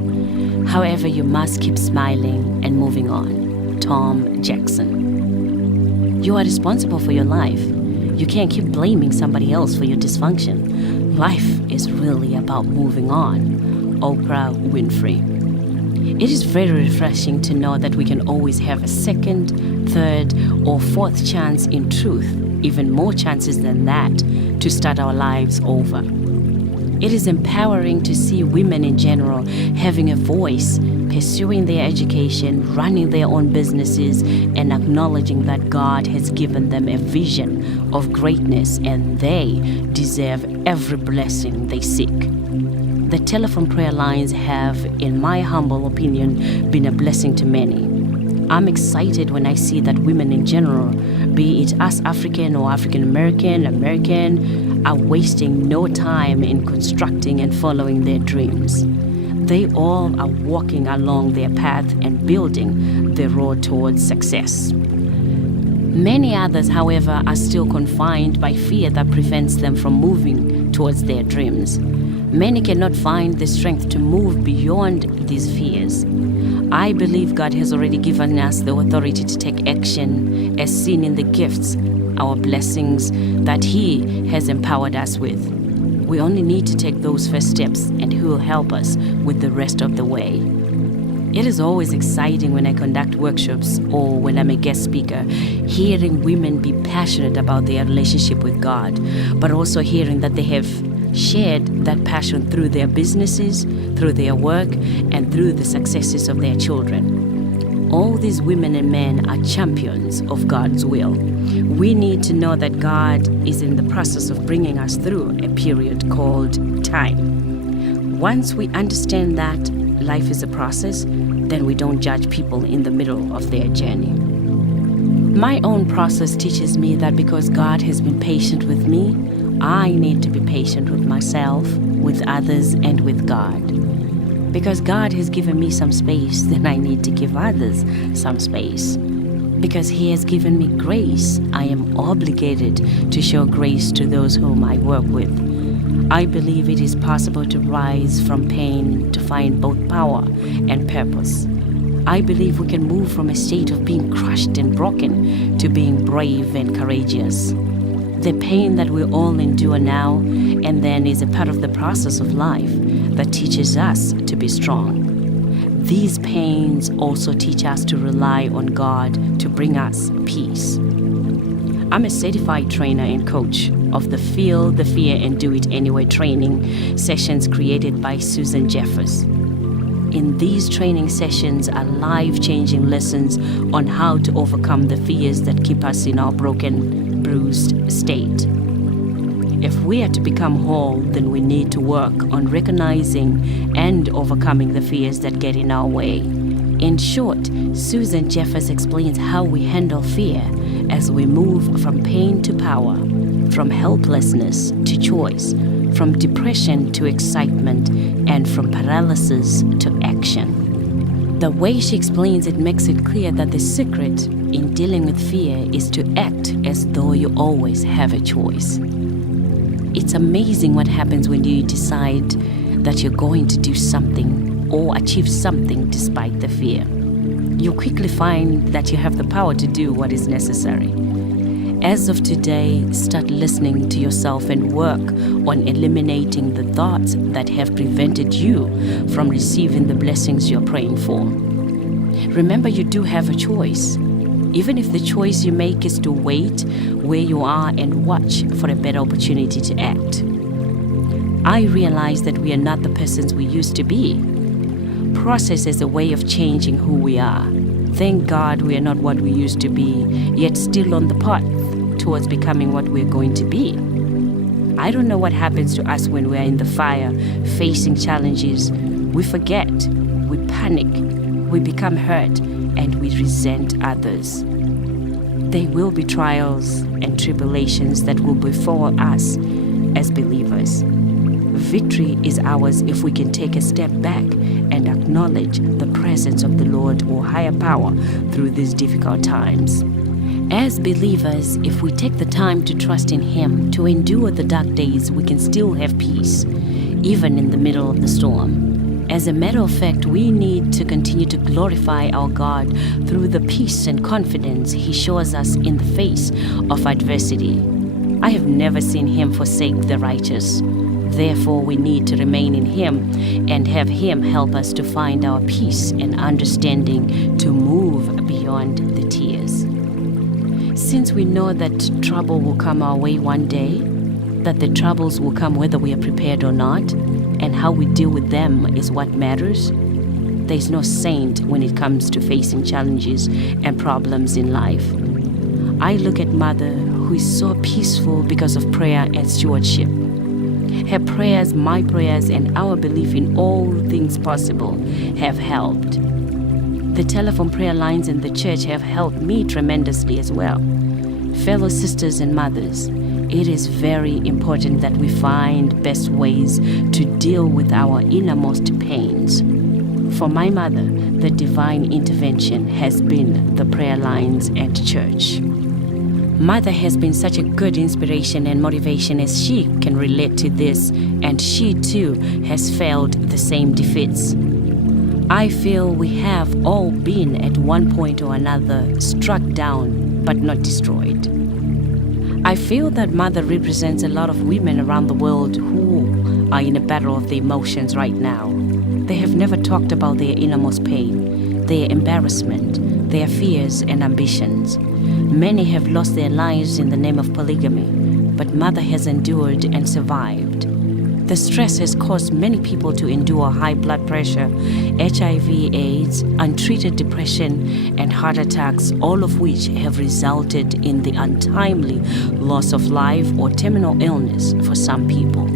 However, you must keep smiling and moving on. Tom Jackson. You are responsible for your life. You can't keep blaming somebody else for your dysfunction. Life is really about moving on. Oprah Winfrey. It is very refreshing to know that we can always have a second, third, or fourth chance in truth, even more chances than that, to start our lives over. It is empowering to see women in general having a voice, pursuing their education, running their own businesses, and acknowledging that God has given them a vision of greatness and they deserve every blessing they seek. The telephone prayer lines have, in my humble opinion, been a blessing to many. I'm excited when I see that women in general, be it us African or African American, are wasting no time in constructing and following their dreams. They all are walking along their path and building the road towards success. Many others, however, are still confined by fear that prevents them from moving towards their dreams. Many cannot find the strength to move beyond these fears. I believe God has already given us the authority to take action as seen in the gifts, our blessings that He has empowered us with. We only need to take those first steps, and He will help us with the rest of the way. It is always exciting when I conduct workshops or when I'm a guest speaker, hearing women be passionate about their relationship with God, but also hearing that they have shared that passion through their businesses, through their work, and through the successes of their children. All these women and men are champions of God's will. We need to know that God is in the process of bringing us through a period called time. Once we understand that life is a process, then we don't judge people in the middle of their journey. My own process teaches me that because God has been patient with me, I need to be patient with myself, with others, and with God. Because God has given me some space, then I need to give others some space. Because He has given me grace, I am obligated to show grace to those whom I work with. I believe it is possible to rise from pain to find both power and purpose. I believe we can move from a state of being crushed and broken to being brave and courageous. The pain that we all endure now and then is a part of the process of life that teaches us to be strong. These pains also teach us to rely on God to bring us peace. I'm a certified trainer and coach of the Feel the Fear and Do It Anyway training sessions created by Susan Jeffers. In these training sessions are life-changing lessons on how to overcome the fears that keep us in our broken, bruised state. If we are to become whole, then we need to work on recognizing and overcoming the fears that get in our way. In short, Susan Jeffers explains how we handle fear as we move from pain to power, from helplessness to choice, from depression to excitement, and from paralysis to action. The way she explains it makes it clear that the secret in dealing with fear is to act as though you always have a choice. It's amazing what happens when you decide that you're going to do something or achieve something despite the fear. You quickly find that you have the power to do what is necessary. As of today, start listening to yourself and work on eliminating the thoughts that have prevented you from receiving the blessings you're praying for. Remember, you do have a choice. Even if the choice you make is to wait where you are and watch for a better opportunity to act. I realize that we are not the persons we used to be. Process is a way of changing who we are. Thank God we are not what we used to be, yet still on the path towards becoming what we're going to be. I don't know what happens to us when we're in the fire, facing challenges. We forget, we panic, we become hurt, and we resent others. There will be trials and tribulations that will befall us as believers. Victory is ours if we can take a step back and acknowledge the presence of the Lord or higher power through these difficult times. As believers, if we take the time to trust in Him, to endure the dark days, we can still have peace, even in the middle of the storm. As a matter of fact, we need to continue to glorify our God through the peace and confidence He shows us in the face of adversity. I have never seen Him forsake the righteous. Therefore, we need to remain in Him and have Him help us to find our peace and understanding to move beyond the tears. Since we know that trouble will come our way one day, that the troubles will come whether we are prepared or not, and how we deal with them is what matters, there is no saint when it comes to facing challenges and problems in life. I look at Mother, who is so peaceful because of prayer and stewardship. Her prayers, my prayers, and our belief in all things possible have helped. The telephone prayer lines in the church have helped me tremendously as well. Fellow sisters and mothers, it is very important that we find best ways to deal with our innermost pains. For my mother, the divine intervention has been the prayer lines and church. Mother has been such a good inspiration and motivation as she can relate to this, and she too has failed the same defeats. I feel we have all been at one point or another struck down but not destroyed. I feel that Mother represents a lot of women around the world who are in a battle of the emotions right now. They have never talked about their innermost pain, their embarrassment, their fears and ambitions. Many have lost their lives in the name of polygamy, but Mother has endured and survived. The stress has caused many people to endure high blood pressure, HIV/AIDS, untreated depression, and heart attacks, all of which have resulted in the untimely loss of life or terminal illness for some people.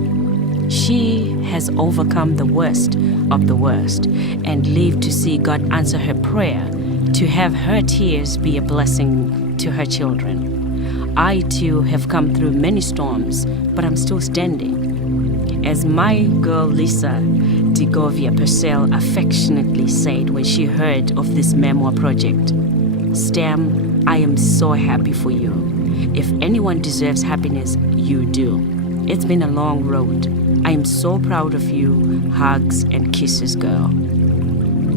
She has overcome the worst of the worst and lived to see God answer her prayer, to have her tears be a blessing to her children. I too have come through many storms, but I'm still standing. As my girl Lisa Digovia Purcell affectionately said when she heard of this memoir project, "Stem, I am so happy for you. If anyone deserves happiness, you do. It's been a long road. I am so proud of you. Hugs and kisses, girl."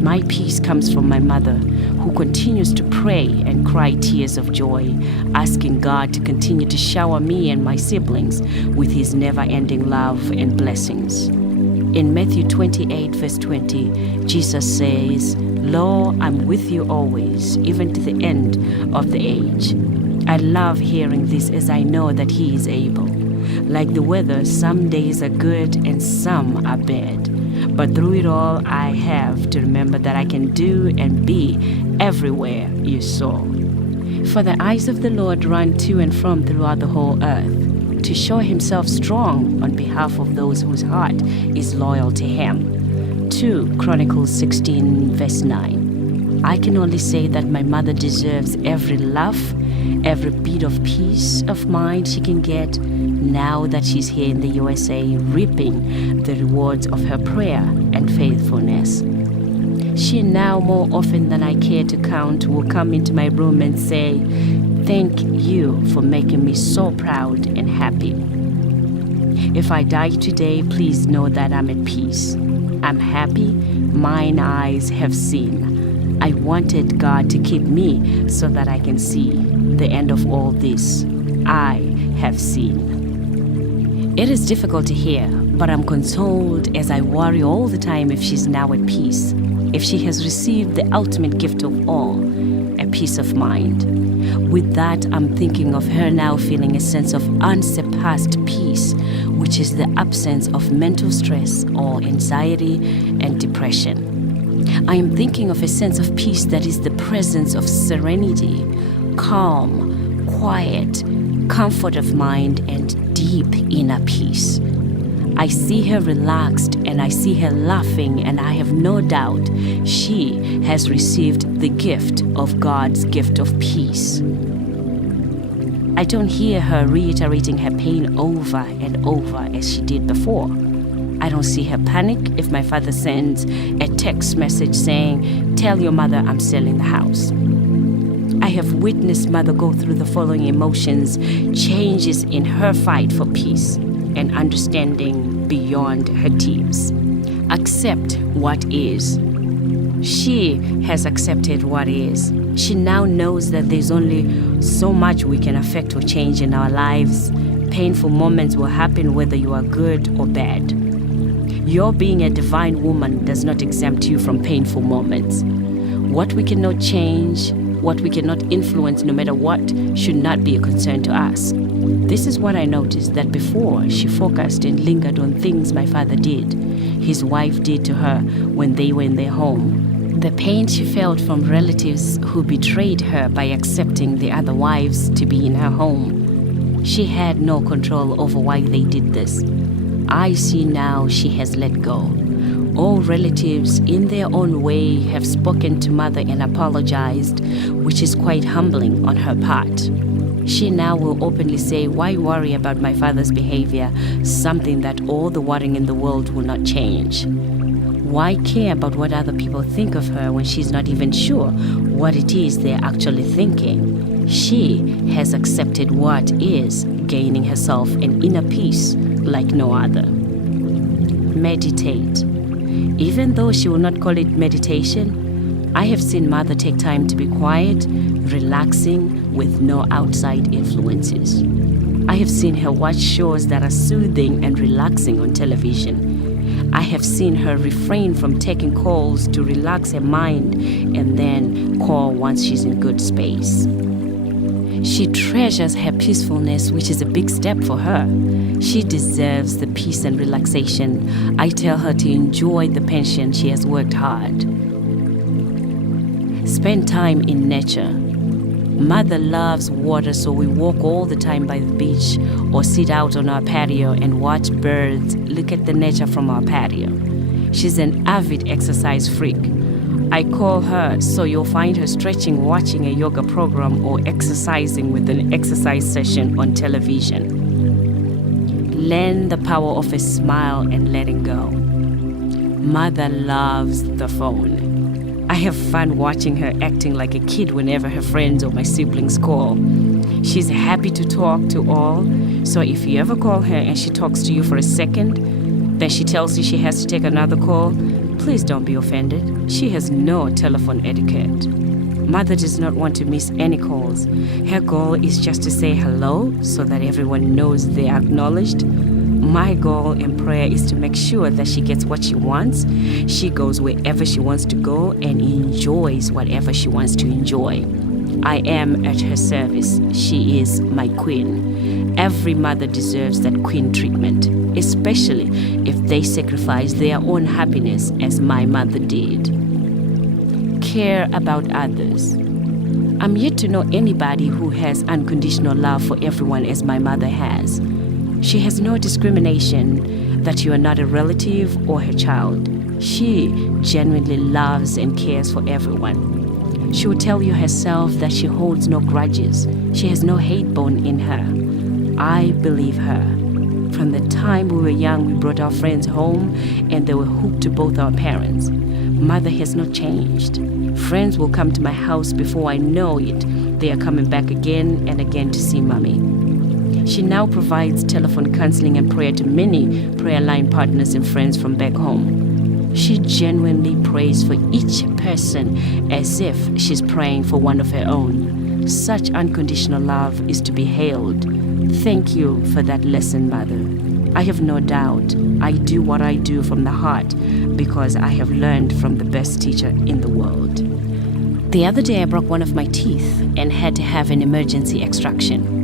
My peace comes from my mother, who continues to pray and cry tears of joy, asking God to continue to shower me and my siblings with his never-ending love and blessings. In Matthew 28, verse 20, Jesus says, "Lo, I'm with you always, even to the end of the age." I love hearing this as I know that he is able. Like the weather, some days are good and some are bad. But through it all, I have to remember that I can do and be everywhere you saw. For the eyes of the Lord run to and from throughout the whole earth, to show himself strong on behalf of those whose heart is loyal to him. 2 Chronicles 16, verse 9. I can only say that my mother deserves every laugh, every bit of peace of mind she can get now that she's here in the USA, reaping the rewards of her prayer and faithfulness. She now, more often than I care to count, will come into my room and say, "Thank you for making me so proud and happy." If I die today, please know that I'm at peace. I'm happy. Mine eyes have seen. I wanted God to keep me so that I can see the end of all this. I have seen. It is difficult to hear, but I'm consoled as I worry all the time if she's now at peace, if she has received the ultimate gift of all, a peace of mind. With that, I'm thinking of her now feeling a sense of unsurpassed peace, which is the absence of mental stress or anxiety and depression. I am thinking of a sense of peace that is the presence of serenity, calm, quiet, comfort of mind, and deep inner peace. I see her relaxed and I see her laughing, and I have no doubt she has received the gift of God's gift of peace. I don't hear her reiterating her pain over and over as she did before. I don't see her panic if my father sends a text message saying, "Tell your mother I'm selling the house." I have witnessed Mother go through the following emotions, changes in her fight for peace and understanding beyond her tears. Accept what is. She has accepted what is. She now knows that there's only so much we can affect or change in our lives. Painful moments will happen whether you are good or bad. Your being a divine woman does not exempt you from painful moments. What we cannot change, what we cannot influence no matter what, should not be a concern to us. This is what I noticed, that before she focused and lingered on things my father did, his wife did to her when they were in their home. The pain she felt from relatives who betrayed her by accepting the other wives to be in her home. She had no control over why they did this. I see now she has let go. All relatives, in their own way, have spoken to Mother and apologized, which is quite humbling on her part. She now will openly say, "Why worry about my father's behavior, something that all the worrying in the world will not change? Why care about what other people think of her when she's not even sure what it is they're actually thinking?" She has accepted what is, gaining herself an inner peace like no other. Meditate. Even though she will not call it meditation, I have seen Mother take time to be quiet, relaxing, with no outside influences. I have seen her watch shows that are soothing and relaxing on television. I have seen her refrain from taking calls to relax her mind and then call once she's in good space. She treasures her peacefulness, which is a big step for her. She deserves the peace and relaxation. I tell her to enjoy the pension she has worked hard. Spend time in nature. Mother loves water, so we walk all the time by the beach or sit out on our patio and watch birds, look at the nature from our patio. She's an avid exercise freak. I call her, so you'll find her stretching, watching a yoga program, or exercising with an exercise session on television. Learn the power of a smile and letting go. Mother loves the phone. I have fun watching her acting like a kid whenever her friends or my siblings call. She's happy to talk to all, so if you ever call her and she talks to you for a second, then she tells you she has to take another call, please don't be offended. She has no telephone etiquette. Mother does not want to miss any calls. Her goal is just to say hello so that everyone knows they are acknowledged. My goal in prayer is to make sure that she gets what she wants. She goes wherever she wants to go and enjoys whatever she wants to enjoy. I am at her service. She is my queen. Every mother deserves that queen treatment, especially if they sacrifice their own happiness as my mother did. Care about others. I'm yet to know anybody who has unconditional love for everyone as my mother has. She has no discrimination that you are not a relative or her child. She genuinely loves and cares for everyone. She will tell you herself that she holds no grudges. She has no hate bone in her. I believe her. From the time we were young, we brought our friends home and they were hooked to both our parents. Mother has not changed. Friends will come to my house before I know it. They are coming back again and again to see Mommy. She now provides telephone counseling and prayer to many prayer line partners and friends from back home. She genuinely prays for each person as if she's praying for one of her own. Such unconditional love is to be hailed. Thank you for that lesson, Mother. I have no doubt I do what I do from the heart because I have learned from the best teacher in the world. The other day I broke one of my teeth and had to have an emergency extraction.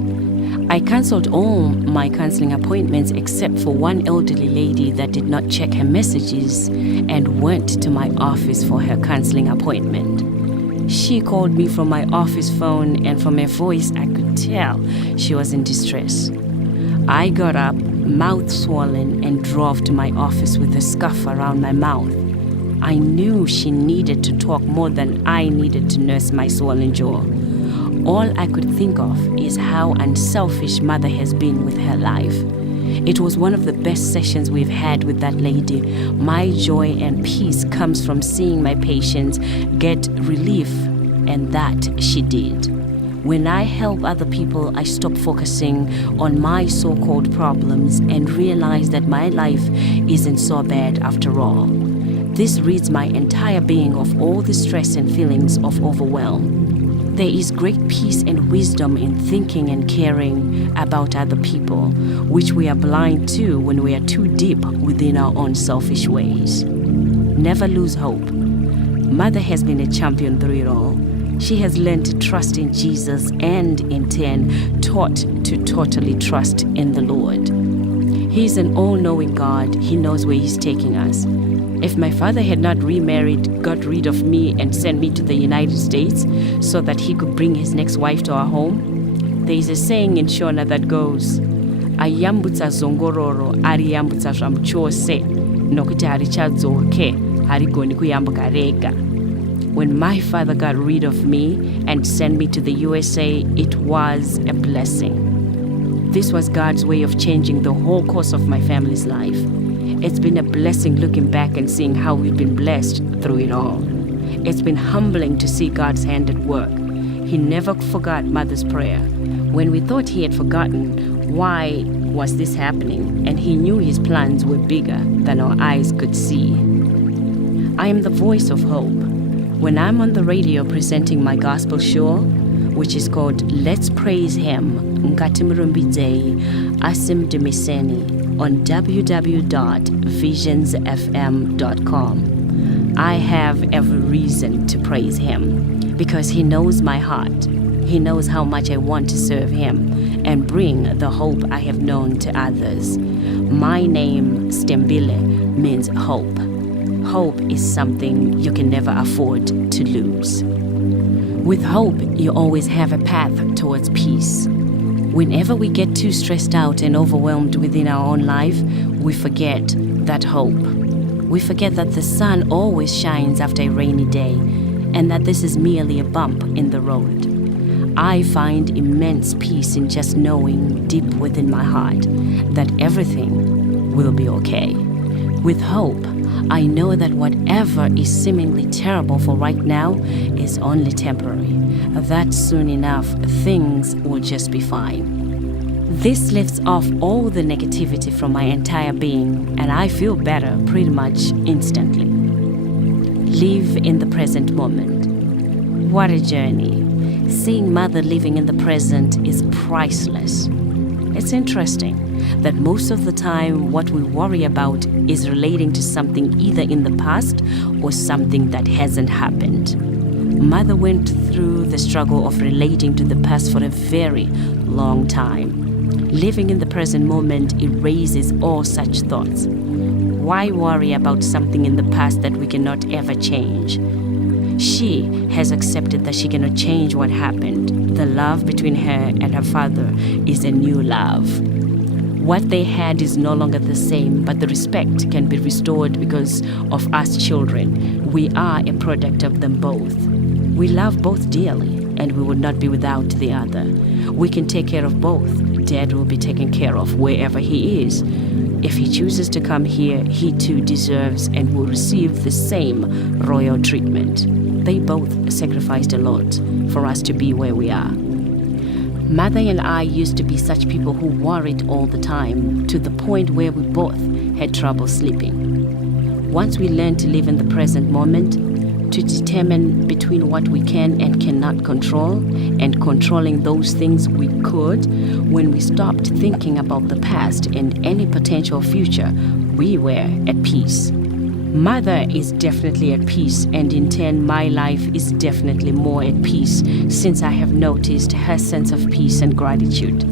I cancelled all my counseling appointments except for one elderly lady that did not check her messages and went to my office for her counseling appointment. She called me from my office phone, and from her voice I could tell she was in distress. I got up, mouth swollen, and drove to my office with a scarf around my mouth. I knew she needed to talk more than I needed to nurse my swollen jaw. All I could think of is how unselfish Mother has been with her life. It was one of the best sessions we've had with that lady. My joy and peace comes from seeing my patients get relief, and that she did. When I help other people, I stop focusing on my so-called problems and realize that my life isn't so bad after all. This rids my entire being of all the stress and feelings of overwhelm. There is great peace and wisdom in thinking and caring about other people, which we are blind to when we are too deep within our own selfish ways. Never lose hope. Mother has been a champion through it all. She has learned to trust in Jesus and, in turn, taught to totally trust in the Lord. He is an all-knowing God. He knows where He's taking us. If my father had not remarried, got rid of me, and sent me to the United States so that he could bring his next wife to our home, there is a saying in Shona that goes, ayambutsa zongororo ariyambutsa zvamuchose nokuti harichadzoke harigoni kuyambuka rega. When my father got rid of me and sent me to the USA, it was a blessing. This was God's way of changing the whole course of my family's life. It's been a blessing looking back and seeing how we've been blessed through it all. It's been humbling to see God's hand at work. he never forgot Mother's prayer. When we thought he had forgotten, why was this happening? And he knew his plans were bigger than our eyes could see. I am the voice of hope. When I'm on the radio presenting my gospel show, which is called Let's Praise Him, Ngati Murumbidzei, Asim Demiseni, on www.visionsfm.com. I have every reason to praise him because he knows my heart. He knows how much I want to serve him and bring the hope I have known to others. My name, Stembile, means hope. Hope is something you can never afford to lose. With hope, you always have a path towards peace. Whenever we get too stressed out and overwhelmed within our own life, we forget that hope. We forget that the sun always shines after a rainy day and that this is merely a bump in the road. I find immense peace in just knowing deep within my heart that everything will be okay. With hope, I know that whatever is seemingly terrible for right now is only temporary, that soon enough things will just be fine. This lifts off all the negativity from my entire being, and I feel better pretty much instantly. Live in the present moment. What a journey. Seeing Mother living in the present is priceless. It's interesting that most of the time what we worry about is relating to something either in the past or something that hasn't happened. Mother went through the struggle of relating to the past for a very long time. Living in the present moment erases all such thoughts. Why worry about something in the past that we cannot ever change? She has accepted that she cannot change what happened. The love between her and her father is a new love. What they had is no longer the same, but the respect can be restored because of us children. We are a product of them both. We love both dearly, and we would not be without the other. We can take care of both. Dad will be taken care of wherever he is. If he chooses to come here, he too deserves and will receive the same royal treatment. They both sacrificed a lot for us to be where we are. Mother and I used to be such people who worried all the time, to the point where we both had trouble sleeping. Once we learned to live in the present moment, to determine between what we can and cannot control and controlling those things we could, when we stopped thinking about the past and any potential future, we were at peace. Mother is definitely at peace, and in turn my life is definitely more at peace since I have noticed her sense of peace and gratitude.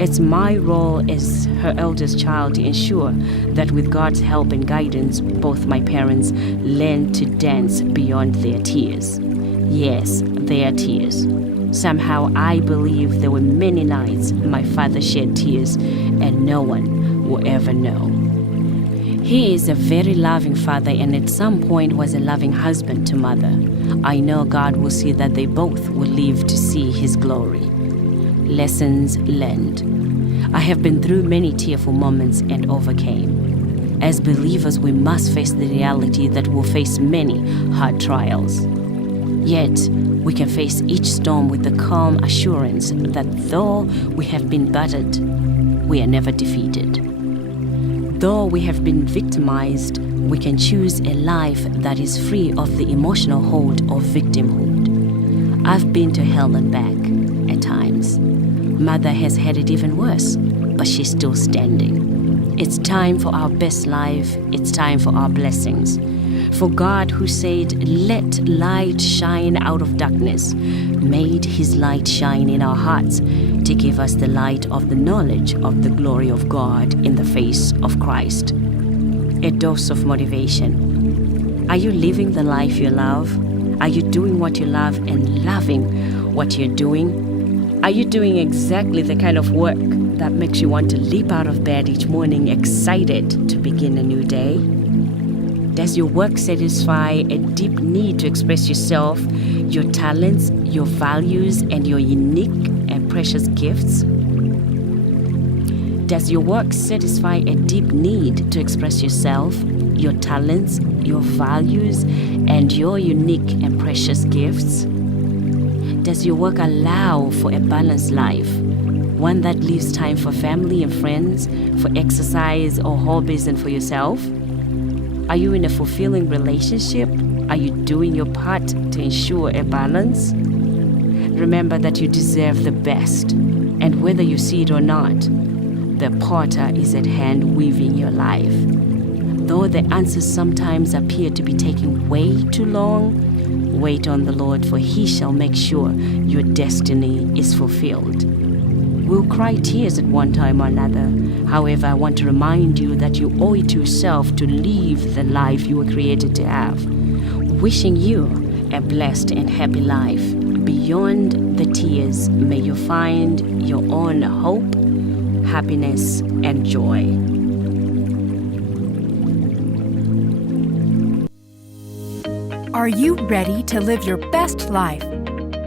It's my role as her eldest child to ensure that with God's help and guidance, both my parents learn to dance beyond their tears. Yes, their tears. Somehow I believe there were many nights my father shed tears and no one will ever know. He is a very loving father and at some point was a loving husband to Mother. I know God will see that they both will live to see His glory. Lessons learned. I have been through many tearful moments and overcame. As believers, we must face the reality that we'll face many hard trials. Yet, we can face each storm with the calm assurance that though we have been battered, we are never defeated. Though we have been victimized, we can choose a life that is free of the emotional hold of victimhood. I've been to hell and back at times. Mother has had it even worse, but she's still standing. It's time for our best life. It's time for our blessings. For God, who said, "Let light shine out of darkness," made His light shine in our hearts to give us the light of the knowledge of the glory of God in the face of Christ. A dose of motivation. Are you living the life you love? Are you doing what you love and loving what you're doing? Are you doing exactly the kind of work that makes you want to leap out of bed each morning excited to begin a new day? Does your work satisfy a deep need to express yourself, your talents, your values, and your unique and precious gifts? Does your work satisfy a deep need to express yourself, your talents, your values, and your unique and precious gifts? Does your work allow for a balanced life? One that leaves time for family and friends, for exercise or hobbies, and for yourself? Are you in a fulfilling relationship? Are you doing your part to ensure a balance? Remember that you deserve the best, and whether you see it or not, the potter is at hand weaving your life. Though the answers sometimes appear to be taking way too long, wait on the Lord, for He shall make sure your destiny is fulfilled. We'll cry tears at one time or another. However, I want to remind you that you owe it to yourself to live the life you were created to have. Wishing you a blessed and happy life. Beyond the tears, may you find your own hope, happiness, and joy. Are you ready to live your best life?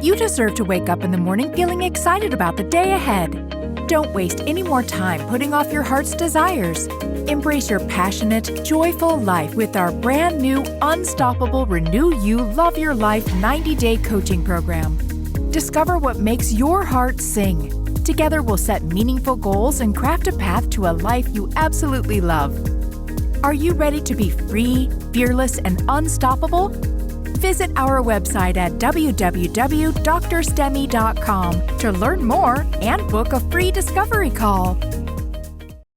You deserve to wake up in the morning feeling excited about the day ahead. Don't waste any more time putting off your heart's desires. Embrace your passionate, joyful life with our brand new Unstoppable Renew You Love Your Life 90-day coaching program. Discover what makes your heart sing. Together we'll set meaningful goals and craft a path to a life you absolutely love. Are you ready to be free, fearless, and unstoppable? Visit our website at www.DrStem.com to learn more and book a free discovery call.